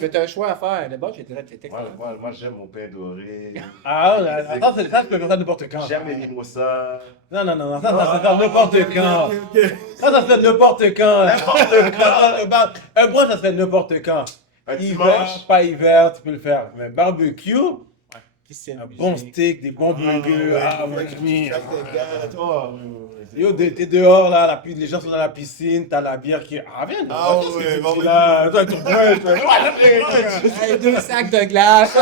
Mais t'as un choix à faire. Le bon, j'ai direct été Moi, j'aime mon pain doré. Ah, attends, ça, tu peux faire ça n'importe quand. J'aime les mimosas. Non, ça se fait n'importe quand. Ça se fait n'importe quand. Un brunch, ça se fait n'importe quand. Un Hiver, dimanche. pas hiver, tu peux le faire. Mais barbecue, Piscine. un bon steak, des bons burgers. Ah, mon ami. Yo, t'es dehors, là, les gens sont dans la piscine, t'as la bière qui... Ah, viens, Ah qu'est-ce que ouais, tu bon, fais là, toi, ton brunch, Hey, 2 sacs de glace.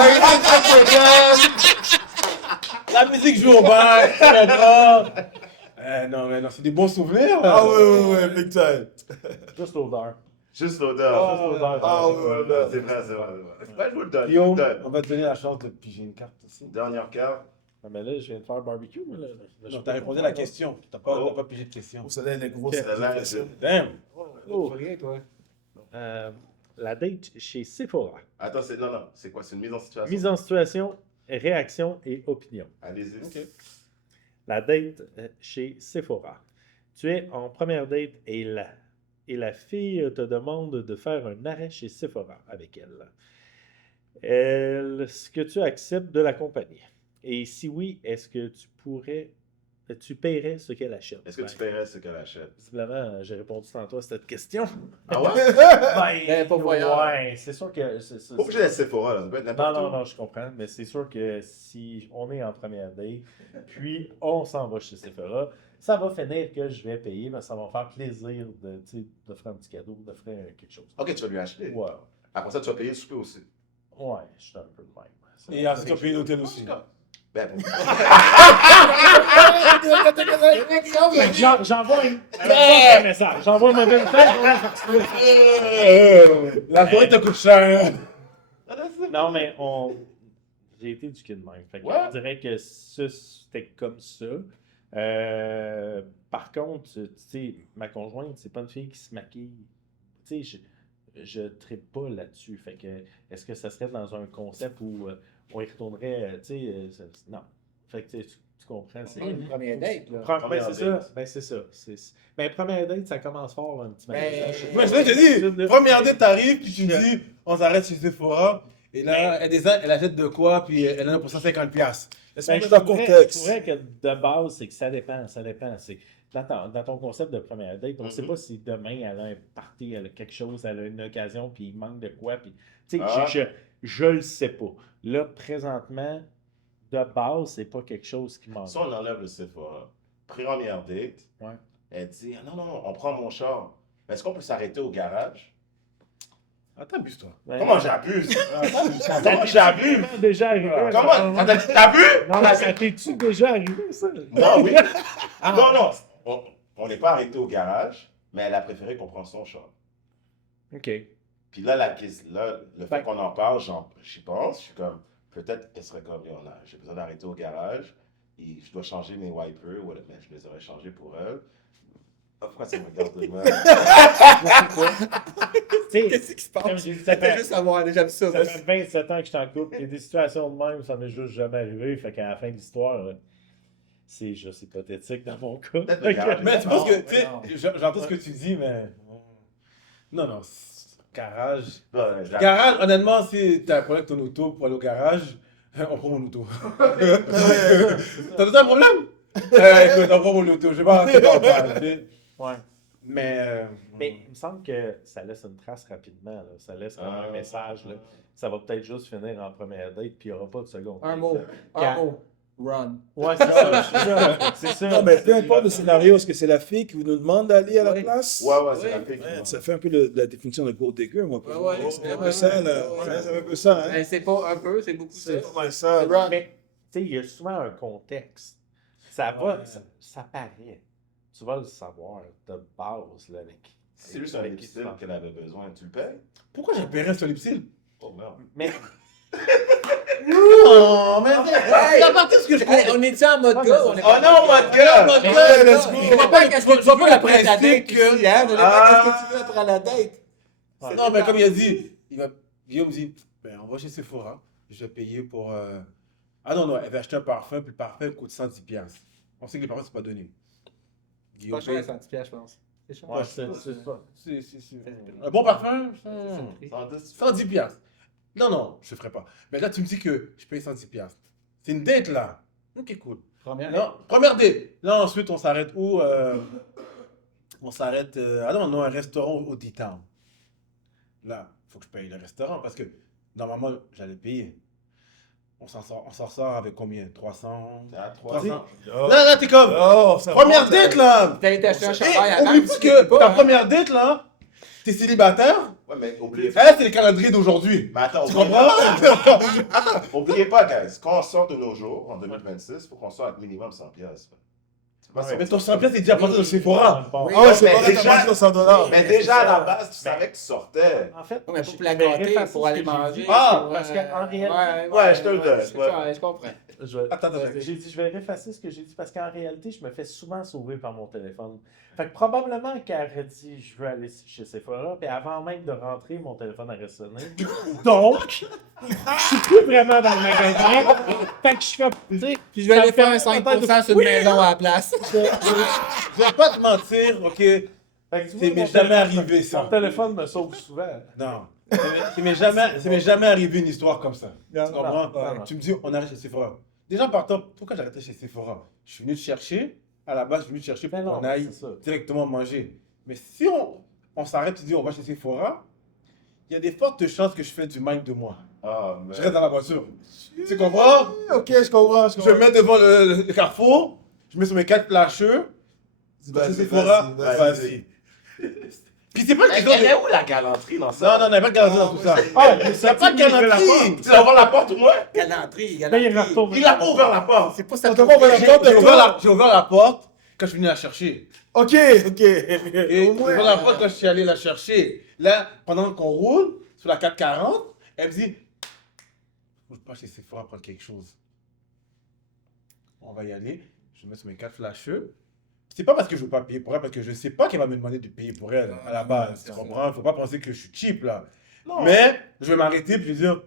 la musique joue au bar, d'accord. Non, mais non, c'est des bons souvenirs, là. Ah ouais, big time. Juste l'odeur. Juste l'odeur. Juste l'odeur. Ah ouais, C'est vrai. Ouais, je vous le donne. je vous Guillaume, le donne. on va te donner la chance de piger une carte aussi. Dernière carte. Ah, mais là, je viens de faire barbecue. Moi, là. Non, t'as répondu à la question. T'as pas pigé de question. Oh, ça donne une grosse Celle-là, question. Damn. Oh. Rien, toi. La date chez Sephora. Attends, non. C'est quoi? C'est une mise en situation? Mise en situation, réaction et opinion. Allez-y. La date chez Sephora. Tu es en première date et la fille te demande de faire un arrêt chez Sephora avec elle. Est-ce que tu acceptes de l'accompagner? Et si oui, est-ce que tu paierais ce qu'elle achète? Est-ce que tu paierais ce qu'elle achète? Visiblement, j'ai répondu tantôt à cette question. Ah ouais? Ben, pas voyant. Ouais, c'est sûr que... Pas obligé d'être Sephora, là. Ça peut être n'importe où. Non, je comprends, mais c'est sûr que si on est en première date, puis on s'en va chez Sephora, ça va finir que je vais payer, mais ça va me faire plaisir d'offrir un petit cadeau, d'offrir quelque chose. Ok, tu vas lui acheter. Ouais, Après ça, tu vas payer le souper aussi. ouais, je suis un peu de même. Et ensuite, tu as payé l'hôtel aussi. Ben, bon. J'envoie un message. J'envoie un mauvais message. La soirée te coûte cher. Non, mais j'ai été éduqué de même. Fait que Ouais. on dirait que ça, c'était comme ça. Par contre, tu sais, ma conjointe, c'est pas une fille qui se maquille. Tu sais, je trippe pas là-dessus. Fait que, est-ce que ça serait dans un concept où on y retournerait, tu sais, non. Fait que, tu comprends, c'est... Une première date, là. Ben, c'est ça. Ben, c'est ça. Ben, première date, ça commence fort, un petit magasin. Ouais, je te dis, première date, t'arrives, puis tu me dis, on s'arrête chez Sephora. Et là, elle achète de quoi, puis elle en a pour 150$. Laisse-moi Ben, mettre dans le je contexte. trouvais que de base, c'est que ça dépend. C'est dans ton concept de première date, on ne sait Mhm. pas si demain elle a un party, elle a quelque chose, elle a une occasion, puis il manque de quoi. Puis, tu sais, Ah. je le sais pas. Là, présentement, de base, c'est pas quelque chose qui manque. Si on enlève le Sephora, première date, Ouais. elle dit, ah, non, on prend mon char. Mais est-ce qu'on peut s'arrêter au garage? Attends, abuse-toi. Ouais. Comment j'abuse? Ça Comment t'est j'abuse? vraiment déjà arrivé? Comment? T'as vu? Non, mais ça t'es-tu déjà arrivé, ça? Non, oui. Non, non. On n'est pas arrêté au garage, mais elle a préféré qu'on prenne son char. OK. Puis là, le fait qu'on en parle, j'y pense, je suis comme, peut-être qu'elle serait comme, j'ai besoin d'arrêter au garage, et je dois changer mes wipers, mais je les aurais changés pour elle. Ah, pourquoi ça me regarde de même? Qu'est-ce qui se Comme passe? j'ai dit, Ça fait juste savoir, j'aime ça. Ça fait 27 ans que je suis en couple. Et des situations de même, ça m'est juste jamais arrivé. Fait qu'à la fin de l'histoire, c'est juste hypothétique dans mon cas. Peut-être le garage. Mais tu penses que, tu sais, non. j'entends ce que tu dis, mais. Non, non. Garage. Non, Garage, honnêtement, si t'as un problème avec ton auto pour aller au garage, on prend mon auto. T'as tout un problème? Écoute, on prend mon auto. Je vais pas rentrer dans le parle, tu sais. Ouais. Mais. Mais il me semble que ça laisse une trace rapidement. Là. Ça laisse comme un message. Là. Ça va peut-être juste finir en première date, puis il n'y aura pas de seconde. Un mot. Un mot. Run. Ouais, c'est ça. C'est ça. Non, mais peu importe le scénario, est-ce que c'est la fille qui vous nous demande d'aller à la Oui. place? Ouais, c'est Oui. la fille qui Ouais, demande. ça fait un peu la définition de gold digger, moi. pour moi. Ouais, C'est un ouais, peu ça, ouais, là. ouais. Ouais, c'est un peu ça, hein? Ben, c'est pas un peu, c'est beaucoup ça. C'est pas mal ça. C'est run. Mais, tu sais, il y a souvent un contexte. Ça va, Ouais. ça paraît. Tu vas le savoir de base, là, avec. C'est juste un avec qui tu lipstick parles. qu'elle avait besoin. Tu le payes? Pourquoi j'ai payé sur Lipsil? Oh merde. Mais, Non, mais. Hey! C'est à partir de ce que je Hey, on est-tu en mode Ouais, gars? mais On est Oh non, mode gars! Mode Ouais, gars, let's non. go. Je Ça vois dépend qu'est-ce que tu veux après ta date principe ici, hein? Ça dépend Ah. qu'est-ce que tu veux après la date. Non, mais comme il a dit, Guillaume dit, ben, on va chez Sephora, je vais payer pour. Ah non, non, elle va acheter un parfum, puis le parfum coûte 110 piastres. On sait que les parfums, c'est pas donné. Pas Guillaume cher, paye. 110 piastres, je pense. C'est cher. ouais, c'est ça. Un bon parfum, C'est le prix. 110 piastres. Non, non, je ne ferai pas. Mais là, tu me dis que je paye 110 piastres. C'est une date, là. Ok, cool. Première. Non, première date. Là, ensuite, on s'arrête où on s'arrête. Ah non, non, un restaurant au D-Town. Là, il faut que je paye le restaurant parce que normalement, j'allais payer. On s'en sort avec combien? 300? C'est à 300? 300. Oh, Là, là, t'es comme. oh, ça Première monte, date, là! T'as été acheter un Et chandail avant. oublie tu que sais pas, ta hein. première date, là, t'es célibataire. Ouais, mais oubliez Eh, c'est le calendrier d'aujourd'hui. Mais attends, Tu oubliez comprends? oubliez pas, guys, quand on sort de nos jours, en 2026, il faut qu'on sorte avec minimum 100 piastres. Mais ton 100 piastres, c'est déjà parti de Sephora. Bon. Ah ouais, c'est mais pas déjà- déjà 100 $. Mais déjà, à la base, tu savais que tu sortais. En fait, Ouais, mais pour la je vais gâter, effacer pour ce aller que j'ai manger. dit. Ah, pour, parce qu'en réalité- Ouais, je te le donne, c'est ouais. ça, je comprends. Attends. J'ai dit, je vais effacer ce que j'ai dit parce qu'en réalité, je me fais souvent sauver par mon téléphone. Fait que probablement qu'elle aurait dit, je veux aller chez Sephora, puis avant même de rentrer, mon téléphone aurait sonné. Donc, je suis plus vraiment dans le magasin. Fait que je fais, tu sais, Puis je vais ça aller me faire fait un 5% peut-être- sur une maison à la place. Je vais pas te mentir, ok? Fait que tu Ça vois, m'est mon jamais téléphone- arrivé, ça. Mon téléphone me sauve souvent. Non. Ça m'est jamais arrivé une histoire comme ça. Tu comprends? non. Tu me dis, on arrête chez Sephora. Déjà, partant, pourquoi j'arrêtais chez Sephora? Je suis venu te chercher. À la base, je suis venu te chercher pour Ben non, qu'on aille c'est ça. directement manger. Mais si on s'arrête, tu dis, on va chez Sephora, il y a des fortes chances que je fais du mal de moi. Ah, mais. Je reste dans la voiture. Tu comprends? Ok, je comprends. Je me mets devant le carrefour, je mets sur mes 4 flasheux, je vais chez Sephora, vas-y. Puis c'est pas quelque chose Elle de... est où la galanterie dans Non, ça? non, il n'y a pas de garantie dans tout ça. Ah, mais Il n'y a pas de garantie. Tu vas ouvrir la porte ou moi? Galanterie, Là, il galanterie. retourne. Il a pas ouvert la porte. C'est pas ça. On t'a pas ouvert la porte, J'ai ouvert la porte quand je suis venu la chercher. Ok, ok. Et j'ai ouvert la porte quand je suis allé la chercher. Là, pendant qu'on roule sur la 440, elle me dit, faut que je passe chez Sephora prendre quelque chose. On va y aller. Je me mets sur mes 4 flasheux. C'est pas parce que je veux pas payer pour elle, parce que je sais pas qu'elle va me demander de payer pour elle à la base. Tu comprends? Faut pas penser que je suis cheap là. Non. Mais je vais m'arrêter puis je vais dire,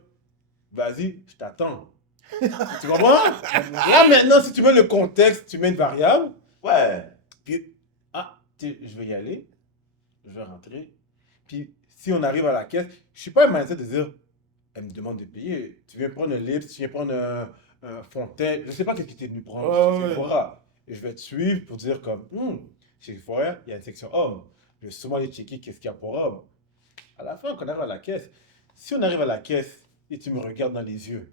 vas-y, je t'attends. Tu comprends? Là maintenant, si tu mets le contexte, tu mets une variable, Ouais. puis tu sais, je vais y aller, je vais rentrer. Puis si on arrive à la caisse, je suis pas un mindset de dire, elle me demande de payer. Tu viens prendre un lips, tu viens prendre un fontaine, je sais pas qu'est-ce que tu es venu prendre. Ouais, chez ouais. Sephora. Et je vais te suivre pour dire comme, Chez Sephora, il y a une section hommes. Je vais sûrement aller checker qu'est-ce qu'il y a pour hommes. À la fin, quand on arrive à la caisse, si on arrive à la caisse et tu me regardes dans les yeux,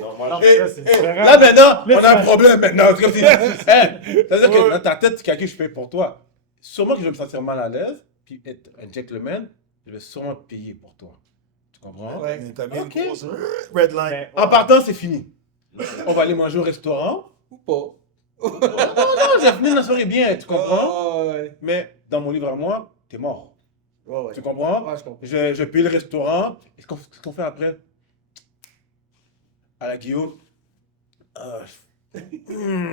Non, moi, Non, je- mais là, c'est différent. là maintenant, on a Laisse-moi. un problème maintenant. C'est comme si, c'est-à-dire que dans ta tête, tu calcules, je paye pour toi. Sûrement que je vais me sentir mal à l'aise, puis être un gentleman, je vais sûrement payer pour toi. Tu comprends? Ouais. Mais t'as mis Ok. une grosse red line. Mais, En partant, c'est fini. On va aller manger au restaurant. Ou pas. Non, j'ai fini la soirée bien, tu comprends? Oh, ouais. Mais dans mon livre à moi, t'es mort. Ouais, ouais. Tu comprends? Ouais, je comprends. Je paye le restaurant. Et ce qu'on fait après? À la Guillaume.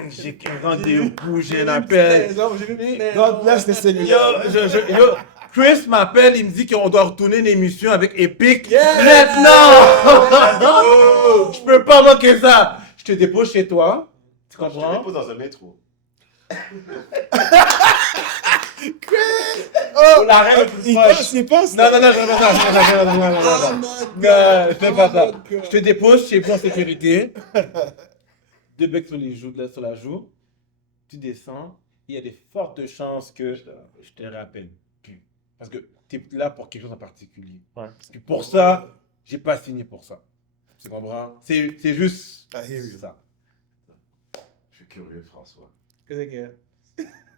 J'ai qu'un rendez-vous, j'ai un appel. Non, j'ai vu mes Donc là, c'était Yo, cellulaire. yo, Chris m'appelle, il me dit qu'on doit retourner une émission avec Epic. Maintenant! Je peux pas manquer ça. Je te dépose chez toi. Tu je te comprends? dépose dans un métro. Oh, La reine il proche. pense, il pense. Non, non, non, je fais pas ça. Non, je fais pas ça. Je te dépose chez toi en sécurité. 2 becs sur les joues, là, sur la joue. Tu descends. Il y a des fortes chances que je te rappelle plus. Parce que tu es là pour quelque chose en particulier. Ouais. Puis pour ça, j'ai pas signé pour ça. Tu comprends? C'est juste I hear you. ça. Je suis curieux, François. Qu'est-ce que...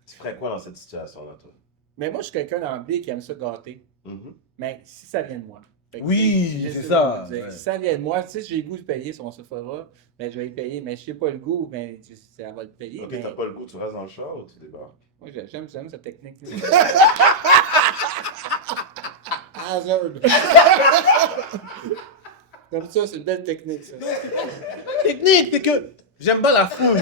Tu ferais quoi dans cette situation-là, toi? Mais moi, je suis quelqu'un d'emblée qui aime ça gâter. Mhm. Mais si ça vient de moi. Fait que, Oui, tu sais, c'est je sais ça, pas, je veux dire, ouais. Si ça vient de moi, tu sais, si j'ai le goût de payer son Sephora, ben, je vais y payer. Mais si j'ai pas le goût, ben, ça va le payer. Ok, mais... t'as pas le goût, tu restes dans le char ou tu débarques? Moi, j'aime cette technique. Ah, j'aime. Comme ça, c'est une belle technique, ça. La technique, c'est que j'aime pas la foule.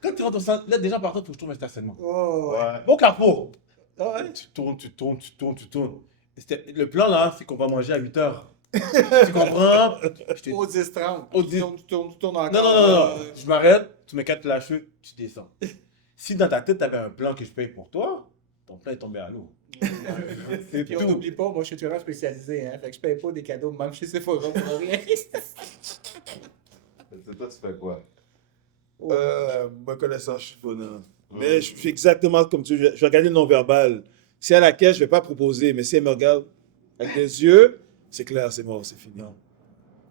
Quand tu rentres au centre, là, déjà partout, il faut que je trouve un stationnement. Oh, ouais. Ouais. Au Carrefour. Ah ouais? Tu tournes, tu tournes, tu tournes, tu tournes. Le plan là, c'est qu'on va manger à 8h. Tu comprends? Je te- Au 10-30. Au Tu 10. tournes encore. Non, non, non, non. Je m'arrête, tu mets 4 lâcheux, tu descends. Si dans ta tête, tu avais un plan que je paye pour toi, ton plan est tombé à l'eau. C'est Puis on tout. n'oublie pas, moi je suis tueur spécialisé, hein. Fait que je paye pas des cadeaux même chez Sephora pour rien. C'est toi, tu fais quoi? Me connaissant, je suis bonheur. Mais je suis exactement comme tu. Je vais regarder le non-verbal. Si à la caisse, je vais pas proposer, mais si elle me regarde avec des yeux, c'est clair, c'est mort, c'est fini.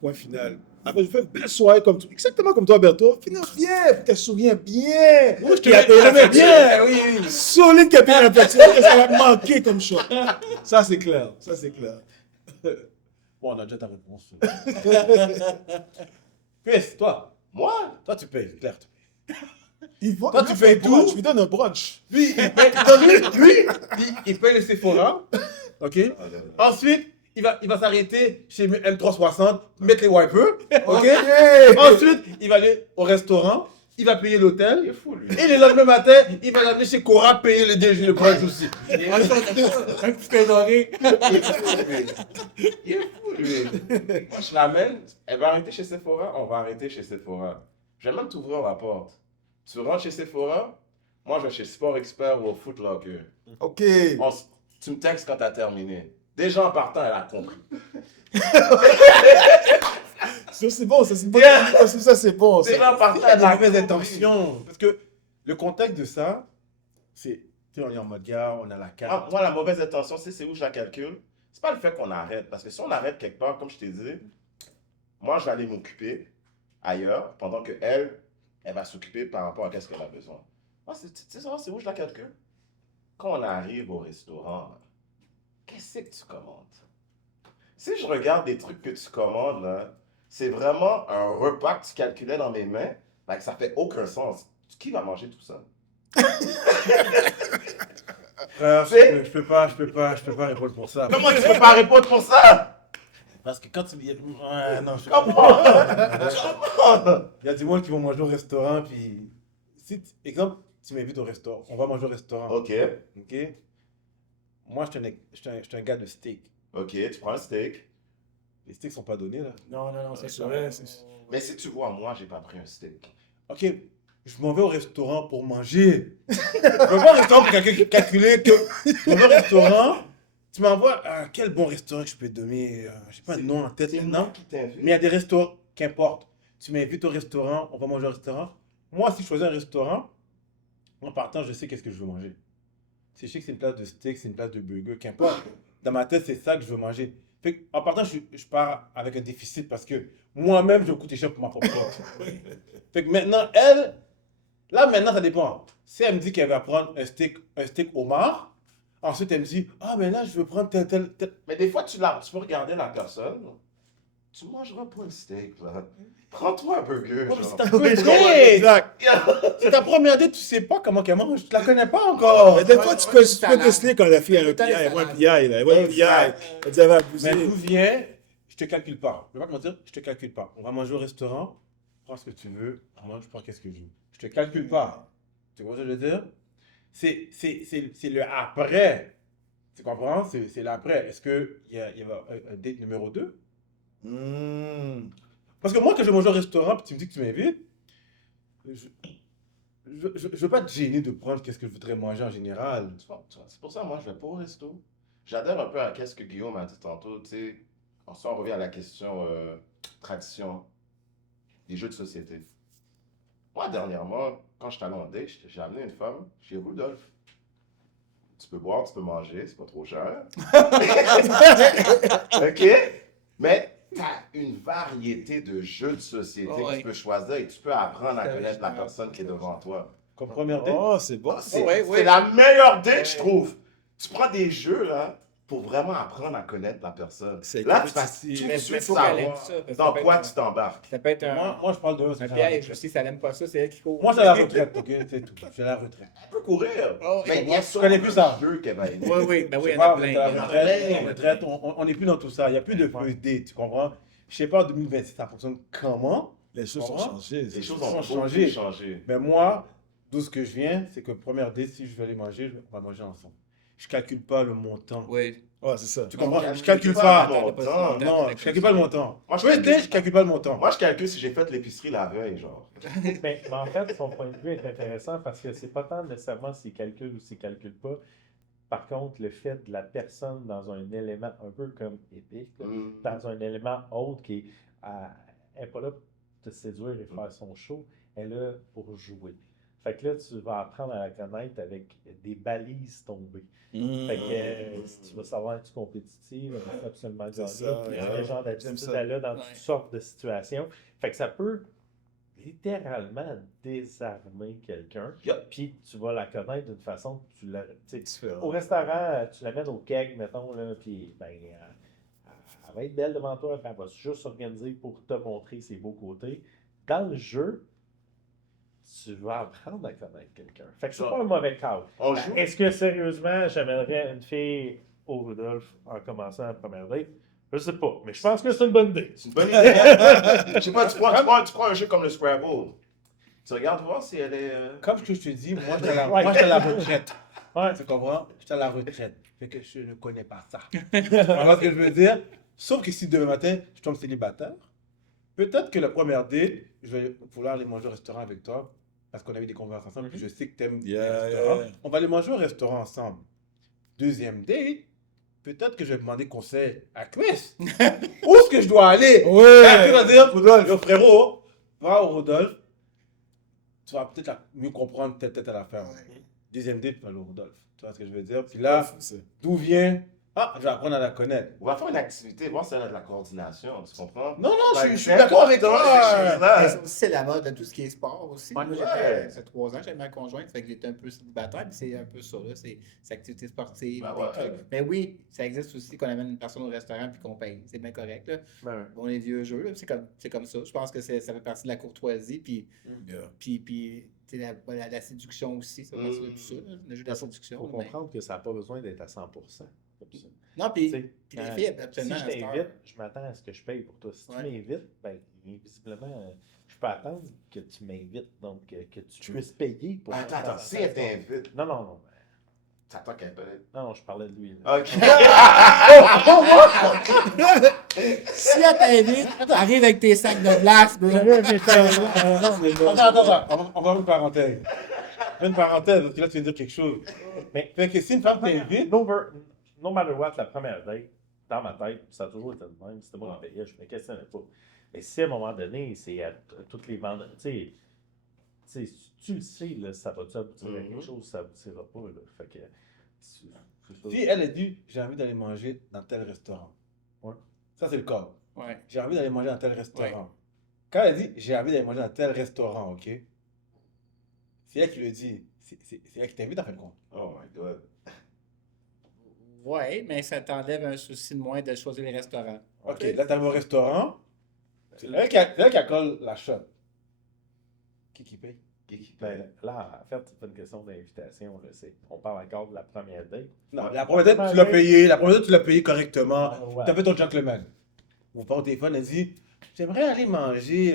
Point final. Après, je fais une belle soirée comme toi, exactement comme toi, Berto. Finir bien, tu te souviens bien. Oui, je te Qui a mets- payé je te mets la bien, oui, oui. Solide qui a payé la facture, que ça va manquer comme choix. Ça, c'est clair. Ça, c'est clair. Bon, on a déjà ta réponse. Chris, toi, Moi? tu payes, clair. Tu payes. Toi, tu fais tout. Je lui donne un brunch. Lui, il paye, non, il paye le Sephora. Ok? Ah, là, là. Ensuite, il va s'arrêter chez M360, mettre les wipers. Ok? Ok. Ensuite, il va aller au restaurant, il va payer Il est l'hôtel. fou, lui. Et le lendemain matin, il va l'amener chez Cora payer le déjeuner, le brunch aussi. Un petit peu doré. Il est fou, lui. Moi, je l'amène. Elle va arrêter chez Sephora, on va arrêter chez Sephora. Je vais même t'ouvrir la porte. Tu rentres chez Sephora, moi, je vais chez Sport Expert ou au Foot Locker. Ok. Tu me textes quand t'as terminé. Déjà en partant, elle a compris. Ça, c'est bon, ça, c'est bon. Yeah. Ça, c'est bon. ça. Déjà en partant, Il y a elle des a mauvaises compris. intentions. Parce que le contexte de ça, c'est, tu sais, on est en mode gars, on a la carte. Moi, la mauvaise intention, c'est où je la calcule. C'est pas le fait qu'on arrête. Parce que si on arrête quelque part, comme je t'ai dit, moi, je vais aller m'occuper ailleurs pendant que elle va s'occuper par rapport à ce qu'elle a besoin. Moi, tu sais, c'est où je la calcule. Quand on arrive au restaurant, là, qu'est-ce que tu commandes? Si je regarde des trucs que tu commandes, là, c'est vraiment un repas que tu calculais dans mes mains, là, que ça fait aucun sens. Qui va manger tout ça? Frère, C'est- je peux pas répondre pour ça. Comment tu peux pas répondre pour ça? Parce que quand tu... Ouais, non, je... Comment? Comment? Il y a du monde qui vont manger au restaurant, puis... Si, exemple, tu m'invites au restaurant, on va manger au restaurant, Ok, ok? Moi, je suis un gars de steak. ok, tu prends un steak. Les steaks sont pas donnés, là. Non, non, non, c'est ça. vrai, c'est- Mais si tu vois, moi, j'ai pas pris un steak. Ok, je m'en vais au restaurant pour manger. Je vais pas au restaurant pour calculer que... Je m'en vais au restaurant, tu m'envoies... quel bon restaurant que je peux te donner? Je sais pas le nom en tête, C'est non? moi qui t'invite. Mais il y a des restaurants, qu'importe. Tu m'invites au restaurant, on va manger au restaurant. Moi, si je choisis un restaurant, en partant, je sais qu'est-ce que je veux manger. je sais que c'est une place de steak, c'est une place de burger, qu'importe. Dans ma tête, c'est ça que je veux manger. Fait en partant, je pars avec un déficit parce que moi-même, je coûte cher pour ma propre chose. Fait que maintenant, maintenant, ça dépend. Si elle me dit qu'elle va prendre un steak homard, ensuite, elle me dit, ah, mais là, je veux prendre tel. Mais des fois, tu peux regarder la personne. Tu mangeras pas le steak, là. Prends-toi un burger, Oh, mais genre. c'est un peu Oui, je comprends, vrai. exact. C'est ta première date, tu sais pas comment qu'elle mange, tu la connais pas encore. Mais des fois, tu peux salade. déceler quand la fille a un T'as PI, les elle voit un salades. PI, là. Elle voit un PI. Exact. Elle dit, elle va abuser. Mais d'où vient, je te calcule pas. Je vais pas te mentir, je te calcule pas. On va manger au restaurant, prends ce que tu veux, moi je prends qu'est-ce que je veux. Je te calcule pas. Tu vois ce que je veux dire? C'est le après. Tu comprends? C'est l'après. Est-ce qu'il y a un date numéro 2? Parce que moi, quand je mange au restaurant et tu me dis que tu m'invites, je veux pas te gêner de prendre qu'est-ce que je voudrais manger en général. Tu vois, c'est pour ça, moi, je vais pas au resto. J'adhère un peu à ce que Guillaume a dit tantôt, tu sais. On revient à la question tradition, des jeux de société. Moi, dernièrement, quand je suis allé en date, j'ai amené une femme chez Rudolph. Tu peux boire, tu peux manger, c'est pas trop cher. OK? Mais tu as une variété de jeux de société que tu peux choisir et tu peux apprendre à connaître la personne qui est devant toi. Comme première date. Oh, c'est bon. C'est la meilleure date, je trouve. Tu prends des jeux, là, pour vraiment apprendre à connaître la personne. C'est Là, tu vas compétitif. tout de Mais suite faut qu'elle aime savoir ça, parce que dans ça peut quoi être- tu t'embarques. Ça peut être Moi, je parle de un piège aussi, ça n'aime pas ça, c'est elle qui court. Moi, c'est la retraite, ok? C'est tout. C'est la retraite. Elle peut courir. Oh, Mais il y a je connais plus ça. un jeu qu'elle va aimer. Oui, oui, ben oui, il y en Ah, a on plein. est à il y en la a retraite, plein. on retraite, on n'est plus dans tout ça. Il n'y a plus de first date, tu comprends? Je sais pas en 2026, ça fonctionne comment? Les choses sont Comment? changées. Les choses Ils ont ont beaucoup changé. changé. Mais moi, d'où ce que je viens, c'est que première date, si je vais aller manger, on va manger ensemble. Je calcule pas le montant. Oui. Ouais, c'est ça. Tu comprends? On Je calcule calcule pas. pas le montant. Non, je calcule pas le montant. Moi, je First calcule date, je calcule pas le montant. Moi, je calcule si j'ai fait l'épicerie la veille, genre. Mais en fait, son point de vue est intéressant parce que c'est pas tant nécessairement s'il calcule ou s'il calcule pas. Par contre, le fait de la personne dans un élément un peu comme épique, là, dans un élément autre qui est pas là pour te séduire et faire son show, elle est là pour jouer. Fait que là, tu vas apprendre à la connaître avec des balises tombées. Fait que si tu vas savoir être compétitive, elle va absolument C'est gagner. ça, Quel genre j'aime d'attitude ça. elle a dans Ouais. toutes sortes de situations. Fait que ça peut littéralement désarmer quelqu'un. Yup. Puis tu vas la connaître d'une façon que tu la. Tu sais, Différent. au restaurant, tu l'amènes au keg, mettons, là, puis ben, elle va être belle devant toi, puis elle va juste s'organiser pour te montrer ses beaux côtés. Dans le jeu, tu vas apprendre à connaître quelqu'un. Fait que c'est Ça. pas un mauvais cadre. On joue. Est-ce que sérieusement, j'amènerais une fille au Rudolph en commençant la première date? Je sais pas, mais je pense que c'est une bonne idée. C'est une bonne idée. Je sais pas, tu prends un jeu comme le Scrabble. Tu regardes voir si elle est. Comme ce que je te dis, moi, je suis à la retraite. Ouais. Tu comprends? Je suis à la retraite. Fait que je ne connais pas ça. Tu comprends ce que je veux dire? Sauf que si demain matin, je tombe célibataire, peut-être que la première date, je vais vouloir aller manger au restaurant avec toi parce qu'on a eu des conversations ensemble, puis je sais que tu aimes les restaurants. Yeah. On va aller manger au restaurant ensemble. Deuxième date, peut-être que je vais demander conseil à Chris. Où est-ce que je dois aller? Ouais. Chris va dire, Yo, frérot, va au Rodolphe. Tu vas peut-être mieux comprendre telle affaire. Deuxième date, tu vas aller au Rodolphe. Tu vois ce que je veux dire? Puis là, d'où vient? Ah, je vais apprendre à la connaître. On va faire une activité, voir si elle a de la coordination, tu comprends? Non, Like, je suis c'est d'accord avec important, toi. ces choses-là. Mais ça aussi, c'est la mode de tout ce qui est sport aussi. Ouais. Moi, ça fait 3 ans que j'avais ma conjointe, fait que j'étais un peu célibataire, puis c'est un peu ça, là, c'est activités sportives, Ben des ouais. trucs. Mais oui, ça existe aussi qu'on amène une personne au restaurant puis qu'on paye. C'est bien correct, là. Ben, Bon, les vieux jeux, là, c'est comme ça. Je pense que ça fait partie de la courtoisie, puis tu sais, la séduction aussi, ça reste tout ça, là, le jeu de la il faut séduction. mais- comprendre que ça n'a pas besoin d'être à 100%. Comme ça. Non, Tu puis sais, puis les quand- filles, si absolument. je à cette heure. t'invite, je m'attends à ce que je paye pour toi. Si tu Ouais. m'invites, ben, visiblement, je peux attendre que tu m'invites, donc que tu puisses payer pour. Attends, si elle t'invite, Non, non, non. t'attends qu'elle paye. Non, non, je parlais de lui. Là. Ok. Si elle t'invite, t'arrives avec tes sacs de glace, bro. Attends, on va faire une parenthèse. Une parenthèse, parce que là, tu viens de dire quelque chose. Mais Fait que si une femme t'invite, no matter what, la première date, dans ma tête, ça a toujours été le même. C'était moi qui payais, je me questionnais pas. Mais si à un moment donné, c'est à toutes les ventes, tu sais, tu le sais, là, ça va-tu aboutir à quelque chose, ça aboutira pas. Là. Fait que Si elle a dit, j'ai envie d'aller manger dans tel restaurant. Ouais. Ça, c'est le cas. Ouais. J'ai envie d'aller manger dans tel restaurant. Quand elle dit, j'ai envie d'aller manger dans tel restaurant, ok? C'est elle qui le dit. C'est elle qui t'invite à faire le compte. Oh my god. Ouais, mais ça t'enlève un souci de moins de choisir les restaurants. Ok, là, t'arrives au restaurant. C'est elle qui accole la shot. Qui paye? Ben, là, en fait, c'est pas une question d'invitation. Là, on parle encore de la première date. Non, Ouais. la première date, tu l'as payé. La première date, tu l'as payé correctement. Ouais. Tu as fait ton gentleman. Vous parlez au téléphone, elle dit, j'aimerais aller manger,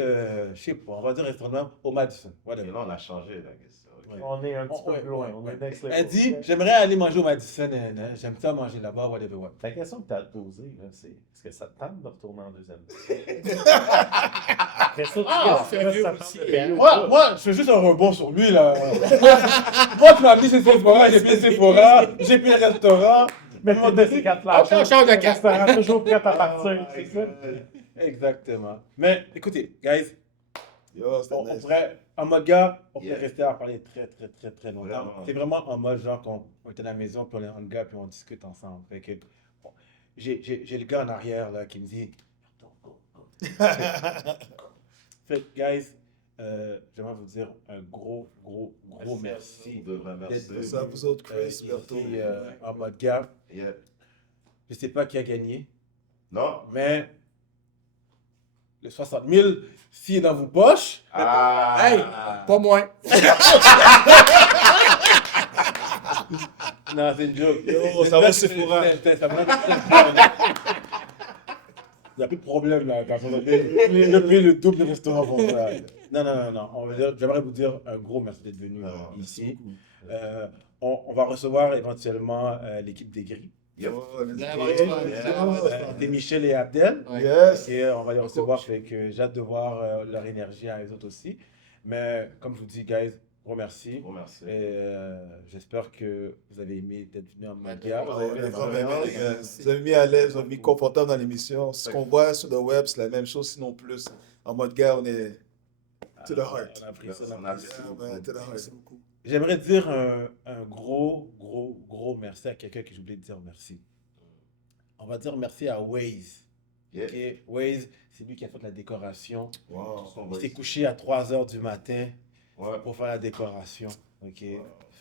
je sais pas, on va dire restaurant au Madison. Et Whatever. là, on a changé la question. Ouais. On est un petit peu Ouais, plus loin. ouais, On ouais. est next level. Elle dit, Ok? j'aimerais aller manger au Madison, j'aime ça manger là-bas, whatever, what. La question que tu as posée, là, c'est est-ce que ça te tente de retourner en deuxième date? Après ça, c'est vieux ça aussi, tente de payer hein. ou pas? Moi, je fais juste un rebond sur lui, là. Moi, tu m'as dit c'est Sephora, j'ai payé Sephora, j'ai payé le restaurant. Mais t'es de quatre flashs. On change de carte. Restaurant toujours prêt à Oh partir, c'est my ça? God. Exactement. Mais écoutez, guys, Yo, c'était on nice. pourrait, en mode gars, on pourrait Yeah. rester à parler très longtemps. Vraiment. C'est vraiment en mode genre qu'on est à la maison, puis on est en gars, puis on discute ensemble. Fait que, bon, j'ai le gars en arrière là qui me dit. Fait que, guys, j'aimerais vous dire un gros merci. De vrai, merci. d'être Ça, vous autres, Chris, ici, Berto. en mode gars. Yeah. Je sais pas qui a gagné, Non? mais le 60 000, s'il est dans vos poches, Ah! Hey, Pas moins. non, c'est une joke. Yo, ça va, Sephora. Il n'y a plus de problème là, quand on a payé le double de restaurant pour ça. Non. J'aimerais vous dire un gros merci d'être venu ici. On va recevoir éventuellement l'équipe des Gris. Yep. Oh, let's Yeah, go. ouais. C'est Michel et Abdel. Ouais. Yes. Et on va les recevoir, fait que j'ai hâte de voir leur énergie à eux autres aussi. Mais comme je vous dis, guys, gros merci. Gros merci. Et j'espère que vous avez aimé d'être venu en mode Ouais, gars. Ouais, on a vraiment aimé, les gars. Vous avez mis à l'aise, vous avez mis confortable dans l'émission. Ce qu'on voit sur le web, c'est la même chose, sinon plus. En mode gars, on est to the heart. On a pris ça, on a Merci. pris ça. Yeah, man, to the heart. Merci beaucoup. J'aimerais dire un gros merci à quelqu'un que j'ai oublié de dire merci. On va dire merci à Waze. Yeah. Ok, Waze, c'est lui qui a fait la décoration. Wow. Il s'est couché à 3h du matin Ouais. pour faire la décoration. Ok.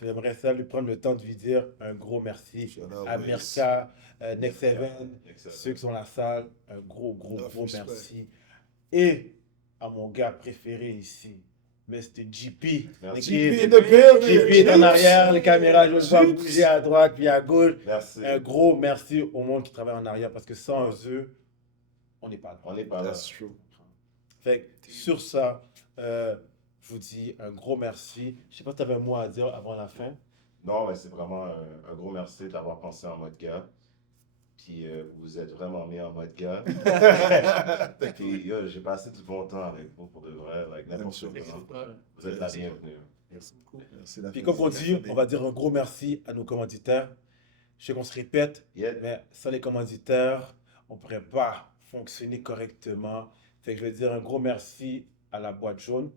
J'aimerais ça lui prendre le temps de lui dire un gros merci Shout out à Waze. Mirka, Next Seven, Excellent. ceux qui sont dans la salle, un gros Enough respect. merci. Et à mon gars préféré ici, Mr. JP. Merci. Ok, JP in the building. JP est en arrière, les caméras, je le vois bouger à droite puis à gauche. Merci. Un gros merci au monde qui travaille en arrière parce que sans eux, on n'est pas là. On n'est pas là. That's true. Fait que sur ça, je vous dis un gros merci. Je sais pas si tu avais un mot à dire avant la fin. Non, mais c'est vraiment un gros merci d'avoir pensé en mode gars. Puis vous êtes vraiment mis en mode gars. Puis yo, j'ai passé du bon temps avec vous pour de vrai, like n'importe Même quoi. Vous êtes la bienvenue. Merci beaucoup. Merci la Puis comme on dit, félicité. on va dire un gros merci à nos commanditaires. Je sais qu'on se répète, Yeah. mais sans les commanditaires, on ne pourrait pas fonctionner correctement. Fait que je vais dire un gros merci à la boîte jaune.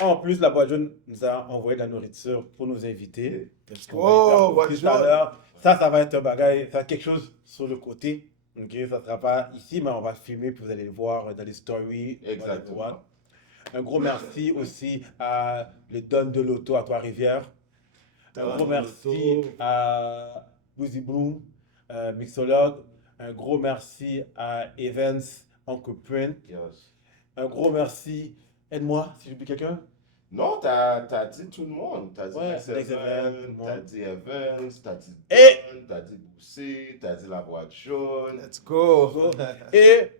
En plus, la boîte jaune nous a envoyé de la nourriture pour nos invités. Let's On va y faire go. goûter Watch tout à out. l'heure. Ça va être un bagage, ça va être quelque chose sur le côté. Ok, ça ne sera pas ici, mais on va filmer, puis vous allez le voir dans les stories. Vous allez le Exactement. voir. Un gros merci aussi à le Don de l'Auto à Trois-Rivières. Un Don gros de merci l'Auto. à Boozy Bloom, Mixologue. Un gros merci à Evans, Uncle Print. Yes. Un gros merci. Aide-moi si j'oublie quelqu'un. Non, t'as dit tout le monde. T'as dit Ouais, Next Next Seven, tout le Seven, monde. t'as dit Evans, t'as dit Et- Don, t'as dit Boussy, t'as dit la boîte jaune. Let's go. Et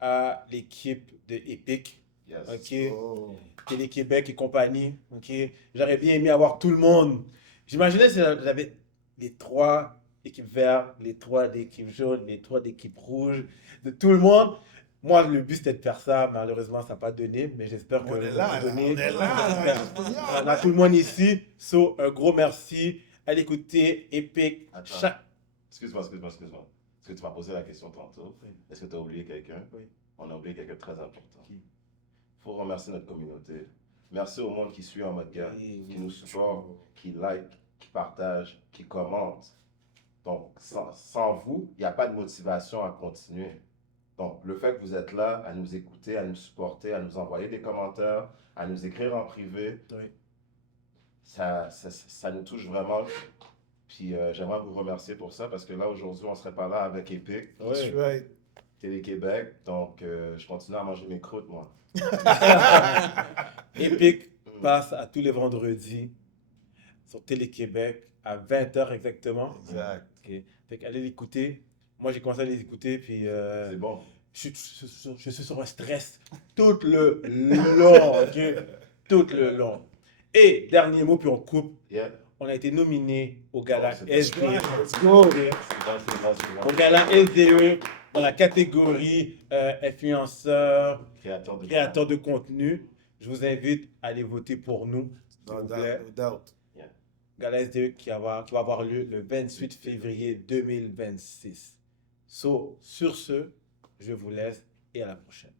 à l'équipe de Epic. Yes. Ok. Oh. Télé-Québec et compagnie. Ok. J'aurais bien aimé avoir tout le monde. J'imaginais si j'avais les 3 équipes vertes, les 3 d'équipes jaunes, les 3 d'équipes rouges, de tout le monde. Moi, le but c'était de faire ça. Malheureusement, ça n'a pas donné, mais j'espère que On est ça là, va là, donner. on est là. On a tout le monde ici. So, un gros merci. Allez écouter Epic. Attends. Chaque... Excuse-moi. Parce que tu m'as posé la question tantôt. Oui. Est-ce que tu as oublié quelqu'un? Oui. On a oublié quelqu'un de très important. Qui? Il faut remercier notre communauté. Merci au monde qui suit en mode gars, Oui, qui nous supporte, qui like, qui partagent, qui commentent. Donc, sans vous, il n'y a pas de motivation à continuer. Donc, le fait que vous êtes là, à nous écouter, à nous supporter, à nous envoyer des commentaires, à nous écrire en privé, Oui. ça nous touche vraiment. Puis, j'aimerais vous remercier pour ça, parce que là, aujourd'hui, on ne serait pas là avec Epic, That's Oui. right. Télé-Québec. Donc, je continue à manger mes croûtes, moi. Epic passe à tous les vendredis sur Télé-Québec à 20h exactement. Exact. Ok. Fait qu'allez l'écouter. Moi, j'ai commencé à les écouter, puis C'est bon. je suis sur un stress tout le long, ok? Tout le long. Et dernier mot, puis on coupe. Yeah. On a été nominé au gala Oh, c'est SDE. bon. Let's go! C'est bon. Au gala SDE dans la catégorie influenceur, créateur de contenu. Je vous invite à aller voter pour nous, s'il No vous plaît. doubt, no doubt. Gala SDE qui va avoir lieu le 28 février 2026. Sur ce, je vous laisse et à la prochaine.